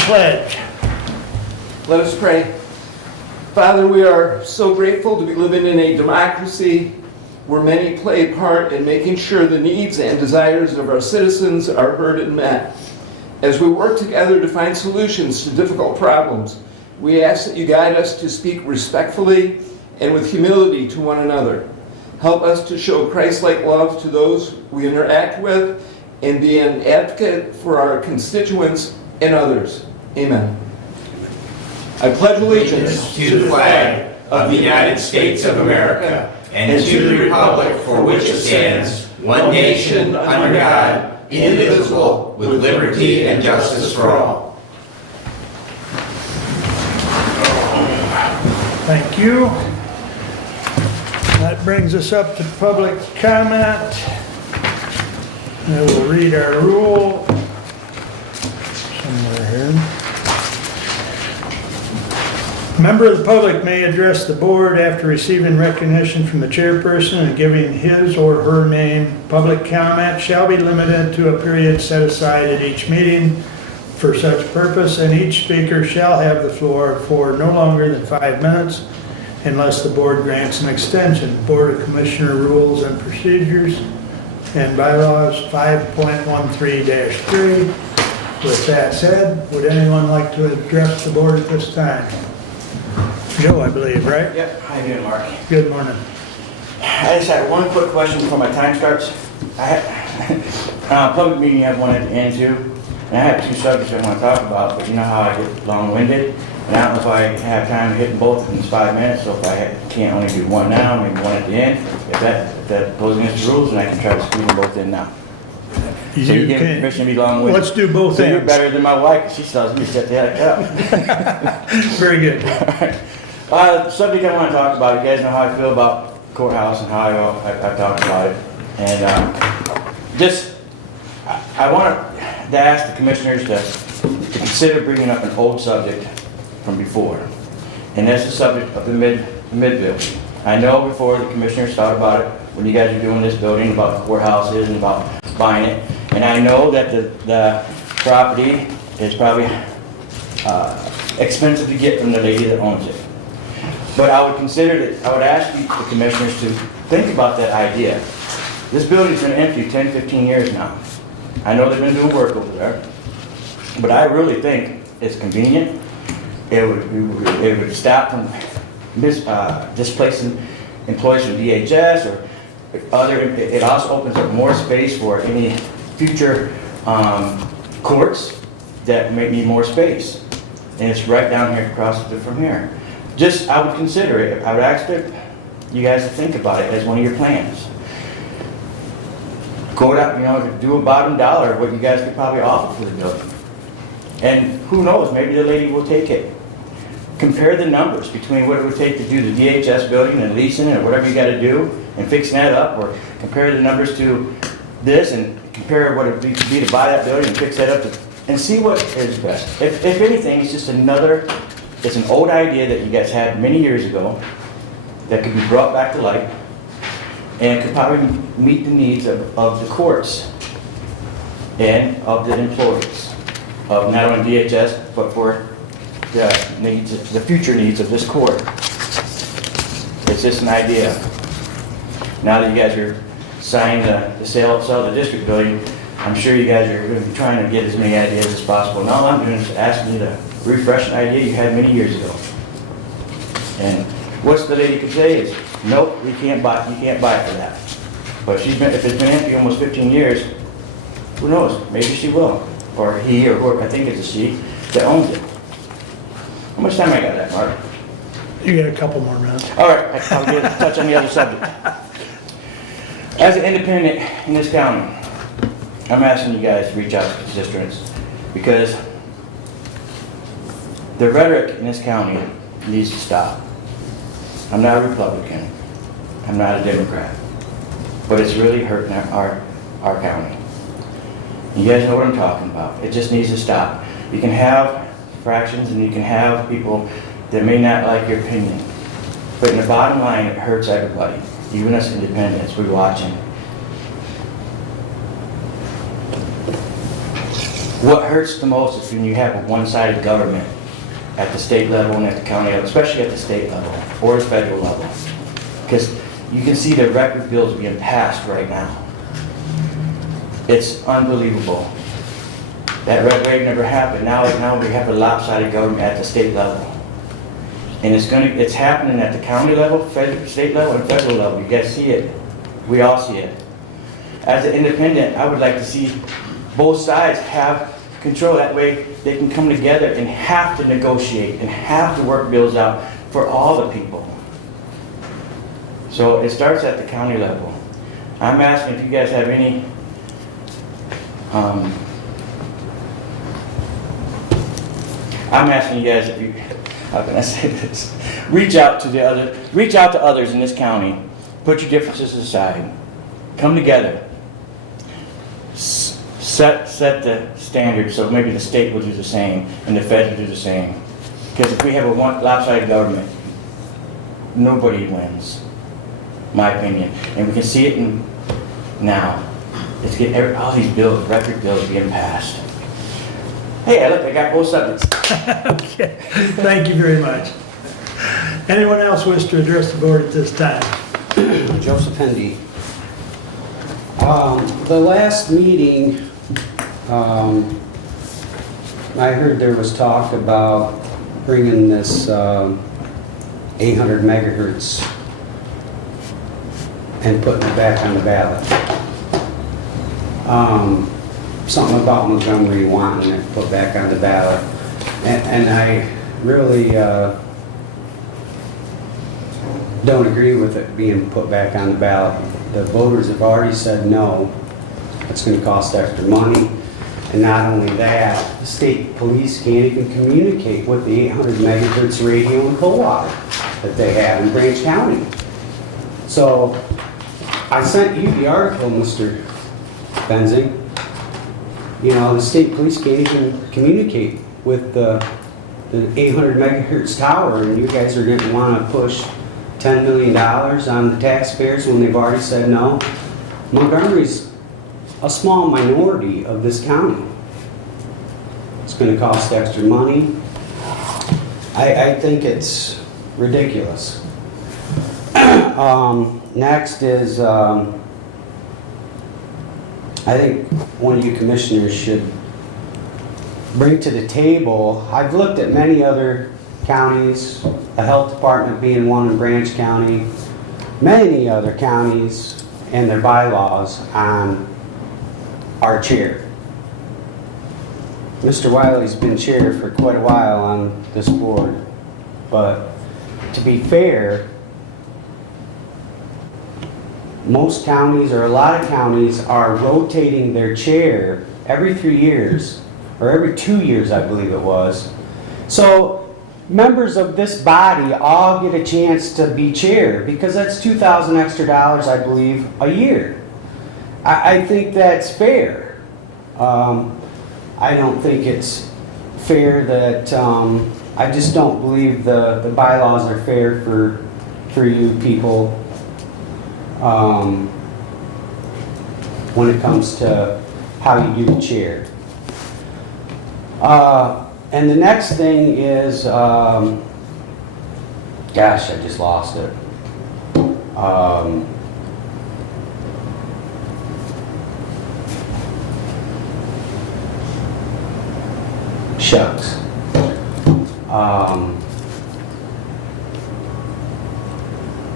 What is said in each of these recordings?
Pledge. Let us pray. Father, we are so grateful to be living in a democracy where many play a part in making sure the needs and desires of our citizens are heard and met. As we work together to find solutions to difficult problems, we ask that you guide us to speak respectfully and with humility to one another. Help us to show Christ-like love to those we interact with and be an advocate for our constituents and others. Amen. I pledge allegiance to the flag of the United States of America and to the republic for which it stands, one nation, under God, indivisible, with liberty and justice for all. Thank you. That brings us up to public comment. I will read our rule somewhere here. A member of the public may address the board after receiving recognition from the chairperson and giving his or her name. Public comment shall be limited to a period set aside at each meeting for such purpose, and each speaker shall have the floor for no longer than 5 minutes unless the board grants an extension. Board of Commissioner Rules and Procedures and Bylaws 5.13-3. With that said, would anyone like to address the board at this time? Joe, I believe, right? Yep. How you doing, Mark? Good morning. I just had one quick question before my time starts. I had public meeting, you have one at the end too, and I have two subjects I want to talk about, but you know how I get long-winded, and I don't know if I have time to hit them both in 5 minutes, so if I can't only do one now, maybe one at the end. If that goes against the rules, then I can try to squeeze them both in now. So you give me permission to be long-winded. Let's do both So ends. you're better than my wife, 'cause she tells me to shut the heck up. Very good. The subject I want to talk about, you guys know how I feel about courthouse and how I've talked about it. And I want to ask the commissioners to consider bringing up an old subject from before. And that's the subject of the mid building. I know before the commissioners thought about it when you guys were doing this building, about the courthouse is and about buying it. And I know that the property is probably expensive to get from the lady that owns it. But I would ask you, the commissioners, to think about that idea. This building's been empty 10, 15 years now. I know they've been doing work over there, but I really think it's convenient. It would stop from displacing employees from DHS or other. It also opens up more space for any future courts that may need more space. And it's right down here across from here. I would consider it. I would ask you guys to think about it as one of your plans. Go out, do a bottom dollar of what you guys could probably offer for the building. And who knows, maybe the lady will take it. Compare the numbers between what it would take to do the DHS building and leasing it or whatever you got to do and fixing that up, or compare the numbers to this and compare what it would be to buy that building and fix that up and see what is best. If anything, it's just it's an old idea that you guys had many years ago that could be brought back to life and could probably meet the needs of the courts and of the employees of not only DHS, but for the future needs of this court. It's just an idea. Now that you guys are signing the sell the district building, I'm sure you guys are going to be trying to get as many ideas as possible. And all I'm doing is asking you to refresh an idea you had many years ago. And what's the lady could say is, nope, you can't buy for that. But if it's been empty almost 15 years, who knows? Maybe she will. Or he or whoever, I think it's a she, that owns it. How much time I got left, Mark? You got a couple more minutes. All right, I'll touch on the other subject. As an independent in this county, I'm asking you guys to reach out to constituents because the rhetoric in this county needs to stop. I'm not a Republican. I'm not a Democrat. But it's really hurting our county. You guys know what I'm talking about. It just needs to stop. You can have fractions and you can have people that may not like your opinion. But in the bottom line, it hurts everybody. Even us independents, we're watching. What hurts the most is when you have a one-sided government at the state level and at the county level, especially at the state level or the federal level. Because you can see the record bills being passed right now. It's unbelievable. That red wave never happened. Now we have a lopsided government at the state level. And it's happening at the county level, state level, and federal level. You guys see it. We all see it. As an independent, I would like to see both sides have control. That way they can come together and have to negotiate and have to work bills out for all the people. So it starts at the county level. I'm asking if you guys have any I'm asking you guys, if you, how can I say this? Reach out to others in this county. Put your differences aside. Come together. Set the standard so maybe the state will do the same and the feds will do the same. Because if we have a lopsided government, nobody wins, my opinion. And we can see it now. It's getting all these bills, record bills being passed. Hey, look, I got both subjects. Okay, thank you very much. Anyone else wish to address the board at this time? Joseph Hendy. The last meeting, I heard there was talk about bringing this 800 megahertz and putting it back on the ballot. Something about Montgomery wanting it put back on the ballot. And I really don't agree with it being put back on the ballot. The voters have already said no. It's going to cost extra money. And not only that, the state police can't even communicate with the 800 megahertz radio and co-op that they have in Branch County. So I sent you the article, Mr. Benzing. You know, the state police can't even communicate with the 800 megahertz tower, and you guys are going to want to push $10 million on the taxpayers when they've already said no. Montgomery's a small minority of this county. It's going to cost extra money. I think it's ridiculous. Next is, I think one of you commissioners should bring to the table, I've looked at many other counties, the health department being one in Branch County, many other counties and their bylaws on our chair. Mr. Wiley's been chair for quite a while on this board, but to be fair, most counties, or a lot of counties, are rotating their chair every 3 years, or every 2 years, I believe it was. So members of this body all get a chance to be chair, because that's $2,000 extra, I believe, a year. I think that's fair. I don't think it's fair that, I just don't believe the bylaws are fair for you people. When it comes to how you do the chair. And the next thing is, gosh, I just lost it. Shucks.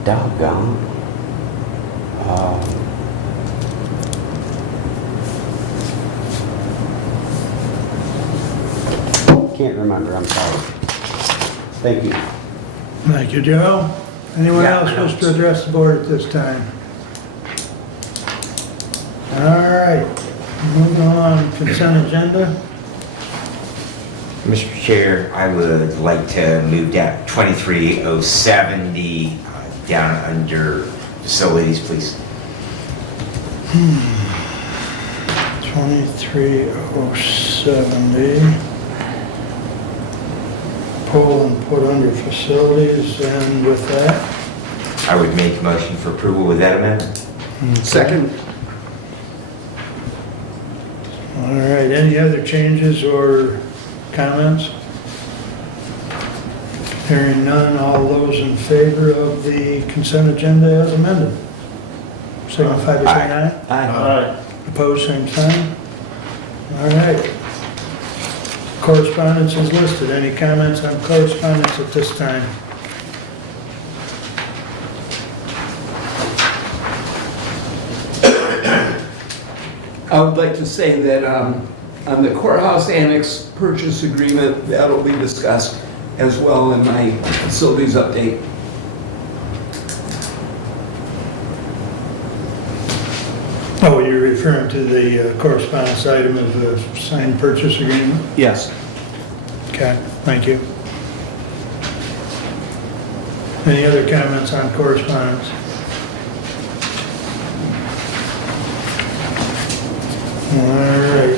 Doggone. Can't remember, I'm sorry. Thank you. Thank you, Joe. Anyone Yeah, else no. wish to address the board at this time? All right, moving on, consent agenda. Mr. Chair, I would like to move down 23070 down under facilities, please. 23070. Pull and put under facilities, and with that. I would make a motion for approval with that amendment. Second. All right, any other changes or comments? Hearing none, all those in favor of the consent agenda as amended? Signify by saying aye. Aye. Opposed, same sign. All right. Correspondence is listed. Any comments on correspondence at this time? I would like to say that on the courthouse annex purchase agreement, that'll be discussed as well in my facilities update. Oh, you're referring to the correspondence item of the signed purchase agreement? Yes. Okay, thank you. Any other comments on correspondence? All right.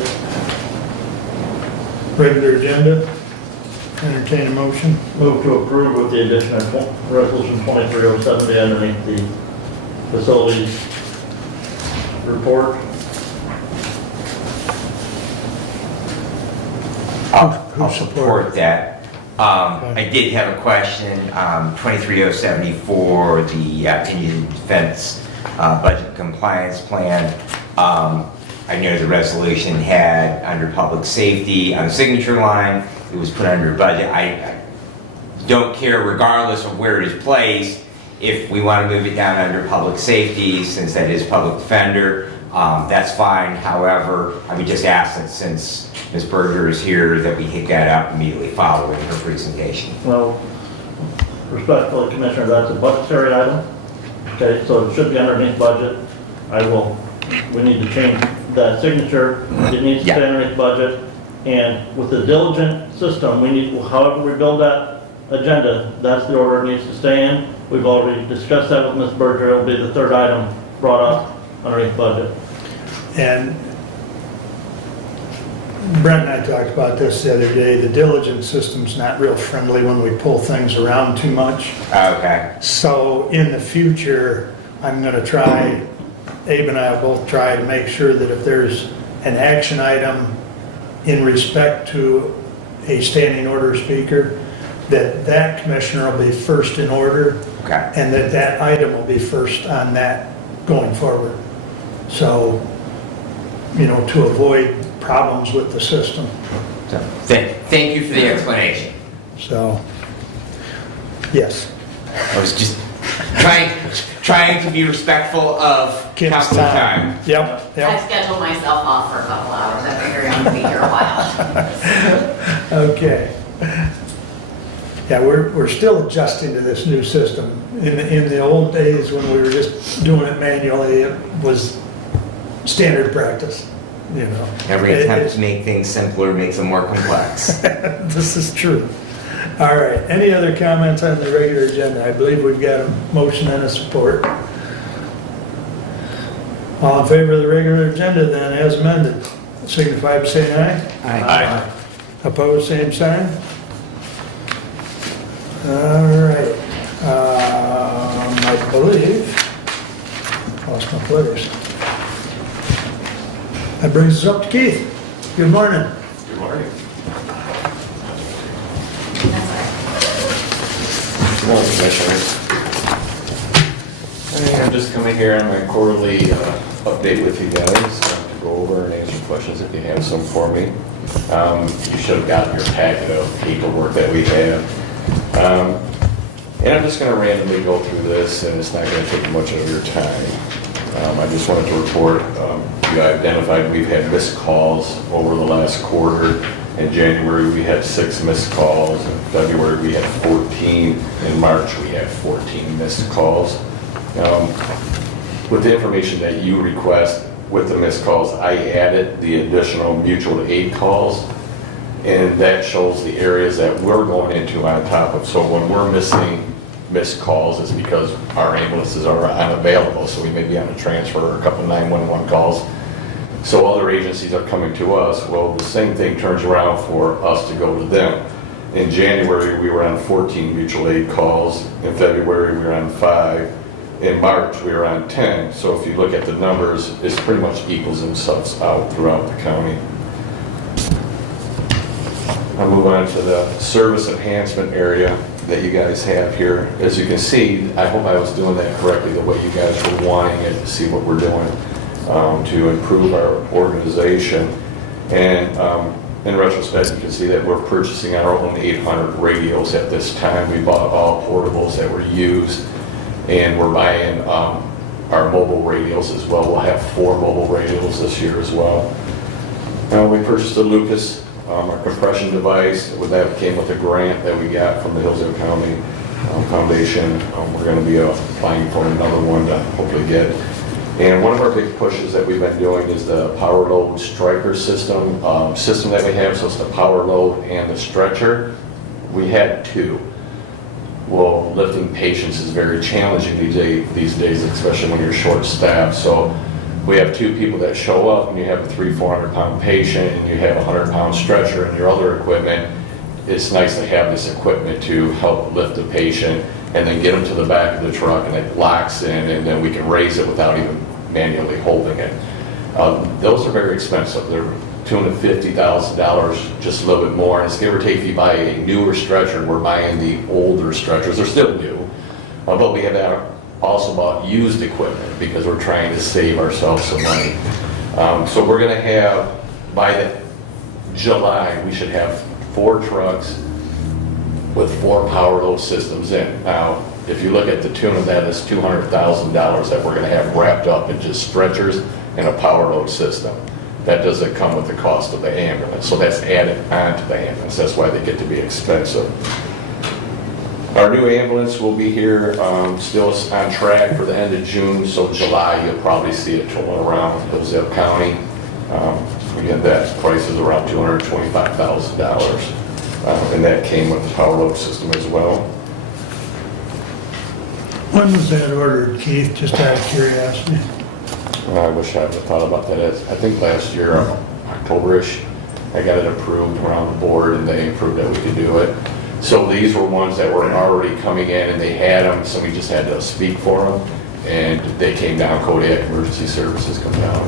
Regular agenda, entertain a motion. Move to approve with the addition of resolution 2307 underneath the facilities report. I'll support that. I did have a question, 23074, the Indian Defense Budget Compliance Plan. I know the resolution had under public safety on the signature line, it was put under budget. I don't care regardless of where it is placed. If we want to move it down under public safety, since that is public defender, that's fine. However, I would just ask that since Ms. Berger is here, that we hit that up immediately following her presentation. Well, respectfully, Commissioner, that's a budgetary item. Okay, so it should be underneath budget. We need to change that signature. It needs to stay underneath budget. And with the diligent system, however we build that agenda, that's the order it needs to stay in. We've already discussed that with Ms. Berger. It'll be the third item brought up underneath budget. And Brent and I talked about this the other day. The diligence system's not real friendly when we pull things around too much. Okay. So in the future, I'm gonna try, Abe and I will both try to make sure that if there's an action item in respect to a standing order speaker, that commissioner will be first in order. Okay. And that item will be first on that going forward. So, to avoid problems with the system. So, thank you for the explanation. So, yes. I was just trying to be respectful of Kim's council time. Yep, I yep. scheduled myself off for a couple hours. I figure I'm gonna be here a while. Okay. Yeah, we're still adjusting to this new system. In the old days when we were just doing it manually, it was standard practice, Every It- attempt to make things simpler makes them more complex. This is true. All right, any other comments on the regular agenda? I believe we've got a motion and a support. All in favor of the regular agenda then, as amended, signify by saying aye. Aye. Opposed, same sign. All right, I believe, lost my place. That brings us up to Keith. Good morning. Good morning. Good morning, Commissioners. I'm just coming here on my quarterly update with you guys to go over and answer questions if you have some for me. You should have gotten your packet of paperwork that we have. And I'm just going to randomly go through this, and it's not going to take much of your time. I just wanted to report, you identified we've had missed calls over the last quarter. In January, we had 6 missed calls. In February, we had 14. In March, we had 14 missed calls. With the information that you request with the missed calls, I added the additional mutual aid calls, and that shows the areas that we're going into on top of. So when we're missing missed calls, it's because our ambulances are unavailable, so we may be on a transfer or a couple 911 calls. So other agencies are coming to us. Well, the same thing turns around for us to go to them. In January, we were on 14 mutual aid calls. In February, we were on 5. In March, we were on 10. So if you look at the numbers, it pretty much equals themselves out throughout the county. I'll move on to the service enhancement area that you guys have here. As you can see, I hope I was doing that correctly, the way you guys were wanting it, to see what we're doing to improve our organization. And in retrospect, you can see that we're purchasing our own 800 radios at this time. We bought all portables that were used, and we're buying our mobile radios as well. We'll have 4 mobile radios this year as well. We purchased a Lucas, our compression device. That came with a grant that we got from the Hillsdale County Foundation. We're going to be applying for another one to hopefully get. And one of our big pushes that we've been doing is the power load striker system that we have. So it's the power load and the stretcher. We had 2. Well, lifting patients is very challenging these days, especially when you're short-staffed. So we have 2 people that show up, and you have a 300-400 pound patient, and you have a 100-pound stretcher and your other equipment. It's nice to have this equipment to help lift the patient and then get them to the back of the truck, and it locks in, and then we can raise it without even manually holding it. Those are very expensive. They're $250,000, just a little bit more. And it's give or take, if you buy a newer stretcher, we're buying the older stretchers. They're still new, but we have also bought used equipment because we're trying to save ourselves some money. So we're going to have, by the July, we should have 4 trucks with 4 power load systems in. Now, if you look at the tune of that, it's $200,000 that we're going to have wrapped up in just stretchers and a power load system. That doesn't come with the cost of the ambulance, so that's added on to the ambulance. That's why they get to be expensive. Our new ambulance will be here, still on track for the end of June, so July you'll probably see it tooling around Hillsdale County. Again, that price is around $225,000, and that came with the power load system as well. When was that ordered, Keith, just out of curiosity? I wish I would have thought about that. I think last year, October-ish, I got it approved around the board, and they approved that we could do it. So these were ones that were already coming in, and they had them, so we just had to speak for them, and they came down. Kodiak Emergency Services come down.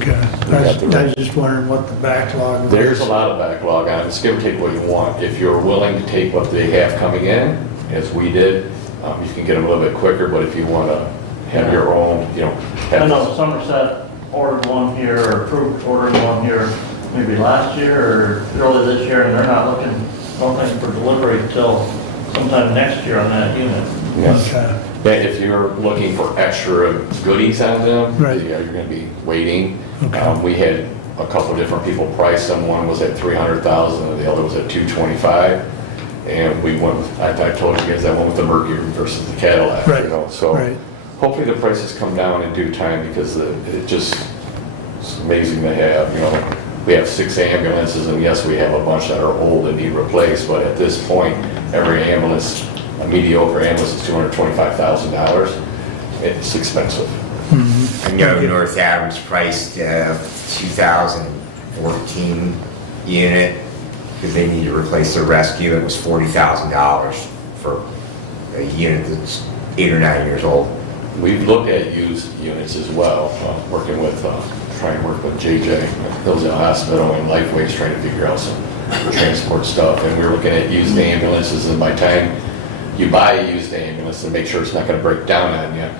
Okay. I was just wondering what the backlog was. There's a lot of backlog on it. It's give or take what you want. If you're willing to take what they have coming in, as we did, you can get them a little bit quicker, but if you want to have your own, I know Somerset ordered one here, or approved ordering one here, maybe last year or early this year, and they're not looking for delivery till sometime next year on that unit. Yes. Okay. Yeah, if you're looking for extra goodies on them, Right. yeah, you're going to be waiting. Okay. We had a couple different people price them. One was at $300,000, and the other was at $225,000. And we went. I told you guys I went with the Mercury versus the Cadillac. Right. So Right. hopefully the prices come down in due time, because it's amazing to have. We have 6 ambulances, and yes, we have a bunch that are old and need replaced, but at this point, every ambulance, a mediocre ambulance, is $225,000. It's expensive. I know North Adams priced 2014 unit, because they need to replace their rescue. It was $40,000 for a unit that's 8 or 9 years old. We've looked at used units as well, trying to work with JJ at Hillsdale Hospital and Lifeway's trying to figure out some transport stuff. And we're looking at used ambulances, and by the time you buy a used ambulance, and make sure it's not going to break down on you,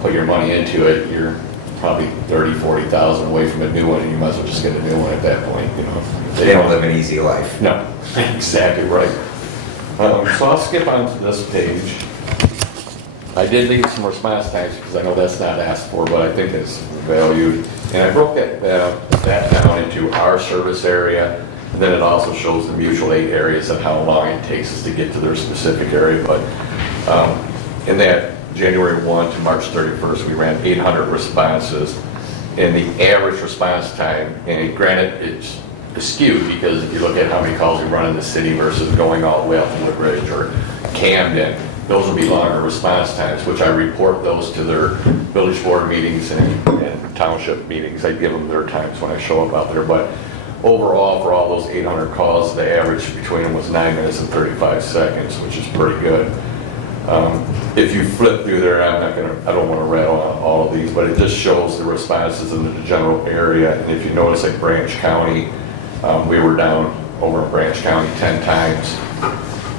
put your money into it, you're probably $30,000-$40,000 away from a new one, and you might as well just get a new one at that point. They don't live an easy life. No, exactly right. So I'll skip on to this page. I did leave some response times because I know that's not asked for, but I think it's valued. And I broke that down into our service area, and then it also shows the mutual aid areas and how long it takes us to get to their specific area. But in that January 1 to March 31st, we ran 800 responses, and the average response time, and granted, it's skewed because if you look at how many calls we run in the city versus going all the way up to Woodbridge or Camden, those will be longer response times, which I report those to their village board meetings and township meetings. I give them their times when I show up out there. But overall, for all those 800 calls, the average between them was 9 minutes and 35 seconds, which is pretty good. If you flip through there, I don't want to rattle on all of these, but it just shows the responses in the general area. And if you notice at Branch County, we were down over in Branch County 10 times.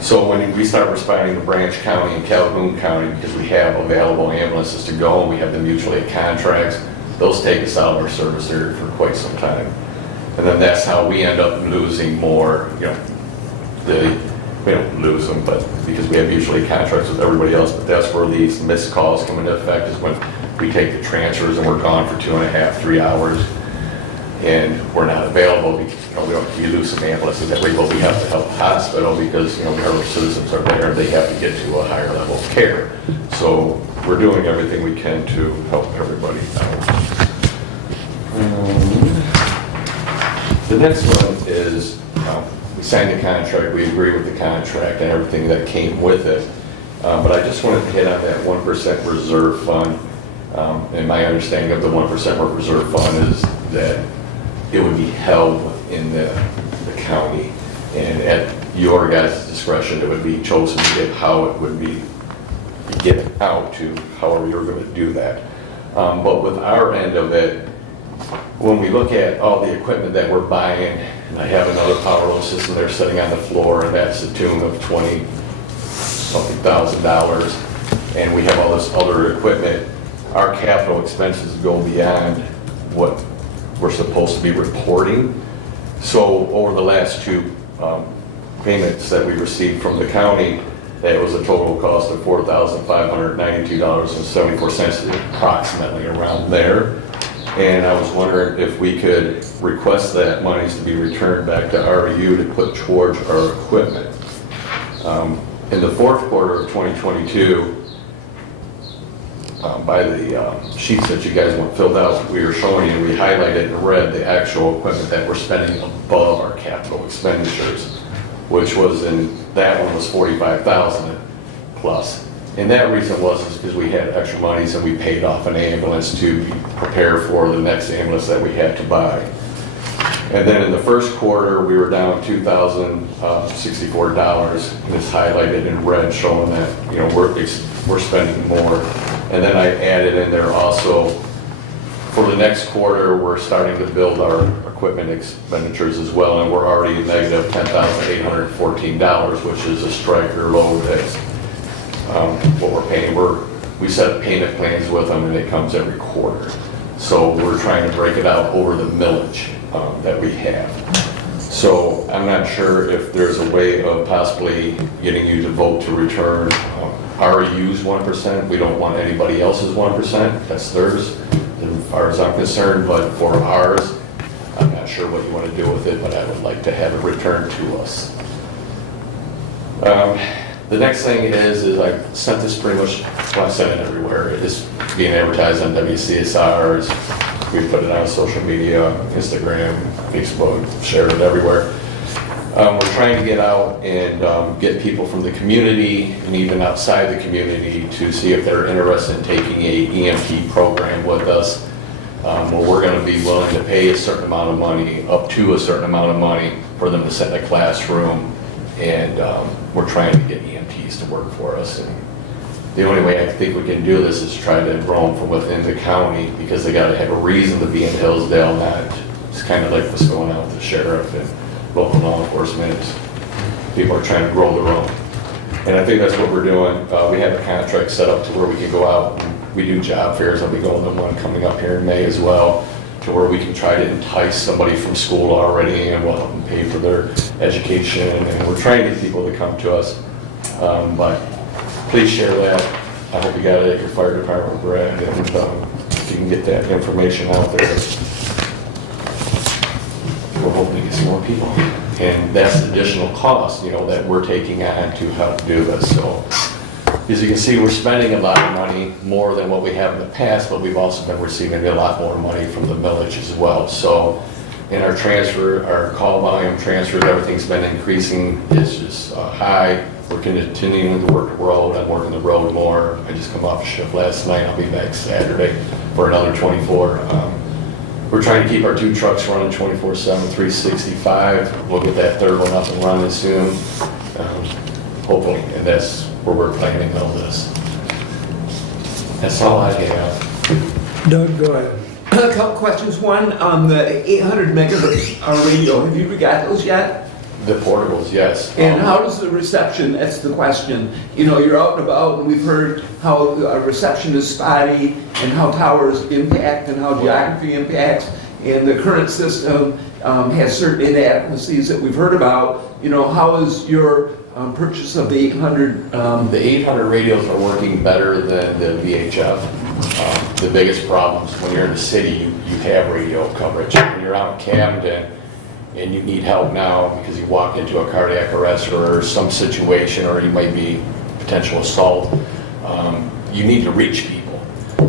So when we start responding to Branch County and Calhoun County, because we have available ambulances to go and we have the mutual aid contracts, those take us out of our service area for quite some time. And then that's how we end up losing more, we don't lose them, but because we have mutual aid contracts with everybody else, but that's where these missed calls come into effect, is when we take the transfers and we're gone for 2.5, 3 hours, and we're not available because, we lose some ambulances that way, but we have to help the hospital because, our citizens are there, they have to get to a higher level of care. So we're doing everything we can to help everybody out. The next one is, we signed the contract, we agree with the contract and everything that came with it. But I just wanted to hit on that 1% reserve fund. And my understanding of the 1% reserve fund is that it would be held in the county. And at your guys' discretion, it would be chosen to get how it would be given out to, however you're going to do that. But with our end of it, when we look at all the equipment that we're buying, and I have another power load system there sitting on the floor, and that's the tune of $20-something thousand, and we have all this other equipment, our capital expenses go beyond what we're supposed to be reporting. So over the last two payments that we received from the county, that was a total cost of $4,592.74, approximately around there. And I was wondering if we could request that monies to be returned back to REU to put towards our equipment. In the fourth quarter of 2022, by the sheets that you guys want filled out, we were showing you, we highlighted in red the actual equipment that we're spending above our capital expenditures, which was that one was 45,000 plus. And that reason was because we had extra monies and we paid off an ambulance to prepare for the next ambulance that we had to buy. And then in the first quarter, we were down $2,064, and it's highlighted in red, showing that we're spending more. And then I added in there also, for the next quarter, we're starting to build our equipment expenditures as well, and we're already negative $10,814, which is a striker load. That's what we're paying. We set payment plans with them, and it comes every quarter. So we're trying to break it out over the millage that we have. So I'm not sure if there's a way of possibly getting you to vote to return REU's 1%. We don't want anybody else's 1%. That's theirs, as far as I'm concerned. But for ours, I'm not sure what you want to do with it, but I would like to have it returned to us. The next thing is I sent this pretty much, well, I sent it everywhere. It is being advertised on WCSRs. We put it on social media, Instagram, Facebook, shared it everywhere. We're trying to get out and get people from the community and even outside the community to see if they're interested in taking a EMT program with us. Where we're going to be willing to pay a certain amount of money, up to a certain amount of money, for them to sit in a classroom, and we're trying to get EMTs to work for us. And the only way I think we can do this is try to enroll them from within the county, because they got to have a reason to be in Hillsdale, not it's kind of like what's going on with the sheriff and local law enforcement. People are trying to grow their own. And I think that's what we're doing. We have a contract set up to where we can go out and we do job fairs. I'll be going to one coming up here in May as well, to where we can try to entice somebody from school already, and we'll help them pay for their education. And we're trying to get people to come to us. But please share that. I hope you got it at your fire department, Brad, and if you can get that information out there. We're hoping to get some more people. And that's additional cost, that we're taking on to help do this. So, as you can see, we're spending a lot of money, more than what we have in the past, but we've also been receiving a lot more money from the millage as well. So, in our call volume transfers, everything's been increasing. It's just high. We're continuing to work the road. I'm working the road more. I just come off a shift last night. I'll be back Saturday for another 24. We're trying to keep our 2 trucks running 24/7, 365. We'll get that third one up and running soon, hopefully, and that's where we're planning all this. That's all I have. Doug, go ahead. A couple questions. One, on the 800 megahertz radio, have you got those yet? The portables, yes. And how does the reception, that's the question. You know, you're out and about, and we've heard how reception is spotty, and how towers impact, and how geography impacts, and the current system has certain inadequacies that we've heard about. You know, how is your purchase of the 800? The 800 radios are working better than the VHF. The biggest problems, when you're in the city, you have radio coverage. When you're out in Camden, and you need help now because you walk into a cardiac arrest or some situation, or you might be potential assault, you need to reach people.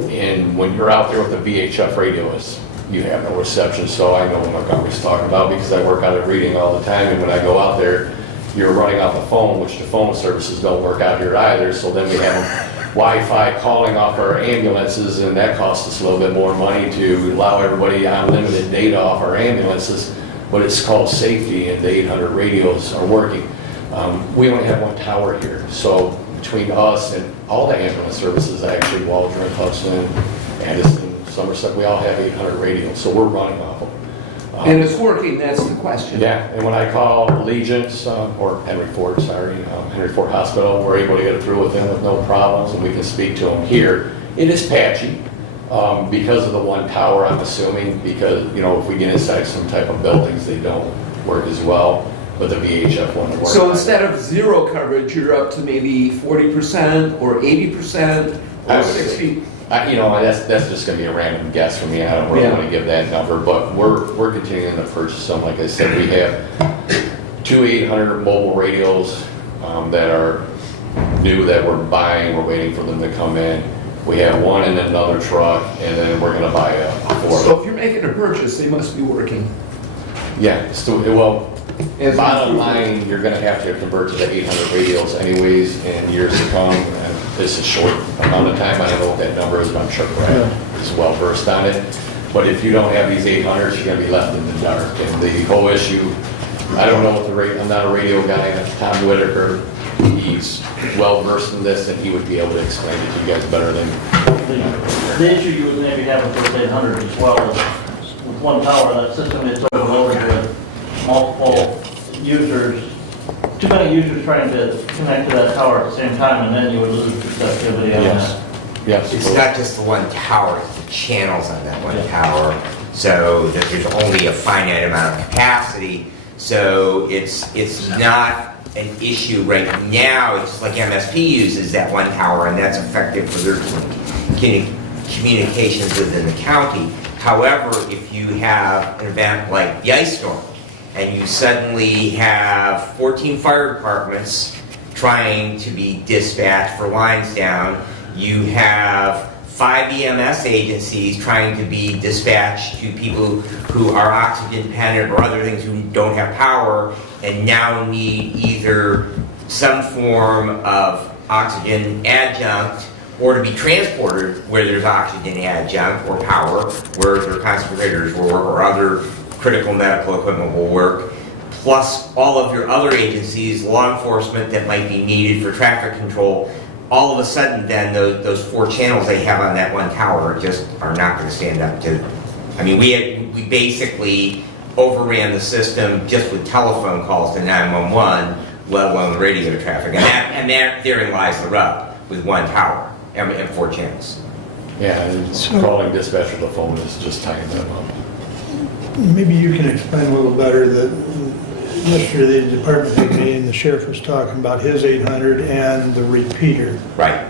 And when you're out there with the VHF radios, you have no reception. So I know what Montgomery's talking about because I work out at Reading all the time, and when I go out there, you're running off the phone, which the phone services don't work out here either. So then we have Wi-Fi calling off our ambulances, and that costs us a little bit more money to allow everybody unlimited data off our ambulances. But it's called safety, and the 800 radios are working. We only have one tower here, so between us and all the ambulance services, actually, Waldron, Hudson, Addison, Somerset, we all have 800 radios, so we're running off them. And it's working, that's the question. Yeah, and when I call Allegiance, or Henry Ford, Henry Ford Hospital, we're able to get it through with them with no problems, and we can speak to them here. It is patchy. Because of the one tower, I'm assuming, because, you know, if we get inside some type of buildings, they don't work as well, but the VHF one works. So instead of zero coverage, you're up to maybe 40% or 80% or 60%? You know, that's just gonna be a random guess for me. I don't really want to give that number, but we're continuing to purchase them. Like I said, we have 2 800 mobile radios that are new that we're buying. We're waiting for them to come in. We have one in another truck, and then we're gonna buy a fourth. So if you're making a purchase, they must be working. Yeah, well, bottom line, you're gonna have to convert to the 800 radios anyways in years to come. And this is short amount of time. I don't know what that number is, but I'm sure Brad is well versed on it. But if you don't have these 800s, you're gonna be left in the dark. And the whole issue, I don't know what I'm not a radio guy. Tom Whitaker, he's well versed in this, and he would be able to explain it to you guys better than. The issue you would maybe have with those 800 as well is with one tower, that system is overloaded with multiple users, too many users trying to connect to that tower at the same time, and then you would lose receptivity on that. Yes. It's not just the one tower, it's the channels on that one tower, so that there's only a finite amount of capacity. So it's not an issue right now. It's like MSP uses that one tower, and that's effective for their communications within the county. However, if you have an event like the ice storm, and you suddenly have 14 fire departments trying to be dispatched for lines down, you have 5 EMS agencies trying to be dispatched to people who are oxygen dependent or other things who don't have power and now need either some form of oxygen adjunct or to be transported where there's oxygen adjunct or power, where their concentrators will work or other critical medical equipment will work, plus all of your other agencies, law enforcement that might be needed for traffic control. All of a sudden then those 4 channels they have on that one tower just are not going to stand up to. I mean, we basically overran the system just with telephone calls to 911, let alone radio traffic. And therein lies the rub with one tower and 4 channels. Yeah, and calling dispatch with the phone is just tying them up. Maybe you can explain a little better that yesterday the department head meeting, the sheriff was talking about his 800 and the repeater. Right.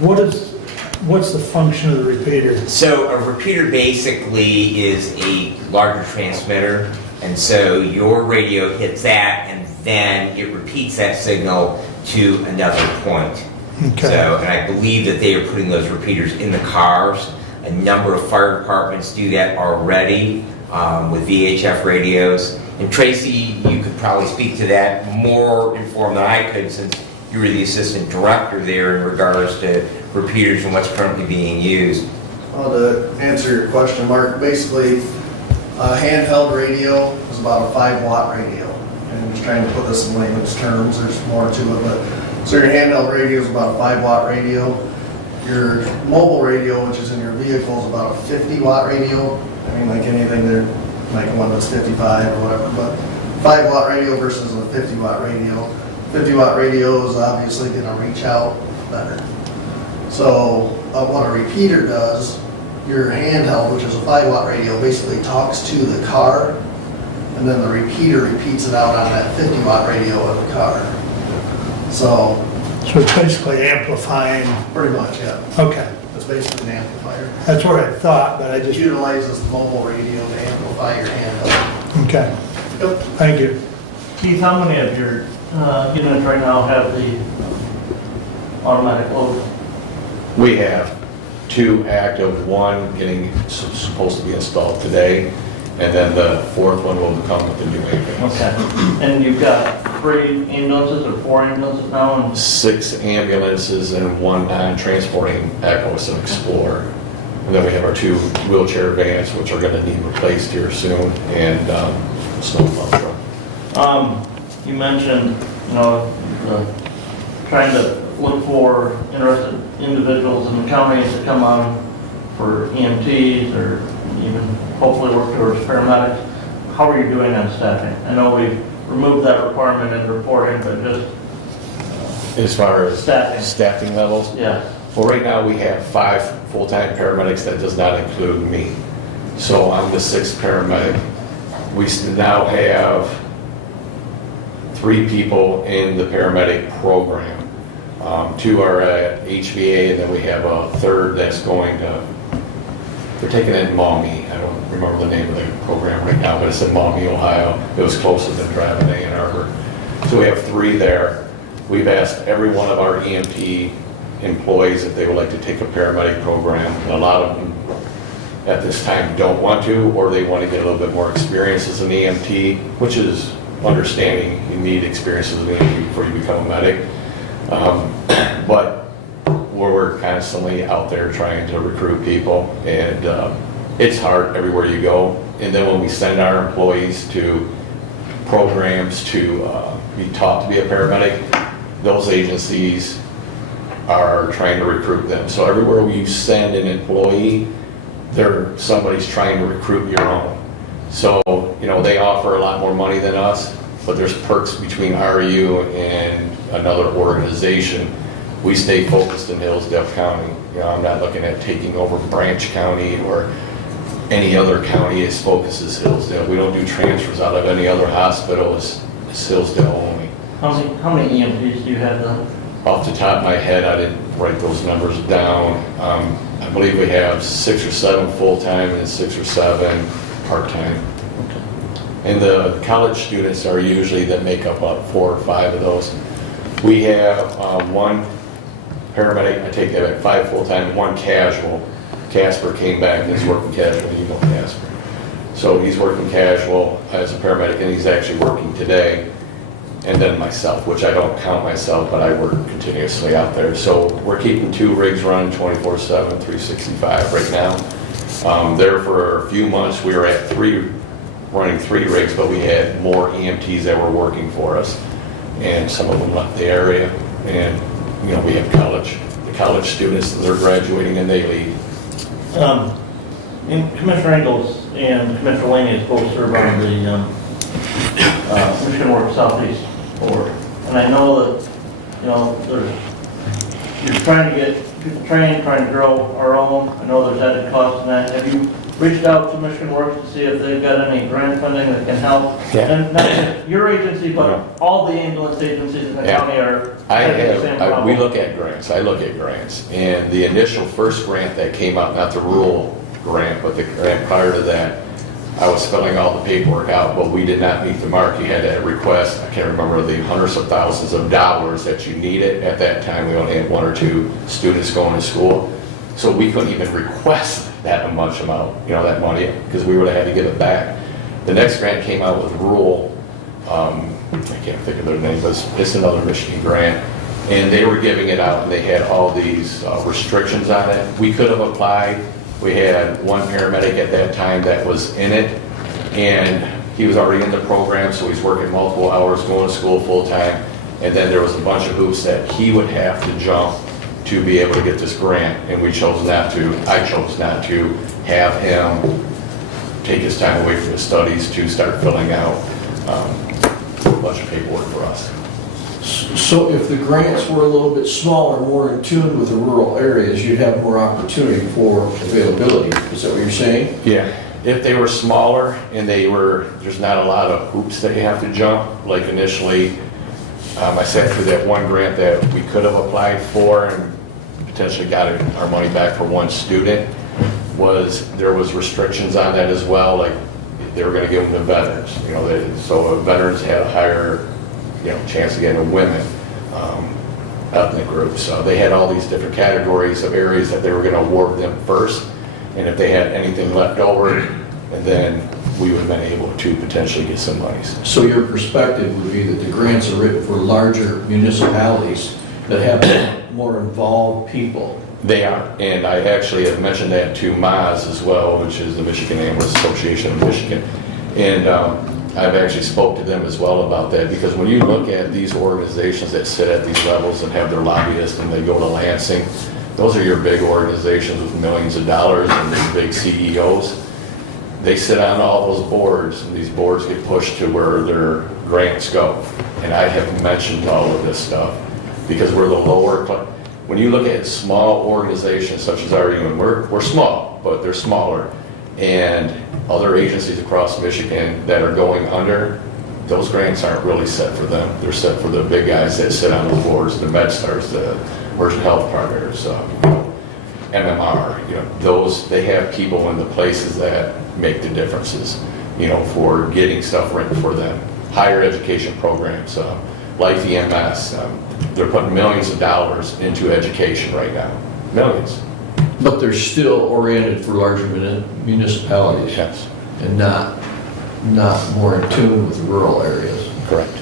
What's the function of the repeater? So a repeater basically is a larger transmitter, and so your radio hits that, and then it repeats that signal to another point. Okay. So, and I believe that they are putting those repeaters in the cars. A number of fire departments do that already with VHF radios. And Tracy, you could probably speak to that more informed than I could, since you were the assistant director there in regards to repeaters and what's currently being used. Well, to answer your question, Mark, basically a handheld radio is about a 5-watt radio. And I'm just trying to put this in layman's terms, there's more to it, but so your handheld radio is about a 5-watt radio. Your mobile radio, which is in your vehicle, is about a 50-watt radio. I mean, like anything, they're like one that's 55 or whatever, but 5-watt radio versus a 50-watt radio. 50-watt radio is obviously gonna reach out better. So what a repeater does, your handheld, which is a 5-watt radio, basically talks to the car, and then the repeater repeats it out on that 50-watt radio in the car. So So it's basically amplifying, pretty much, yeah. okay. It's basically an amplifier. That's what I thought, but I It just, utilizes the mobile radio to amplify your handheld. okay, Yep. thank you. Keith, how many of your units right now have the automatic load? We have 2 active, 1 getting, supposed to be installed today, and then the 4th one will come with the new ambulance. Okay. And you've got 3 ambulances or 4 ambulances now? And 6 ambulances and 1 non-transporting Equus and Explorer. And then we have our 2 wheelchair vans, which are gonna need replaced here soon, and snowplow truck. You mentioned, you know, trying to look for interested individuals in the county to come on for EMTs or even hopefully work towards paramedics. How are you doing on staffing? I know we've removed that requirement in reporting, but just As far as Staffing. staffing levels, yeah. well, right now we have 5 full-time paramedics. That does not include me. So I'm the 6th paramedic. We now have 3 people in the paramedic program. 2 are at HVA, and then we have a 3rd that's going to, they're taking it in Maumee. I don't remember the name of the program right now, but it's in Maumee, Ohio. It was closer than driving to Ann Arbor. So we have 3 there. We've asked every one of our EMT employees if they would like to take a paramedic program. And a lot of them at this time don't want to, or they want to get a little bit more experience as an EMT, which is understanding. You need experience as an EMT before you become a medic. But we're constantly out there trying to recruit people, and it's hard everywhere you go. And then when we send our employees to programs to be taught to be a paramedic, those agencies are trying to recruit them. So everywhere you send an employee, somebody's trying to recruit your own. So, you know, they offer a lot more money than us, but there's perks between RU and another organization. We stay focused in Hillsdale County. You know, I'm not looking at taking over Branch County or any other county. Its focus is Hillsdale. We don't do transfers out of any other hospital. It's Hillsdale only. How many EMTs do you have then? Off the top of my head, I didn't write those numbers down. I believe we have 6 or 7 full-time and 6 or 7 part-time. And the college students are usually that make up about 4 or 5 of those. We have 1 paramedic, I take that back, 5 full-time, 1 casual. Casper came back and is working casual, you know Casper. So he's working casual as a paramedic, and he's actually working today. And then myself, which I don't count myself, but I work continuously out there. So we're keeping 2 rigs running 24/7, 365 right now. There for a few months, we were at running 3 rigs, but we had more EMTs that were working for us. And some of them left the area, and, you know, we have the college students, they're graduating and they leave. And Commissioner Engels and Commissioner Laney both serve on the Michigan Work Southeast Board. And I know that, you know, you're trying to get people trained, trying to grow our own. I know there's added cost in that. Have you reached out to Michigan Works to see if they've got any grant funding that can help? Yeah. And not just your agency, but all the ambulance agencies in the Yeah. county are having the same problem. We look at grants, I look at grants. And the initial first grant that came out, not the rural grant, but the grant prior to that, I was filling all the paperwork out, but we did not meet the mark. You had to request, I can't remember the hundreds of thousands of dollars that you needed. At that time, we only had 1 or 2 students going to school. So we couldn't even request that much amount, you know, that money, because we would have had to give it back. The next grant came out with rural, I can't think of their name, but it's another Michigan grant. And they were giving it out, and they had all these restrictions on it. We could have applied. We had 1 paramedic at that time that was in it, and he was already in the program, so he's working multiple hours, going to school full-time. And then there was a bunch of hoops that he would have to jump to be able to get this grant, and I chose not to have him take his time away from his studies to start filling out bunch of paperwork for us. So if the grants were a little bit smaller, more in tune with the rural areas, you'd have more opportunity for availability. Is that what you're saying? Yeah, if they were smaller and there's not a lot of hoops that you have to jump, like initially, I sat through that one grant that we could have applied for and potentially got our money back for one student, there was restrictions on that as well, like they were gonna give them to veterans, so veterans had a higher, chance of getting women, ethnic groups. So they had all these different categories of areas that they were gonna award them first, and if they had anything left over, and then we would have been able to potentially get some monies. So your perspective would be that the grants are written for larger municipalities that have more involved people. They are, and I actually have mentioned that to MAS as well, which is the Michigan Ambulance Association of Michigan. And I've actually spoke to them as well about that, because when you look at these organizations that sit at these levels and have their lobbyists and they go to Lansing, those are your big organizations with millions of dollars and these big CEOs. They sit on all those boards, and these boards get pushed to where their grants go. And I have mentioned all of this stuff because we're the lower, when you look at small organizations such as RU, we're small, but they're smaller, and other agencies across Michigan that are going under, those grants aren't really set for them. They're set for the big guys that sit on the boards, the MedStars, the emergent health partners, MMR, they have people in the places that make the differences, for getting stuff written for them. Higher education programs, Life EMS, they're putting millions of dollars into education right now, millions. But they're still oriented for larger municipalities. Yes. And not more in tune with the rural areas. Correct.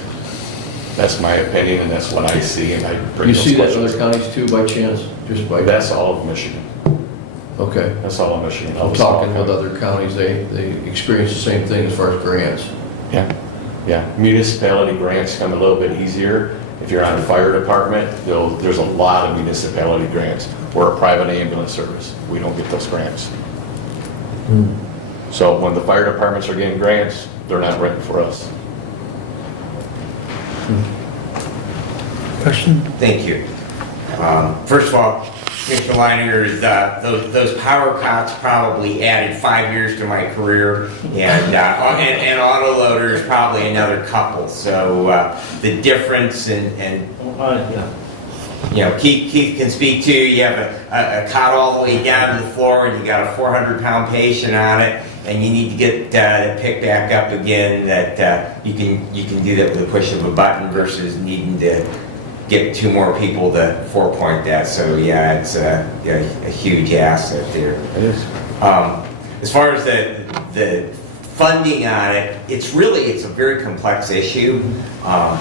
That's my opinion, and that's what I see, and I bring You those see that in questions. other counties too, by chance? Just by... That's all of Michigan. Okay. That's all of Michigan. I'm talking with other counties, they experience the same thing as far as grants. Yeah. Municipality grants come a little bit easier. If you're on a fire department, there's a lot of municipality grants. We're a private ambulance service. We don't get those grants. So when the fire departments are getting grants, they're not written for us. Question? Thank you. First of all, Mr. Leininger, those power cots probably added 5 years to my career, and autoloaders probably another couple. So the difference Keith can speak to, you have a cot all the way down to the floor and you got a 400-pound patient on it, and you need to get it picked back up again, that you can do that with the push of a button versus needing to get 2 more people to 4-point that. So yeah, it's a huge asset there. It is. As far as the funding on it, it's a very complex issue,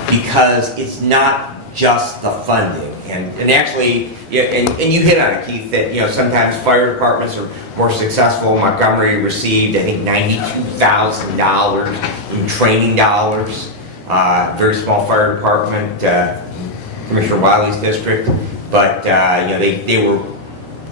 because it's not just the funding. And actually, and you hit on it, Keith, that sometimes fire departments are more successful. Montgomery received, I think, $92,000 in training dollars. Very small fire department, Commissioner Wiley's district, but they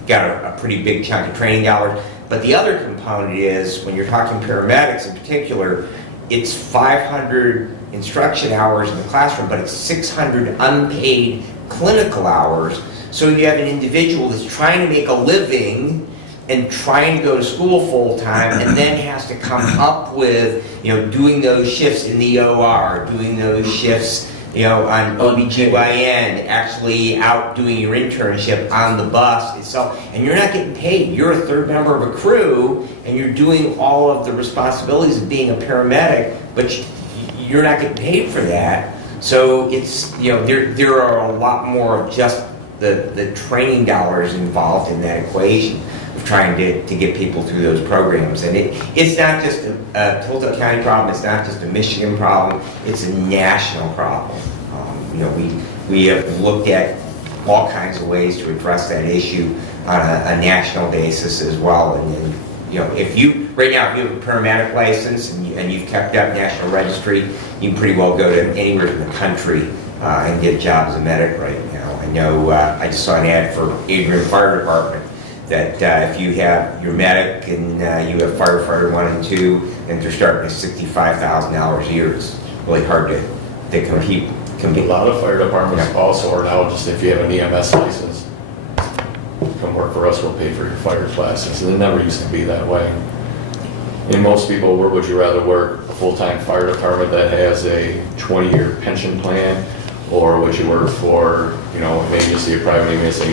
got a pretty big chunk of training dollars. But the other component is, when you're talking paramedics in particular, it's 500 instruction hours in the classroom, but it's 600 unpaid clinical hours. So you have an individual that's trying to make a living and trying to go to school full time, and then has to come up with, doing those shifts in the OR, doing those shifts, on OBGYN, actually out doing your internship on the bus itself, and you're not getting paid. You're a third member of a crew, and you're doing all of the responsibilities of being a paramedic, but you're not getting paid for that. So it's, there are a lot more of just the training dollars involved in that equation of trying to get people through those programs. And it's not just a Hillsdale County problem, it's not just a Michigan problem, it's a national problem. We have looked at all kinds of ways to address that issue on a national basis as well. And if you have a paramedic license and you've kept up National Registry, you can pretty well go to anywhere in the country and get a job as a medic right now. I know I just saw an ad for Adrian Fire Department that if you have your medic and you have firefighter 1 and 2, and they're starting at $65,000 a year, it's really hard to they compete. A lot of fire departments also are now, just if you have an EMS license, come work for us, we'll pay for your fire classes. And it never used to be that way. And most people, where would you rather work? A full-time fire department that has a 20-year pension plan? Or would you work for, you know, an agency, a private agency,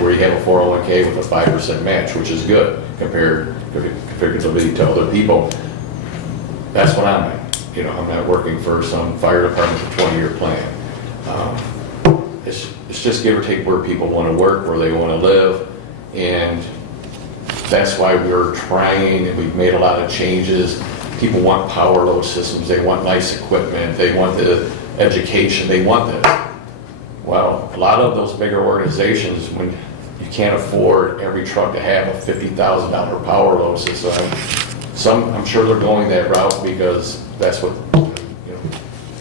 where you have a 401k with a 5% match, which is good compared to other people? That's what I'm at. You know, I'm not working for some fire department with a 20-year plan. It's just give or take where people want to work, where they want to live, and that's why we're trying, and we've made a lot of changes. People want power load systems, they want nice equipment, they want the education, they want this. Well, a lot of those bigger organizations, when you can't afford every truck to have a $50,000 power load system, I'm sure they're going that route because that's what, you know,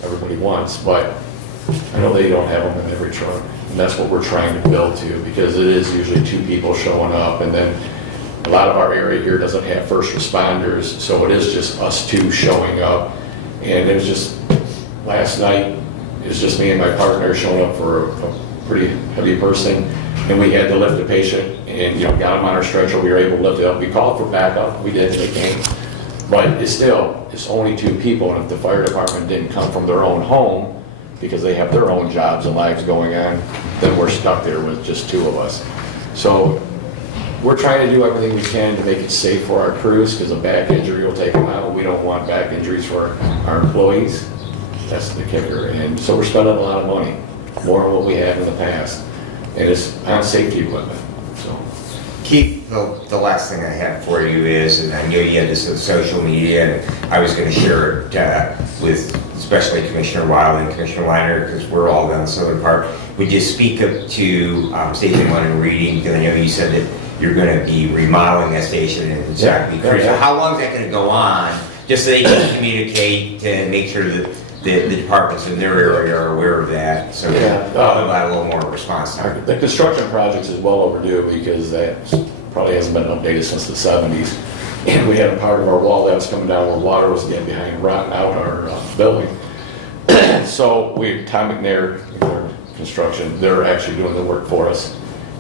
everybody wants, but I know they don't have them in every truck. And that's what we're trying to build to, because it is usually 2 people showing up, and then a lot of our area here doesn't have first responders, so it is just us 2 showing up. And it was just, last night, it was just me and my partner showing up for a pretty heavy person, and we had to lift the patient, and, you know, got him on our stretcher, we were able to lift it up. We called for backup, we did, they came. But it's only 2 people, and if the fire department didn't come from their own home, because they have their own jobs and lives going on, then we're stuck there with just 2 of us. So we're trying to do everything we can to make it safe for our crews, because a back injury will take them out. We don't want back injuries for our employees. That's the kicker. And so we're spending a lot of money, more than what we have in the past. And it's on safety equipment, so. Keith, the last thing I have for you is, and I know you had this on social media, and I was going to share it with especially Commissioner Wild and Commissioner Weiner, because we're all down the southern part. Would you speak up to Station 1 in Reading? Because I know you said that you're going to be remodeling that station, and it's not going to be crucial. Yeah. How long is that going to go on? Just so they can communicate and make sure that the departments in their area are aware of that, so probably about a little more response time. The construction projects is well overdue, because that probably hasn't been updated since the 70s. And we had a part of our wall that was coming down where water was getting behind, rotting out our building. So Tom McNair, construction, they're actually doing the work for us.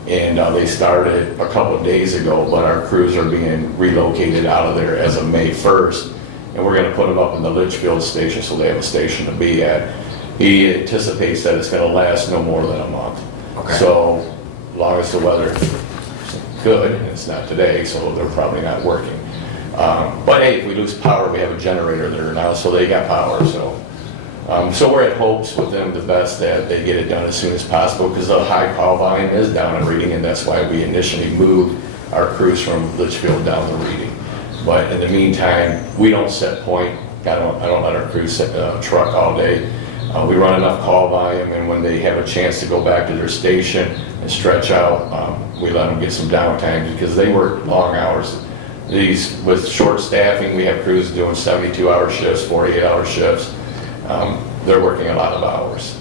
And they started a couple of days ago, but our crews are being relocated out of there as of May 1st. And we're gonna put them up in the Litchfield station, so they have a station to be at. He anticipates that it's gonna last no more than a month. Okay. So, as long as the weather is good, and it's not today, so they're probably not working. But hey, if we lose power, we have a generator there now, so they got power, so. So we're at hopes with them the best that they get it done as soon as possible, because the high call volume is down in Reading, and that's why we initially moved our crews from Litchfield down to Reading. But in the meantime, we don't set point. I don't let our crews sit in a truck all day. We run enough call volume, and when they have a chance to go back to their station and stretch out, we let them get some downtime, because they work long hours. With short staffing, we have crews doing 72-hour shifts, 48-hour shifts. They're working a lot of hours.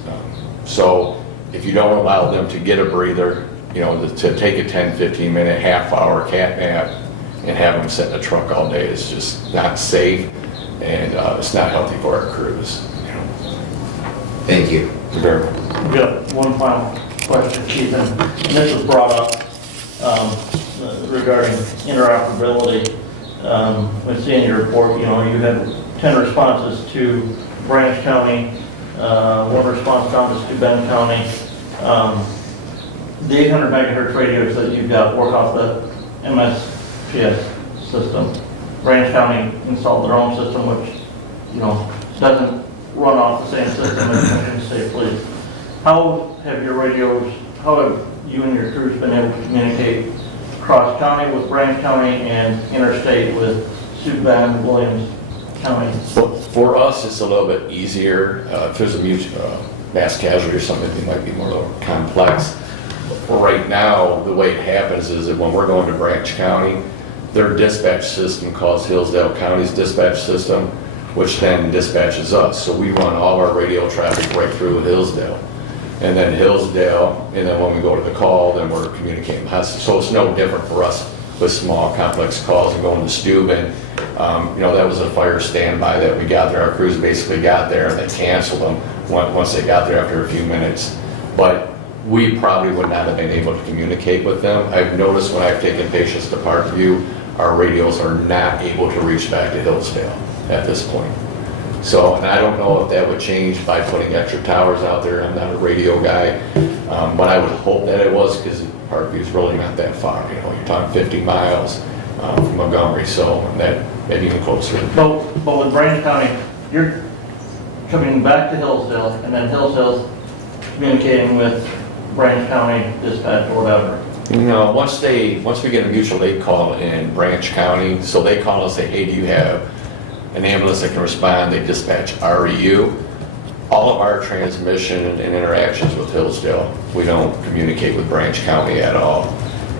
So if you don't allow them to get a breather, you know, to take a 10, 15-minute, half-hour cat nap and have them sit in a truck all day, is just not safe, and it's not healthy for our crews. You know. Thank you. Very much. I've got one final question, Keith, and this was brought up regarding interoperability. I see in your report, you know, you had 10 responses to Branch County, 1 response down to Steuben County. The 800 megahertz radios that you've got work off the MSPS system. Branch County installed their own system, which, you know, doesn't run off the same system as Michigan State Police. How have your radios, how have you and your crews been able to communicate cross-county with Branch County and interstate with Steuben, Williams County? For us, it's a little bit easier. If there's a mass casualty or something, it might be more complex. But for right now, the way it happens is that when we're going to Branch County, their dispatch system calls Hillsdale County's dispatch system, which then dispatches us. So we run all our radio traffic right through Hillsdale. And then Hillsdale, and then when we go to the call, then we're communicating. So it's no different for us with small, complex calls and going to Steuben. You know, that was a fire standby that we got there. Our crews basically got there and they canceled them once they got there after a few minutes. But we probably would not have been able to communicate with them. I've noticed when I've taken patients to Parkview, our radios are not able to reach back to Hillsdale at this point. So, and I don't know if that would change by putting extra towers out there. I'm not a radio guy, but I would hope that it was, because Parkview's really not that far. You know, you're talking 50 miles from Montgomery, so that maybe even closer. But with Branch County, you're coming back to Hillsdale, and then Hillsdale's communicating with Branch County dispatch or whatever. No, once we get a mutual aid call in Branch County, so they call and say, hey, do you have an ambulance that can respond? They dispatch REU. All of our transmission and interactions with Hillsdale, we don't communicate with Branch County at all.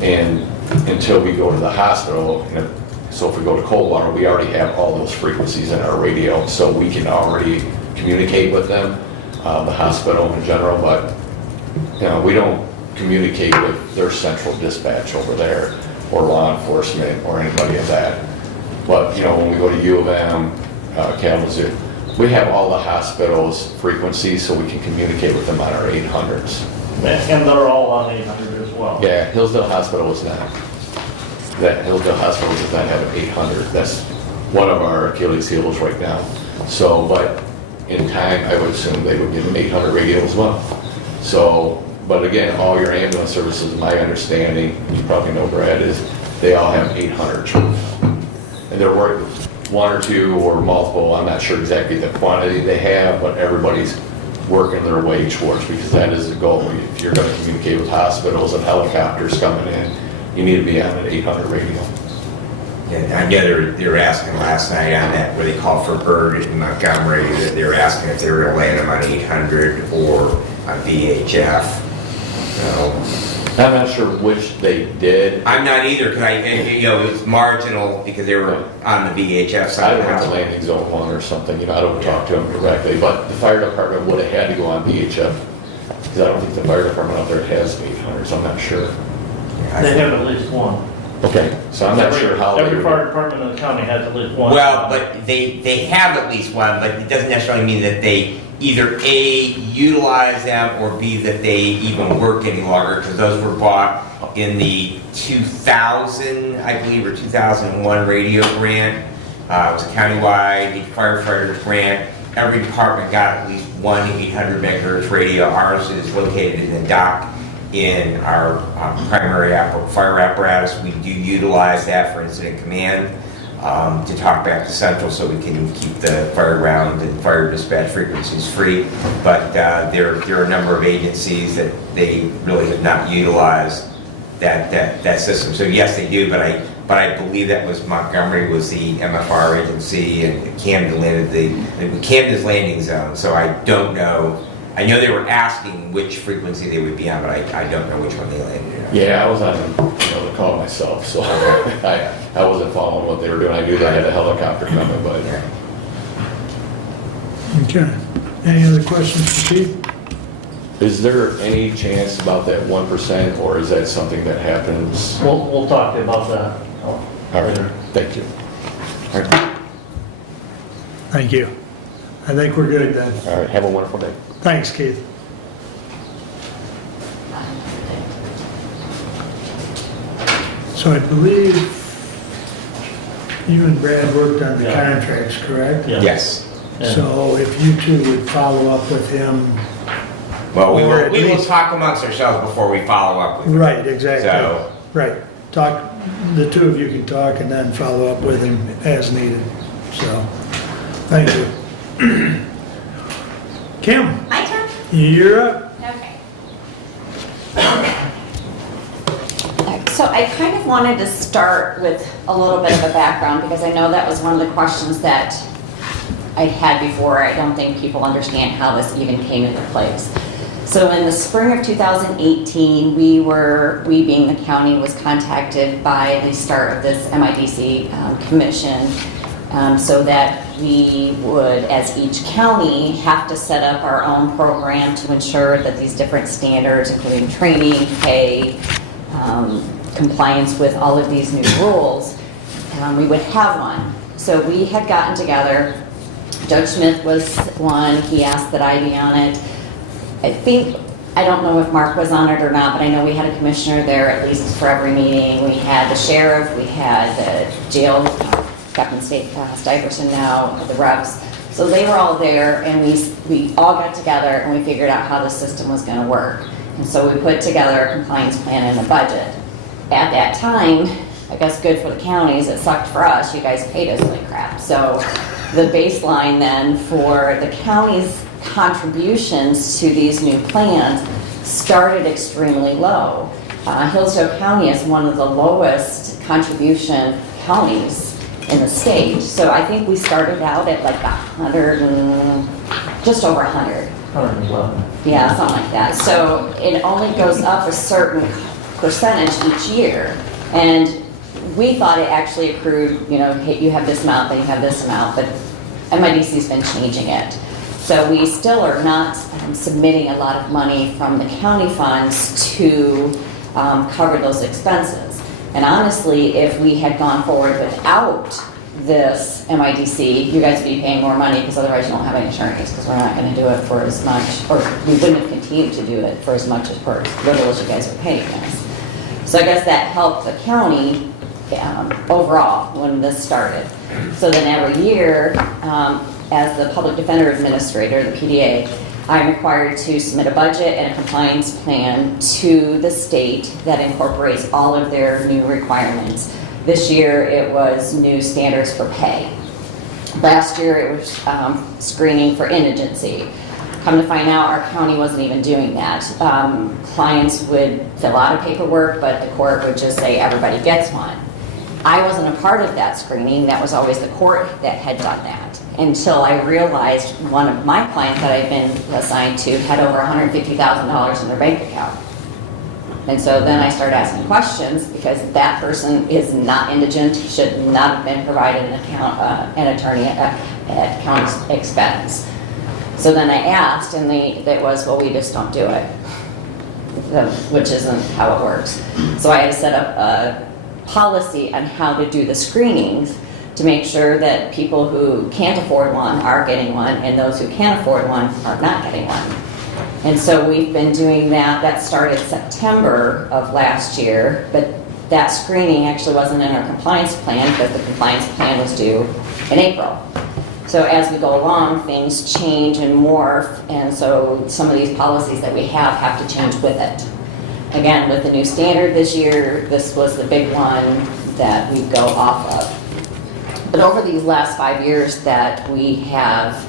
And until we go to the hospital, you know, so if we go to Coldwater, we already have all those frequencies in our radio, so we can already communicate with them, the hospital in general, but you know, we don't communicate with their central dispatch over there, or law enforcement, or anybody of that. But, you know, when we go to U of M, Kalamazoo, we have all the hospitals' frequencies, so we can communicate with them on our 800s. And they're all on 800 as well. Yeah, Hillsdale Hospital is not. That Hillsdale Hospital does not have an 800. That's one of our Achilles heels right now. So, but in time, I would assume they would get an 800 radio as well. So, but again, all your ambulance services, my understanding, you probably know Brad, is they all have 800s. And they're working one or two or multiple, I'm not sure exactly the quantity they have, but everybody's working their way towards, because that is the goal. If you're going to communicate with hospitals and helicopters coming in, you need to be on an 800 radio. And I know they were asking last night on that, where they called for Bird in Montgomery, that they were asking if they were going to land them on 800 or on VHF. So, I'm not sure which they did. I'm not either, because it was marginal because they were on the VHF I side of don't the have house. landing zone 1 or something, you know, I don't talk to them directly, but the fire department would have had to go on VHF, because I don't think the fire department out there has 800s, I'm not sure. They have at least one. Okay, so I'm not sure how. Every fire department in the county has at least one. Well, but they have at least one, but it doesn't necessarily mean that they either A, utilize them, or B, that they even work any longer, because those were bought in the 2000, I believe, or 2001 radio grant. It was a countywide firefighters grant. Every department got at least one 800 megahertz radio. Ours is located in the dock in our primary fire apparatus. We do utilize that for incident command to talk back to central, so we can keep the fire ground and fire dispatch frequencies free. But there are a number of agencies that they really have not utilized that system. So yes, they do, but I believe that was Montgomery was the MFR agency, and Camden landed Camden's landing zone. So I don't know. I know they were asking which frequency they would be on, but I don't know which one they landed on. Yeah, I was on the call myself, so I wasn't following what they were doing. I knew they had a helicopter coming, but. Okay. Any other questions for Chief? Is there any chance about that 1%, or is that something that happens? We'll talk to you about that. All right, thank you. All right, Thank you. I think we're good then. all right, have a wonderful day. Thanks, Keith. So I believe you and Brad worked on the Yeah. contracts, correct? Yeah. Yes. Yeah. So if you two would follow up with him. Well, we Or at will least- talk amongst ourselves before we follow up with them. Right, exactly. So, Right. Talk, the two of you can talk and then follow up with him as needed. So, thank you. Kim, My turn? you're up. Okay. So I kind of wanted to start with a little bit of a background, because I know that was one of the questions that I had before. I don't think people understand how this even came into place. So in the spring of 2018, we being the county, was contacted by the start of this MIDC commission, so that we would, as each county, have to set up our own program to ensure that these different standards, including training, pay, compliance with all of these new rules, we would have one. So we had gotten together Judge Smith was one, he asked that I be on it. I don't know if Mark was on it or not, but I know we had a commissioner there at least for every meeting. We had the sheriff, we had the jail, Captain Stiverson now, the reps. So they were all there, and we all got together and we figured out how the system was going to work. And so we put together a compliance plan and a budget. At that time, I guess good for the counties, it sucked for us, you guys paid us like crap. So the baseline then for the county's contributions to these new plans started extremely low. Hillsdale County is one of the lowest contribution counties in the state. So I think we started out at like 100 and just over 100. 111. Yeah, something like that. So it only goes up a certain percentage each year. And we thought it actually accrued, hey, you have this amount, then you have this amount, but MIDC's been changing it. So we still are not submitting a lot of money from the county funds to cover those expenses. And honestly, if we had gone forward without this MIDC, you guys would be paying more money because otherwise you don't have any attorneys, because we're not going to do it for as much, or we wouldn't have continued to do it for as much as per little as you guys are paying us. So I guess that helped the county overall when this started. So then every year, as the Public Defender Administrator, the PDA, I'm required to submit a budget and a compliance plan to the state that incorporates all of their new requirements. This year it was new standards for pay. Last year it was screening for indigency. Come to find out, our county wasn't even doing that. Clients would fill out a paperwork, but the court would just say everybody gets one. I wasn't a part of that screening. That was always the court that had done that. Until I realized one of my clients that I'd been assigned to had over $150,000 in their bank account. And so then I started asking questions, because that person is not indigent, should not have been provided an attorney at county expense. So then I asked, and it was, well, we just don't do it, which isn't how it works. So I had to set up a policy on how to do the screenings to make sure that people who can't afford one are getting one, and those who can afford one are not getting one. And so we've been doing that. That started September of last year, but that screening actually wasn't in our compliance plan because the compliance plan was due in April. So as we go along, things change and morph, and so some of these policies that we have to change with it. Again, with the new standard this year, this was the big one that we go off of. But over these last 5 years that we have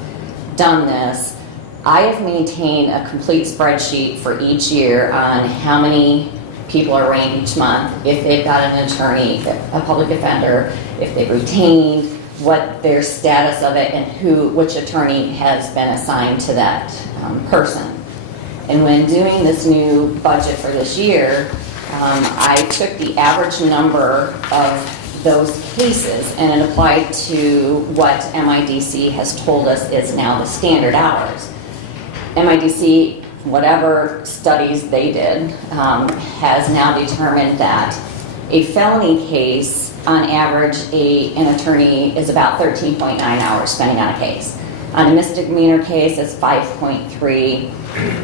done this, I have maintained a complete spreadsheet for each year on how many people are ranked each month, if they've got an attorney, a public defender, if they've retained, what their status of it, and which attorney has been assigned to that person. And when doing this new budget for this year, I took the average number of those cases and it applied to what MIDC has told us is now the standard hours. MIDC, whatever studies they did, has now determined that a felony case, on average, an attorney is about 13.9 hours spending on a case. On a misdemeanor case, it's 5.3.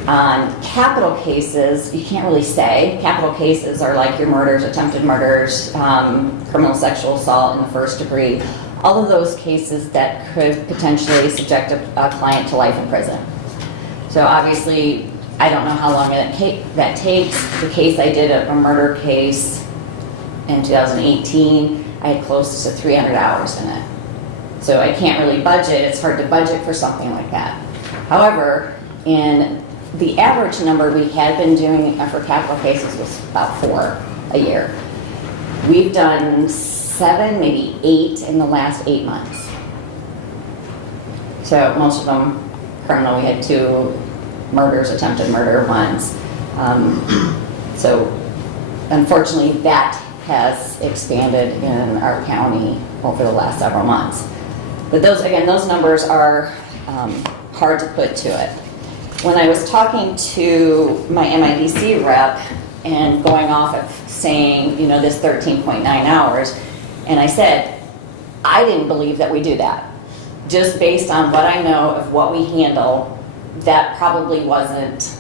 On capital cases, you can't really say. Capital cases are like your murders, attempted murders, criminal sexual assault in the first degree. All of those cases that could potentially subject a client to life in prison. So obviously, I don't know how long that takes. The case I did, a murder case in 2018, I had close to 300 hours in it. So I can't really budget. It's hard to budget for something like that. However, in the average number we had been doing for capital cases was about 4 a year. We've done 7, maybe 8 in the last 8 months. So most of them criminal. We had 2 murders, attempted murder ones. So unfortunately that has expanded in our county over the last several months. But those numbers are hard to put to it. When I was talking to my MIDC rep and going off of saying, this 13.9 hours, and I said, I didn't believe that we do that. just based on what I know of what we handle, that probably wasn't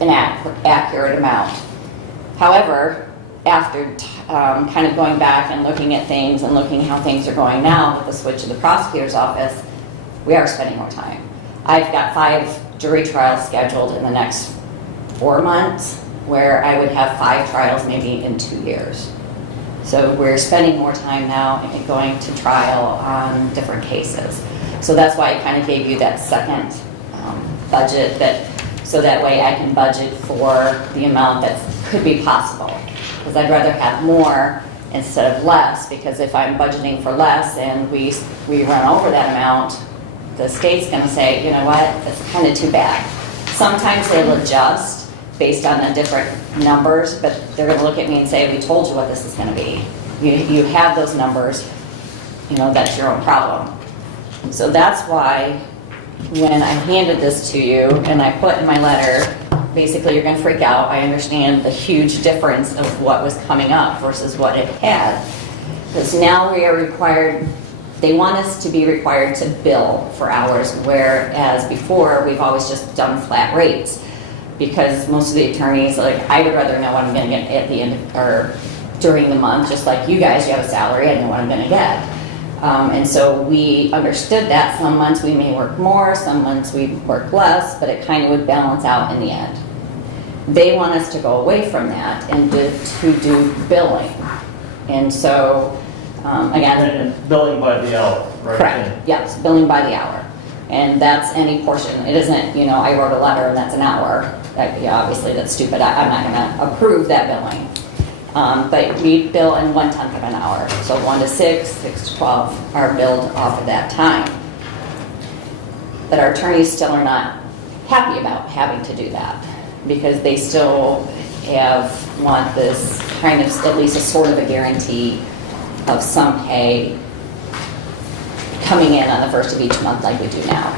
an accurate amount. However, after kind of going back and looking at things and looking how things are going now with the switch to the prosecutor's office, we are spending more time. I've got 5 jury trials scheduled in the next 4 months, where I would have 5 trials maybe in 2 years. So we're spending more time now and going to trial on different cases. So that's why I kind of gave you that second budget, so that way I can budget for the amount that could be possible. Because I'd rather have more instead of less, because if I'm budgeting for less and we run over that amount, the state's going to say, you know what, that's kind of too bad. Sometimes they'll adjust based on the different numbers, but they're going to look at me and say, we told you what this is going to be. You have those numbers, that's your own problem. So that's why when I handed this to you and I put in my letter, basically you're going to freak out. I understand the huge difference of what was coming up versus what it had. Because now we are required, they want us to be required to bill for hours, whereas before we've always just done flat rates. Because most of the attorneys, I would rather know what I'm going to get at the end or during the month, just like you guys, you have a salary, I know what I'm going to get. And so we understood that some months we may work more, some months we work less, but it kind of would balance out in the end. They want us to go away from that and to do billing. And so, again... And billing by the hour, right? Correct, yes, billing by the hour. And that's any portion. It isn't, I wrote a letter and that's an hour. Obviously that's stupid. I'm not going to approve that billing. But we bill in 1/10 of an hour. So 1 to 6, 6 to 12 are billed off of that time. But our attorneys still are not happy about having to do that, because they still want this kind of, at least a sort of a guarantee of some pay coming in on the first of each month like we do now.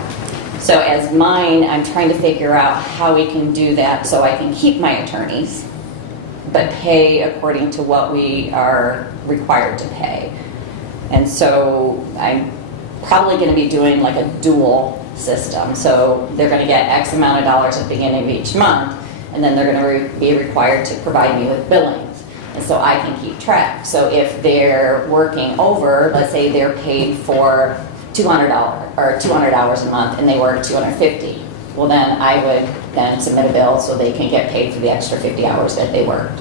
So as mine, I'm trying to figure out how we can do that so I can keep my attorneys, but pay according to what we are required to pay. And so I'm probably going to be doing like a dual system. So they're going to get X amount of dollars at the beginning of each month, and then they're going to be required to provide me with billings. And so I can keep track. So if they're working over, let's say they're paid for $200 or 200 hours a month and they work 250, well then I would then submit a bill so they can get paid for the extra 50 hours that they worked.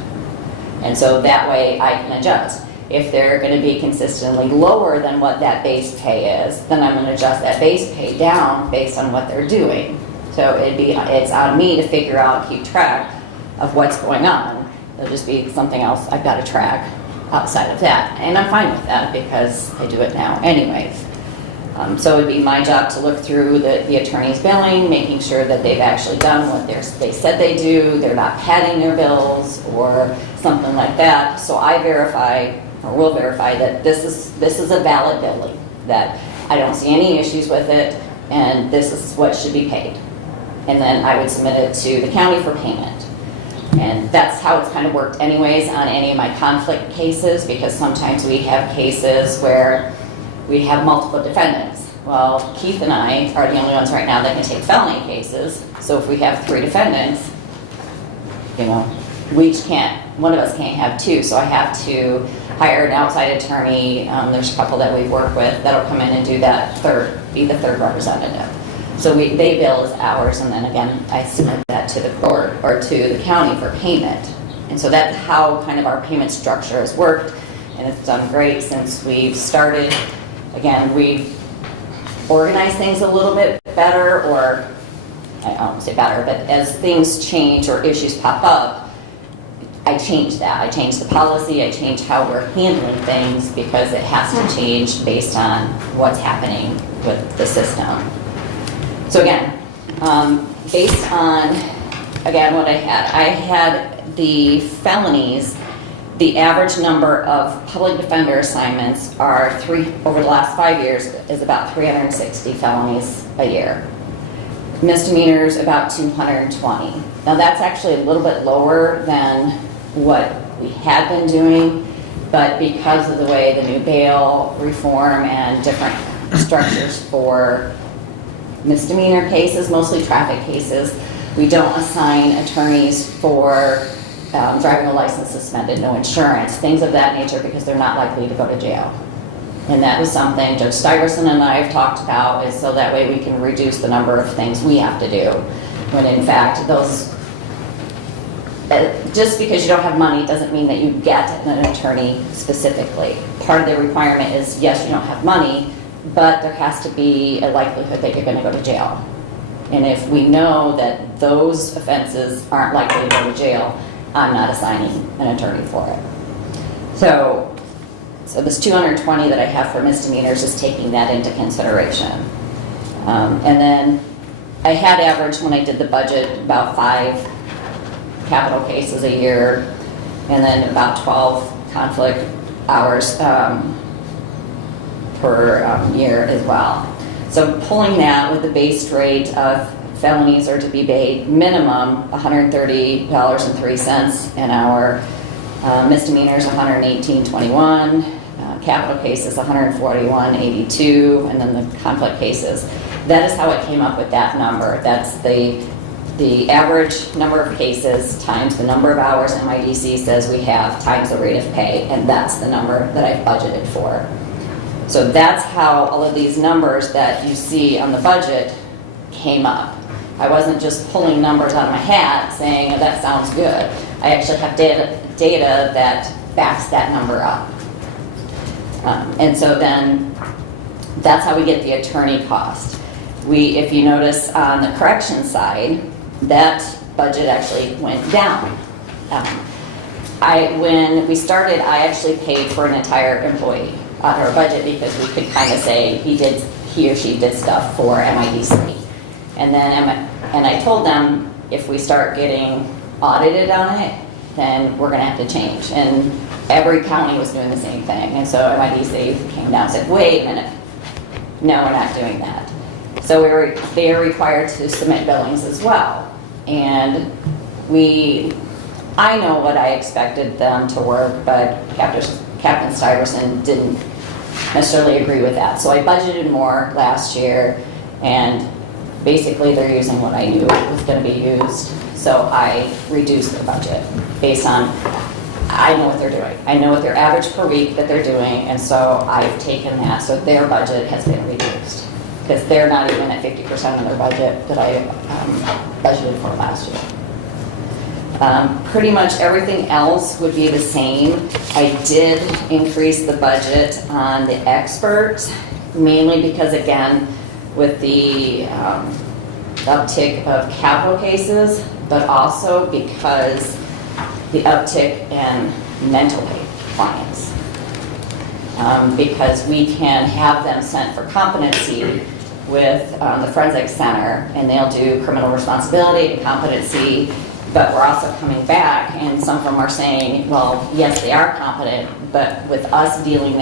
And so that way I can adjust. If they're going to be consistently lower than what that base pay is, then I'm going to adjust that base pay down based on what they're doing. So it's on me to figure out, keep track of what's going on. There'll just be something else I've got to track outside of that. And I'm fine with that because I do it now anyways. So it would be my job to look through the attorney's billing, making sure that they've actually done what they said they do, they're not padding their bills or something like that. So I verify, or will verify, that this is a valid billing, that I don't see any issues with it, and this is what should be paid. And then I would submit it to the county for payment. And that's how it's kind of worked anyways on any of my conflict cases, because sometimes we have cases where we have multiple defendants. Well, Keith and I are the only ones right now that can take felony cases. So if we have 3 defendants, we each one of us can't have 2. So I have to hire an outside attorney. There's a couple that we've worked with that'll come in and do that be the third representative. So they bill as hours, and then again, I submit that to the court or to the county for payment. And so that's how kind of our payment structure has worked, and it's done great since we've started. Again, we've organized things a little bit better, or I don't say better, but as things change or issues pop up, I change that. I change the policy, I change how we're handling things, because it has to change based on what's happening with the system. So again, based on, what I had the felonies, the average number of public defender assignments are over the last 5 years is about 360 felonies a year. Misdemeanors about 220. Now that's actually a little bit lower than what we had been doing, but because of the way the new bail reform and different structures for misdemeanor cases, mostly traffic cases. We don't assign attorneys for driving a license suspended, no insurance, things of that nature, because they're not likely to go to jail. And that was something Judge Stuyvesant and I have talked about, is so that way we can reduce the number of things we have to do. When in fact, those, just because you don't have money doesn't mean that you get an attorney specifically. Part of the requirement is, yes, you don't have money, but there has to be a likelihood that you're going to go to jail. And if we know that those offenses aren't likely to go to jail, I'm not assigning an attorney for it. So this 220 that I have for misdemeanors is taking that into consideration. And then I had averaged, when I did the budget, about 5 capital cases a year, and then about 12 conflict hours per year as well. So pulling that with the base rate of felonies are to be paid minimum $130.03 an hour, misdemeanors $118.21, capital cases $141.82, and then the conflict cases. That is how it came up with that number. That's the average number of cases times the number of hours MIDC says we have times the rate of pay, and that's the number that I budgeted for. So that's how all of these numbers that you see on the budget came up. I wasn't just pulling numbers out of my hat saying, oh, that sounds good. I actually have data that backs that number up. And so then that's how we get the attorney cost. If you notice on the correction side, that budget actually went down. When we started, I actually paid for an entire employee on our budget because we could kind of say he or she did stuff for MIDC. And I told them, if we start getting audited on it, then we're going to have to change. And every county was doing the same thing. And so MIDC came down and said, wait a minute, no, we're not doing that. So they are required to submit billings as well. And I know what I expected them to work, but Captain Stuyvesant didn't necessarily agree with that. So I budgeted more last year, and basically they're using what I knew was going to be used. So I reduced the budget based on, I know what they're doing. I know what their average per week that they're doing, and so I've taken that. So their budget has been reduced because they're not even at 50% of their budget that I budgeted for last year. Pretty much everything else would be the same. I did increase the budget on the experts, mainly because, again, with the uptick of capital cases, but also because the uptick in mental clients. Because we can have them sent for competency with the Forensic Center, and they'll do criminal responsibility and competency, but we're also coming back, and some of them are saying, well, yes, they are competent, but with us dealing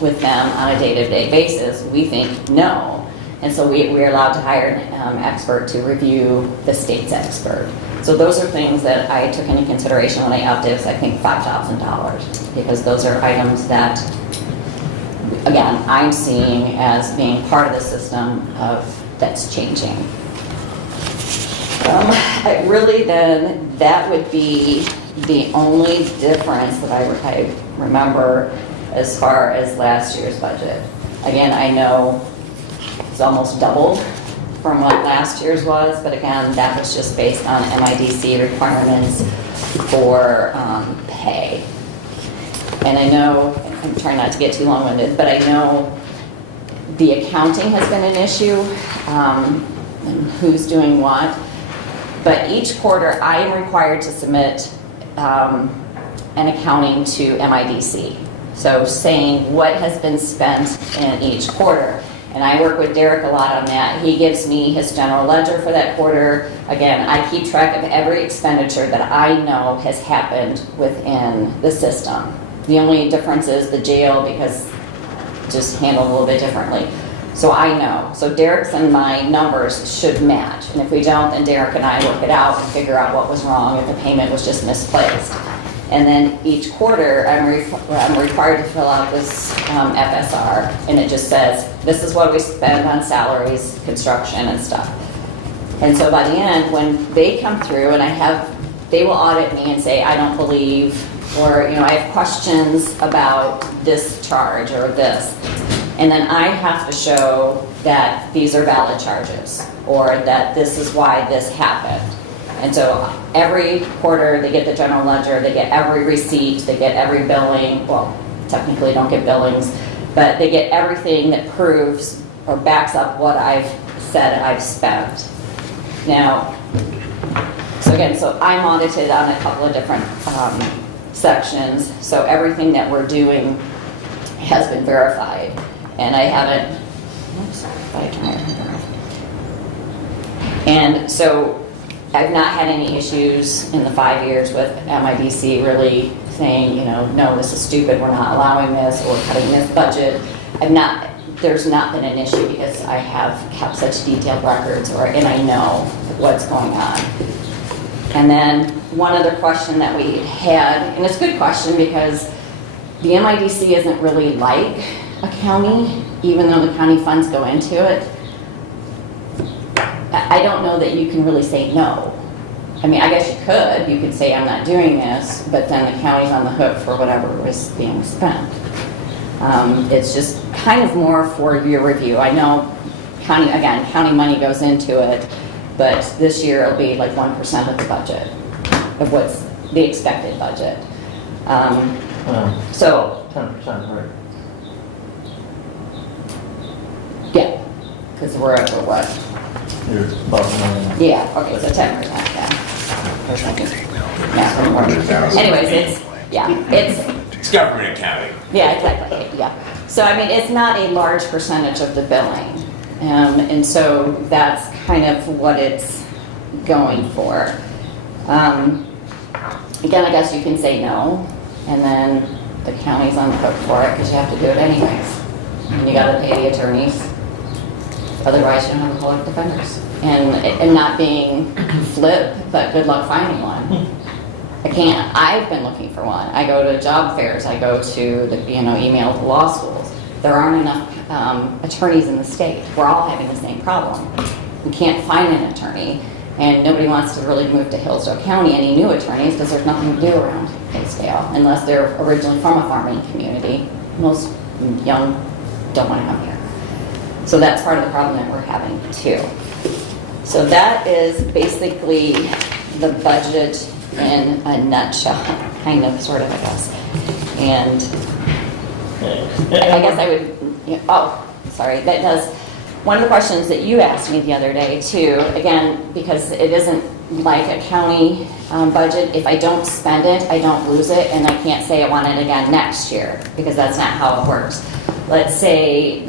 with them on a day-to-day basis, we think no. And so we're allowed to hire an expert to review the state's expert. So those are things that I took into consideration when I upped it. It's, I think, $5,000, because those are items that, again, I'm seeing as being part of the system that's changing. Really, then, that would be the only difference that I remember as far as last year's budget. Again, I know it's almost doubled from what last year's was, but again, that was just based on MIDC requirements for pay. And I know, I'm trying not to get too long-winded, but I know the accounting has been an issue, and who's doing what. But each quarter, I am required to submit an accounting to MIDC. So saying what has been spent in each quarter. And I work with Derek a lot on that. He gives me his general ledger for that quarter. Again, I keep track of every expenditure that I know has happened within the system. The only difference is the jail, because just handled a little bit differently. So I know. So Derek's and my numbers should match. And if we don't, then Derek and I work it out and figure out what was wrong, if the payment was just misplaced. And then each quarter, I'm required to fill out this FSR, and it just says, this is what we spend on salaries, construction, and stuff. And so by the end, when they come through and they will audit me and say, I don't believe, or, I have questions about this charge or this. And then I have to show that these are valid charges, or that this is why this happened. And so every quarter, they get the general ledger, they get every receipt, they get every billing. Well, technically don't get billings, but they get everything that proves or backs up what I've said I've spent. Now, so I'm audited on a couple of different sections. So everything that we're doing has been verified. And I haven't, oops, I can't remember. And so I've not had any issues in the 5 years with MIDC really saying, no, this is stupid, we're not allowing this, or cutting this budget. There's not been an issue because I have kept such detailed records, and I know what's going on. And then one other question that we had, and it's a good question because the MIDC isn't really like a county, even though the county funds go into it. I don't know that you can really say no. I mean, I guess you could. You could say, I'm not doing this, but then the county's on the hook for whatever was being spent. It's just kind of more for your review. I know county money goes into it, but this year it'll be like 1% of the budget, of what's the expected budget. So 10%, right? Yeah, because we're at what? You're about $1 million. Yeah, okay, so 10%, yeah. Anyways, It's government accounting. yeah, exactly, yeah. So, I mean, it's not a large percentage of the billing. And so that's kind of what it's going for. Again, I guess you can say no, and then the county's on the hook for it because you have to do it anyways. And you gotta pay the attorneys. Otherwise, you don't have public defenders. And not being flip, but good luck finding one. I can't. I've been looking for one. I go to job fairs. I go to the, email to law schools. There aren't enough attorneys in the state. We're all having the same problem. We can't find an attorney, and nobody wants to really move to Hillsdale County, any new attorneys, because there's nothing to do around Hillsdale, unless they're originally from a farming community. Most young don't want to come here. So that's part of the problem that we're having too. So that is basically the budget in a nutshell, kind of, sort of, I guess. And I guess I would, sorry, that does, one of the questions that you asked me the other day too, again, because it isn't like a county budget, if I don't spend it, I don't lose it, and I can't say I want it again next year, because that's not how it works. Let's say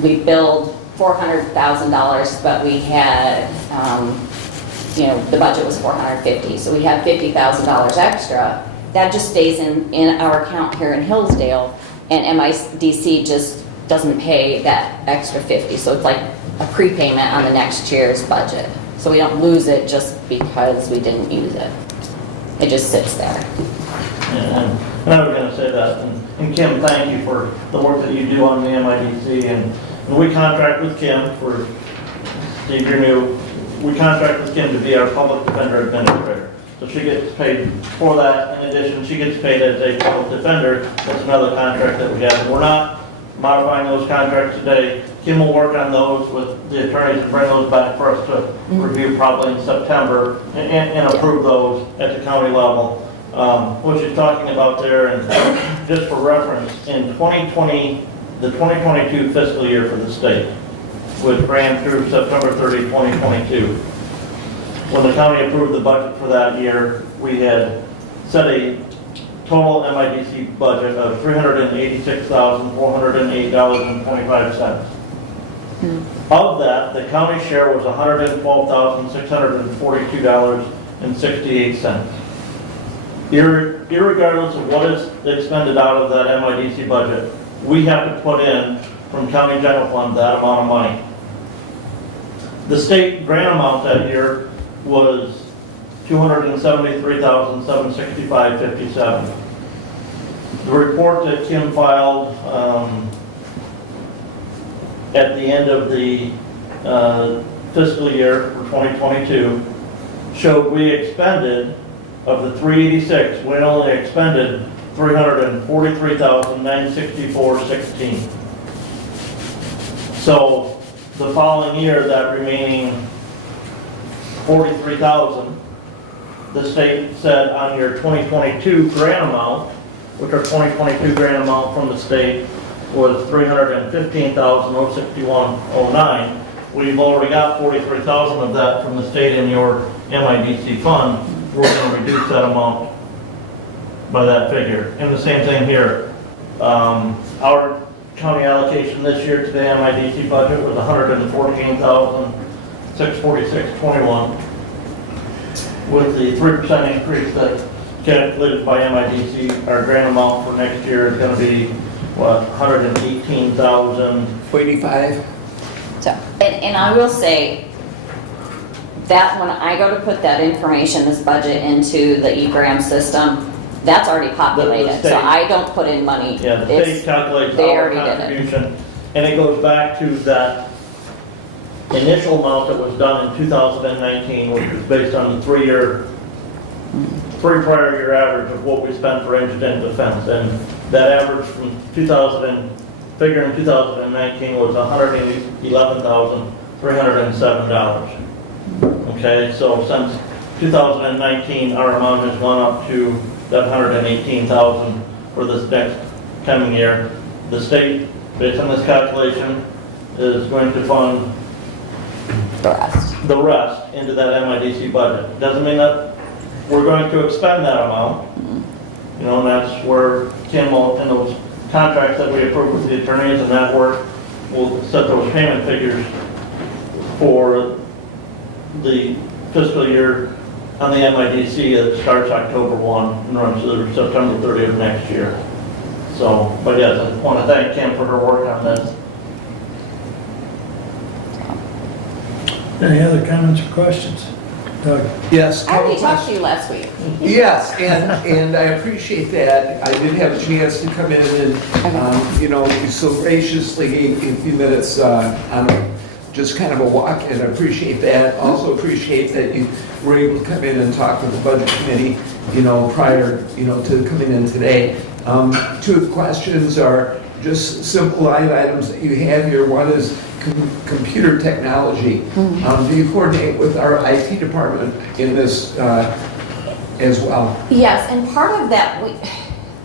we billed $400,000, but we had, the budget was $450,000, so we have $50,000 extra. That just stays in our account here in Hillsdale, and MIDC just doesn't pay that extra $50,000. So it's like a prepayment on the next year's budget. So we don't lose it just because we didn't use it. It just sits there. And I was going to say that, and Kim, thank you for the work that you do on the MIDC, and we contract with Kim for, Steve, you're new, we contract with Kim to be our public defender administrator. So she gets paid for that. In addition, she gets paid as a public defender. That's another contract that we have. We're not modifying those contracts today. Kim will work on those with the attorneys and bring those back for us to review probably in September and approve those at the county level. What she's talking about there, and just for reference, in 2020, the 2022 fiscal year for the state, which ran through September 30, 2022. When the county approved the budget for that year, we had set a total MIDC budget of $386,408.25. Of that, the county share was $112,642.68. Irregardless of what is expended out of that MIDC budget, we have to put in from county general fund that amount of money. The state grant amount that year was $273,765.57. The report that Kim filed at the end of the fiscal year for 2022 showed we expended, of the 386, we only expended $343,964.16. So the following year, that remaining $43,000, the state said on your 2022 grant amount, which our 2022 grant amount from the state was $315,061.09. We've already got $43,000 of that from the state in your MIDC fund. We're going to reduce that amount by that figure. And the same thing here. Our county allocation this year to the MIDC budget was $114,646.21. With the 3% increase that's calculated by MIDC, our grant amount for next year is going to be, what, $118,085? So, and I will say that when I go to put that information, this budget into the e-gram system, that's already populated, so I don't put in money. Yeah, the state calculates they our already did it. contribution, and it goes back to that initial amount that was done in 2019, which was based on the three prior year average of what we spent for indigent defense, and that average from figure in 2019 was $111,307. Okay, so since 2019, our amount has gone up to that $118,000 for this next coming year. The state, based on this calculation, is going to fund the rest into that MIDC budget. Doesn't mean that we're going to expend that amount. You know, and that's where Kim will, in those contracts that we approve with the attorneys and that work, will set those payment figures for the fiscal year on the MIDC that starts October 1 and runs through September 30th of next year. So, but yes, I want to thank Kim for her work on this. Any other comments or questions? Doug? Yes. I already talked to you last week. Yes, and I appreciate that. I did have a chance to come in and, you know, you so graciously gave me a few minutes on just kind of a walk, and I appreciate that. Also appreciate that you were able to come in and talk with the budget committee, you know, prior, you know, to coming in today. Two of the questions are just simple line items that you have here. One is computer technology. Do you coordinate with our IT department in this as well? Yes, and part of that,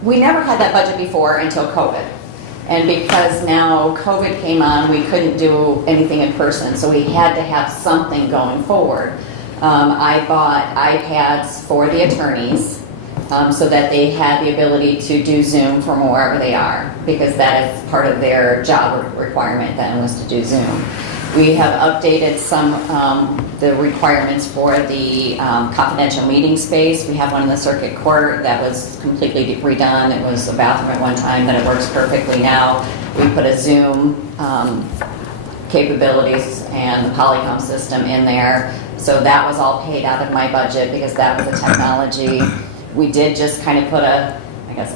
we never had that budget before until COVID. And because now COVID came on, we couldn't do anything in person, so we had to have something going forward. I bought iPads for the attorneys so that they had the ability to do Zoom from wherever they are, because that is part of their job requirement then, was to do Zoom. We have updated some the requirements for the confidential meeting space. We have one in the circuit court that was completely redone. It was a bathroom at one time, but it works perfectly now. We put a Zoom capabilities and the Polycom system in there. So that was all paid out of my budget because that was the technology. We did just kind of put a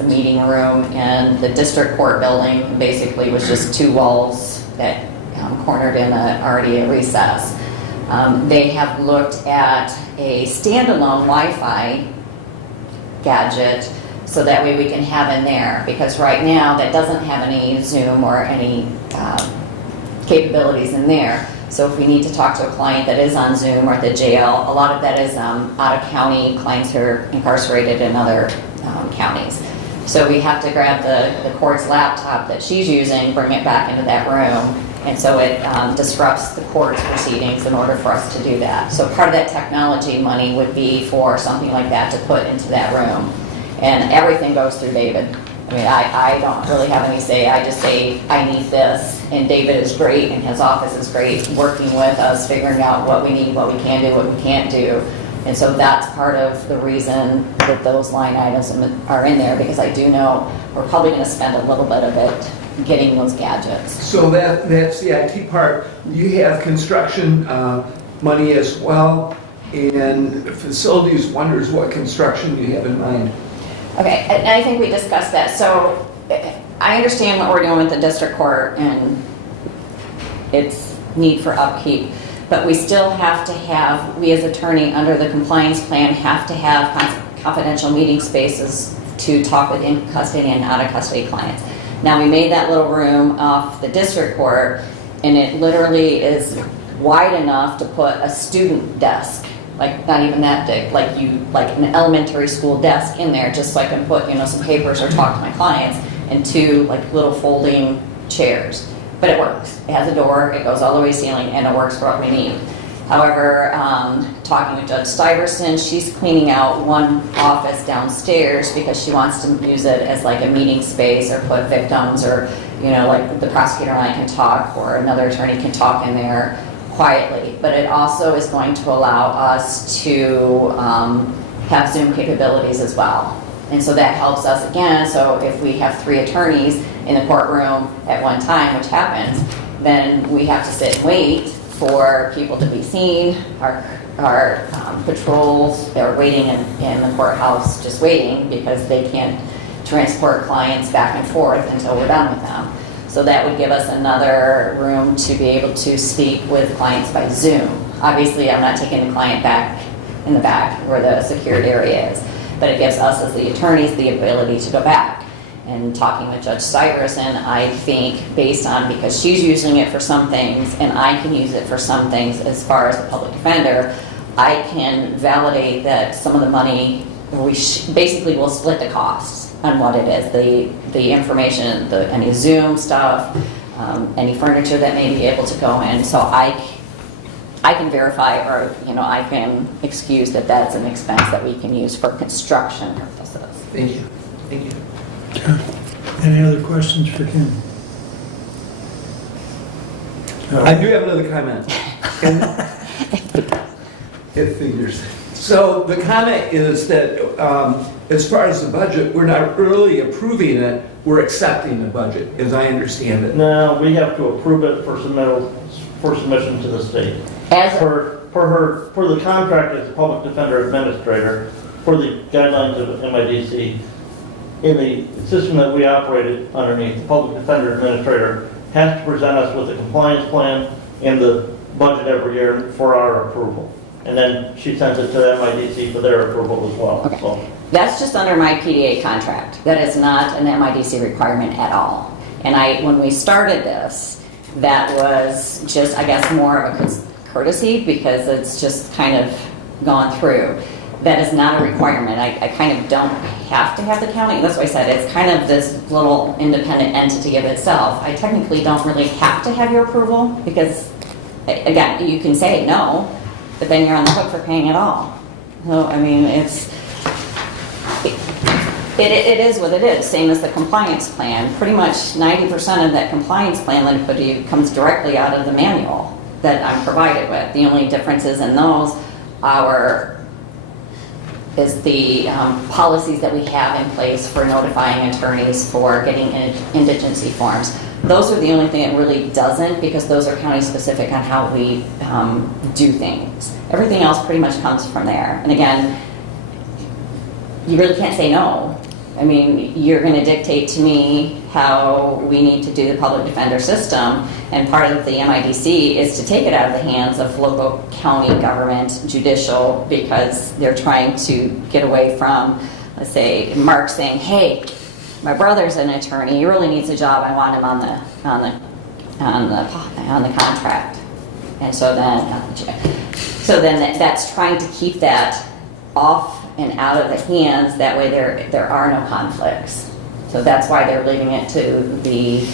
meeting room in the district court building. Basically, it was just two walls that cornered in already a recess. They have looked at a standalone Wi-Fi gadget so that way we can have in there, because right now that doesn't have any Zoom or any capabilities in there. So if we need to talk to a client that is on Zoom or at the jail, a lot of that is out-of-county clients who are incarcerated in other counties. So we have to grab the court's laptop that she's using, bring it back into that room, and so it disrupts the court's proceedings in order for us to do that. So part of that technology money would be for something like that to put into that room. And everything goes through David. I mean, I don't really have any say. I just say, I need this, and David is great, and his office is great, working with us, figuring out what we need, what we can do, what we can't do. And so that's part of the reason that those line items are in there, because I do know we're probably going to spend a little bit of it getting those gadgets. So that's the IT part. You have construction money as well. And facilities wonders what construction you have in mind. Okay, and I think we discussed that. So I understand what we're doing with the district court and its need for upkeep, but we still have to have, we as attorney under the compliance plan have to have confidential meeting spaces to talk with in custody and out of custody clients. Now, we made that little room off the district court, and it literally is wide enough to put a student desk, like not even that big, like an elementary school desk in there, just so I can put, some papers or talk to my clients, and 2 like little folding chairs. But it works. It has a door, it goes all the way to the ceiling, and it works for what we need. However, talking with Judge Stuyvesant, she's cleaning out one office downstairs because she wants to use it as like a meeting space or put victims or, like the prosecutor and I can talk or another attorney can talk in there quietly. But it also is going to allow us to have Zoom capabilities as well. And so that helps us again. So if we have 3 attorneys in the courtroom at one time, which happens, then we have to sit and wait for people to be seen. Our patrols are waiting in the courthouse, just waiting because they can't transport clients back and forth until we're done with them. So that would give us another room to be able to speak with clients by Zoom. Obviously, I'm not taking the client back in the back where the secured area is, but it gives us as the attorneys the ability to go back. And talking with Judge Stuyvesant, I think based on, because she's using it for some things and I can use it for some things as far as a public defender, I can validate that some of the money, basically we'll split the costs on what it is, the information, any Zoom stuff, any furniture that may be able to go in. So I can verify or, I can excuse that that's an expense that we can use for construction purposes. Thank you. Thank you. Any other questions for Kim? I do have another comment. It figures. So the comment is that as far as the budget, we're not really approving it, we're accepting the budget, as I understand it. No, we have to approve it for submission to the state. For the contract as a public defender administrator, for the guidelines of MIDC, in the system that we operated underneath, the public defender administrator has to present us with a compliance plan and the budget every year for our approval. And then she sends it to MIDC for their approval as well. Okay. So, That's just under my PDA contract. That is not an MIDC requirement at all. And when we started this, that was just, I guess, more of a courtesy because it's just kind of gone through. That is not a requirement. I kind of don't have to have the county. That's why I said it's kind of this little independent entity of itself. I technically don't really have to have your approval because, again, you can say no, but then you're on the hook for paying it all. So, I mean, it is what it is, same as the compliance plan. Pretty much 90% of that compliance plan that I put to you comes directly out of the manual that I'm provided with. The only differences in those is the policies that we have in place for notifying attorneys for getting indigency forms. Those are the only thing it really doesn't because those are county specific on how we do things. Everything else pretty much comes from there. And again, you really can't say no. I mean, you're going to dictate to me how we need to do the public defender system, and part of the MIDC is to take it out of the hands of local county government, judicial, because they're trying to get away from, let's say, Mark saying, hey, my brother's an attorney, he really needs a job, I want him on the contract. And so then that's trying to keep that off and out of the hands, that way there are no conflicts. So that's why they're leaving it to the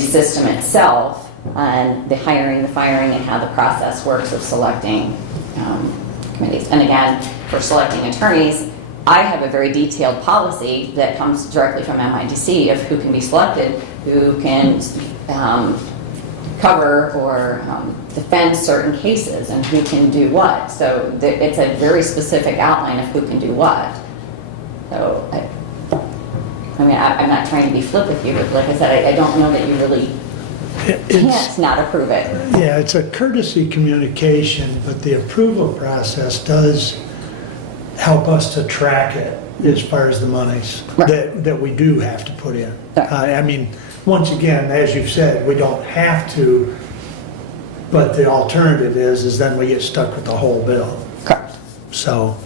system itself on the hiring, the firing, and how the process works of selecting committees. And again, for selecting attorneys, I have a very detailed policy that comes directly from MIDC of who can be selected, who can cover or defend certain cases, and who can do what. So it's a very specific outline of who can do what. So, I mean, I'm not trying to be flip with you, but like I said, I don't know that you really It's, can't not approve it. yeah, it's a courtesy communication, but the approval process does help us to track it as far as the monies Right. that we do have to put in. Right. I mean, once again, as you've said, we don't have to, but the alternative is then we get stuck with the whole bill. Correct. So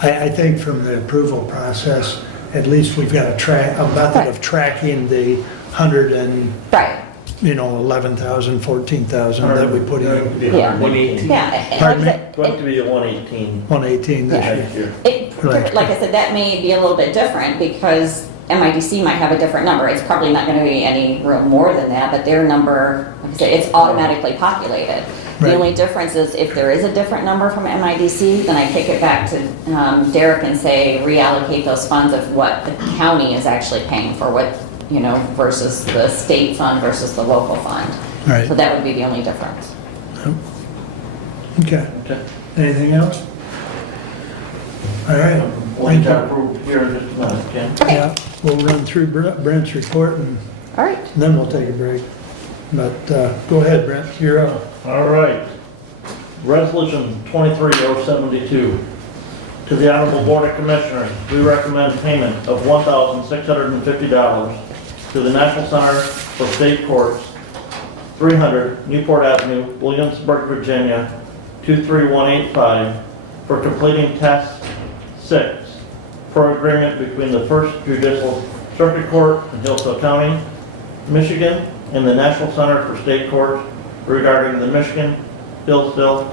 I think from the approval process, at least we've got a method of tracking the 100 and, Right, 11,000, 14,000 that we put in. Yeah. 118. yeah. and Pardon like I me? said, Going to be a 118 118 this Yeah. year. next year. Like I said, that may be a little bit different because MIDC might have a different number. It's probably not gonna be any real more than that, but their number, like I said, it's automatically populated. The Right. only difference is if there is a different number from MIDC, then I kick it back to Derek and say reallocate those funds of what the county is actually paying for what, versus the state fund versus the local fund. Right. So that would be the only difference. Okay. Okay. Anything else? All right. We'll Thank get that you. approved here in just a minute, Ken. Okay, Yeah, we'll run through Brent's report and all right. then we'll take a break. But go ahead, Brent, you're up. All right. Resolution 23072. To the Honorable Board of Commissioners, we recommend payment of $1,650 to the National Center for State Courts, 300 Newport Avenue, Williamsburg, Virginia, 23185, for completing Task 6 per agreement between the First Judicial Circuit Court in Hillsdale County, Michigan, and the National Center for State Courts regarding the Michigan Hillsdale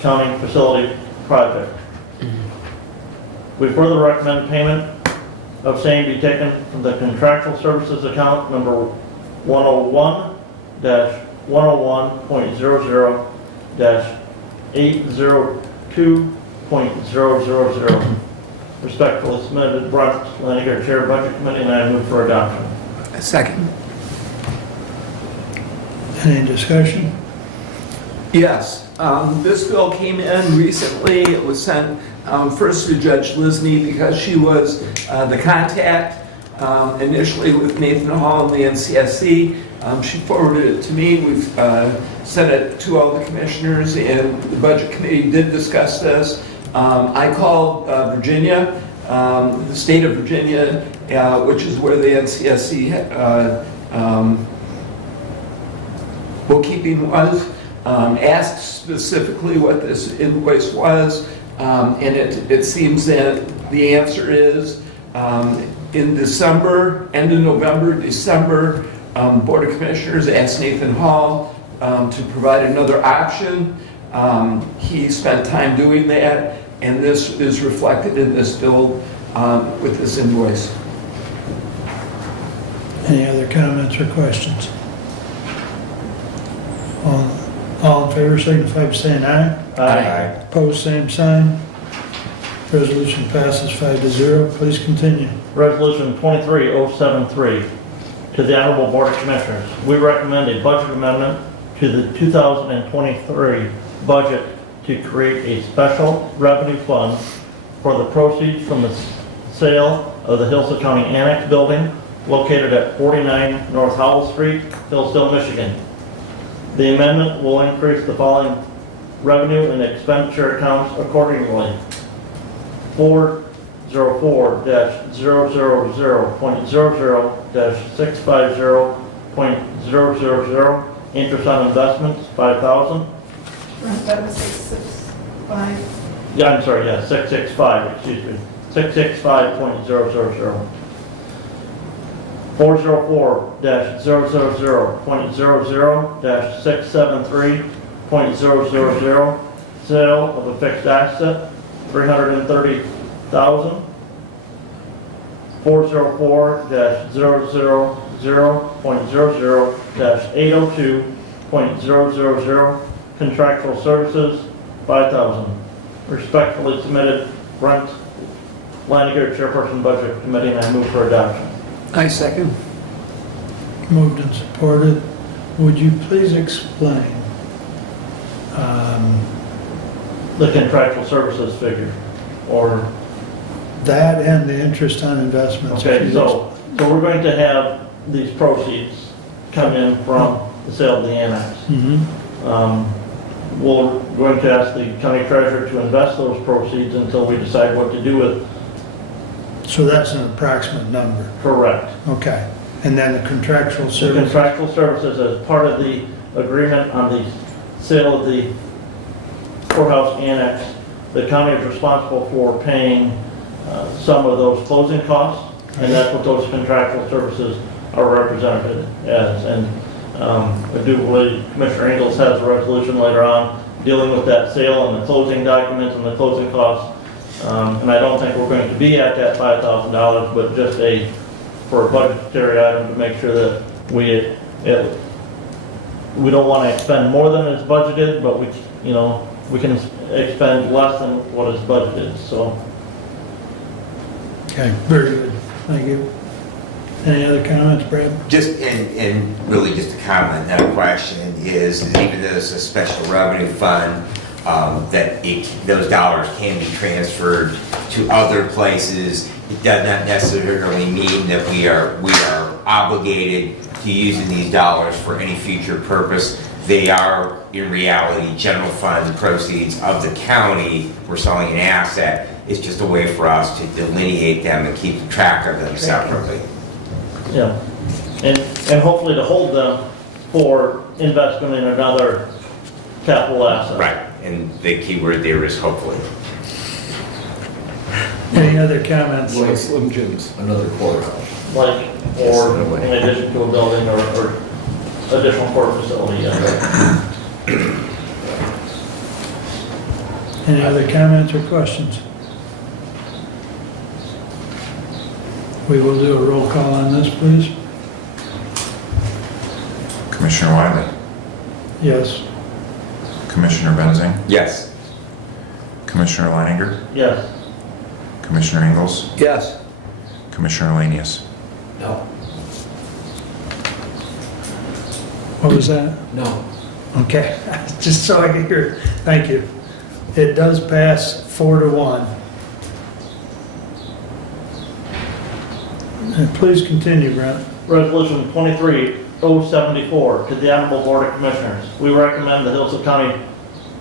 County Facility Project. We further recommend payment of same be taken from the contractual services account number 101-101-802.000. Respectfully submitted, Brent Laniger, Chair, Budget Committee, and I move for adoption. Second. Any discussion? Yes, this bill came in recently. It was sent first to Judge Lisney because she was the contact initially with Nathan Hall and the NCSC. She forwarded it to me. We've sent it to all the commissioners, and the Budget Committee did discuss this. I called Virginia, the state of Virginia, which is where the NCSC bookkeeping was. Asked specifically what this invoice was, and it seems that the answer is in December, end of November, December, Board of Commissioners asked Nathan Hall to provide another option. He spent time doing that, and this is reflected in this bill with this invoice. Any other comments or questions? All in favor, signify by saying aye. Aye. Opposed, same sign. Resolution passes 5-0. Please continue. Resolution 23073. To the Honorable Board of Commissioners, we recommend a budget amendment to the 2023 budget to create a special revenue fund for the proceeds from the sale of the Hillsdale County Annex Building located at 49 North Howell Street, Hillsdale, Michigan. The amendment will increase the following revenue and expenditure accounts accordingly. 400.00.650.000, interest on investments, $5,000. That was 665. Yeah, I'm sorry, yeah, 665, excuse me. 665.000. 404-000.673.000, sale of a fixed asset, $330,000. 404-000.802.000, contractual services, $5,000. Respectfully submitted, Brent Laniger, Chairperson Budget Committee, and I move for adoption. I second. Moved and supported. Would you please explain? The contractual services figure, or, That and the interest on investments. okay, so we're going to have these proceeds come in from the sale of the annex. We're going to ask the county treasurer to invest those proceeds until we decide what to do with. So that's an approximate number. Correct. Okay. And then the contractual The service? contractual services as part of the agreement on the sale of the courthouse annex, the county is responsible for paying some of those closing costs, and that's what those contractual services are represented as. And I do believe Commissioner Ingles has a resolution later on dealing with that sale and the closing documents and the closing costs. And I don't think we're going to be at that $5,000, but just for a budgetary item to make sure that we don't want to expend more than is budgeted, but we can expend less than what is budgeted, so. Okay, very good. Thank you. Any other comments, Brad? Just, and really just a comment, not a question, is even though it's a special revenue fund, that those dollars can be transferred to other places. It does not necessarily mean that we are obligated to using these dollars for any future purpose. They are, in reality, general fund proceeds of the county. We're selling an asset. It's just a way for us to delineate them and keep track of them separately. Yeah, and hopefully to hold them for investment in another capital asset. Right, and the key word there is hopefully. Any other comments? Like Slim Jim's, another courthouse. Like, or in addition to a building or additional court facility, yeah. Any other comments or questions? We will do a roll call on this, please. Commissioner Wiley, Yes. Commissioner Benzing, Yes. Commissioner Leininger, Yes. Commissioner Ingles, Yes. Commissioner Lanius. No. What was that? No. Okay, just so I can hear it. Thank you. It does pass 4-1. And please continue, Brent. Resolution 23-074 to the Honorable Board of Commissioners. We recommend the Hillsdale County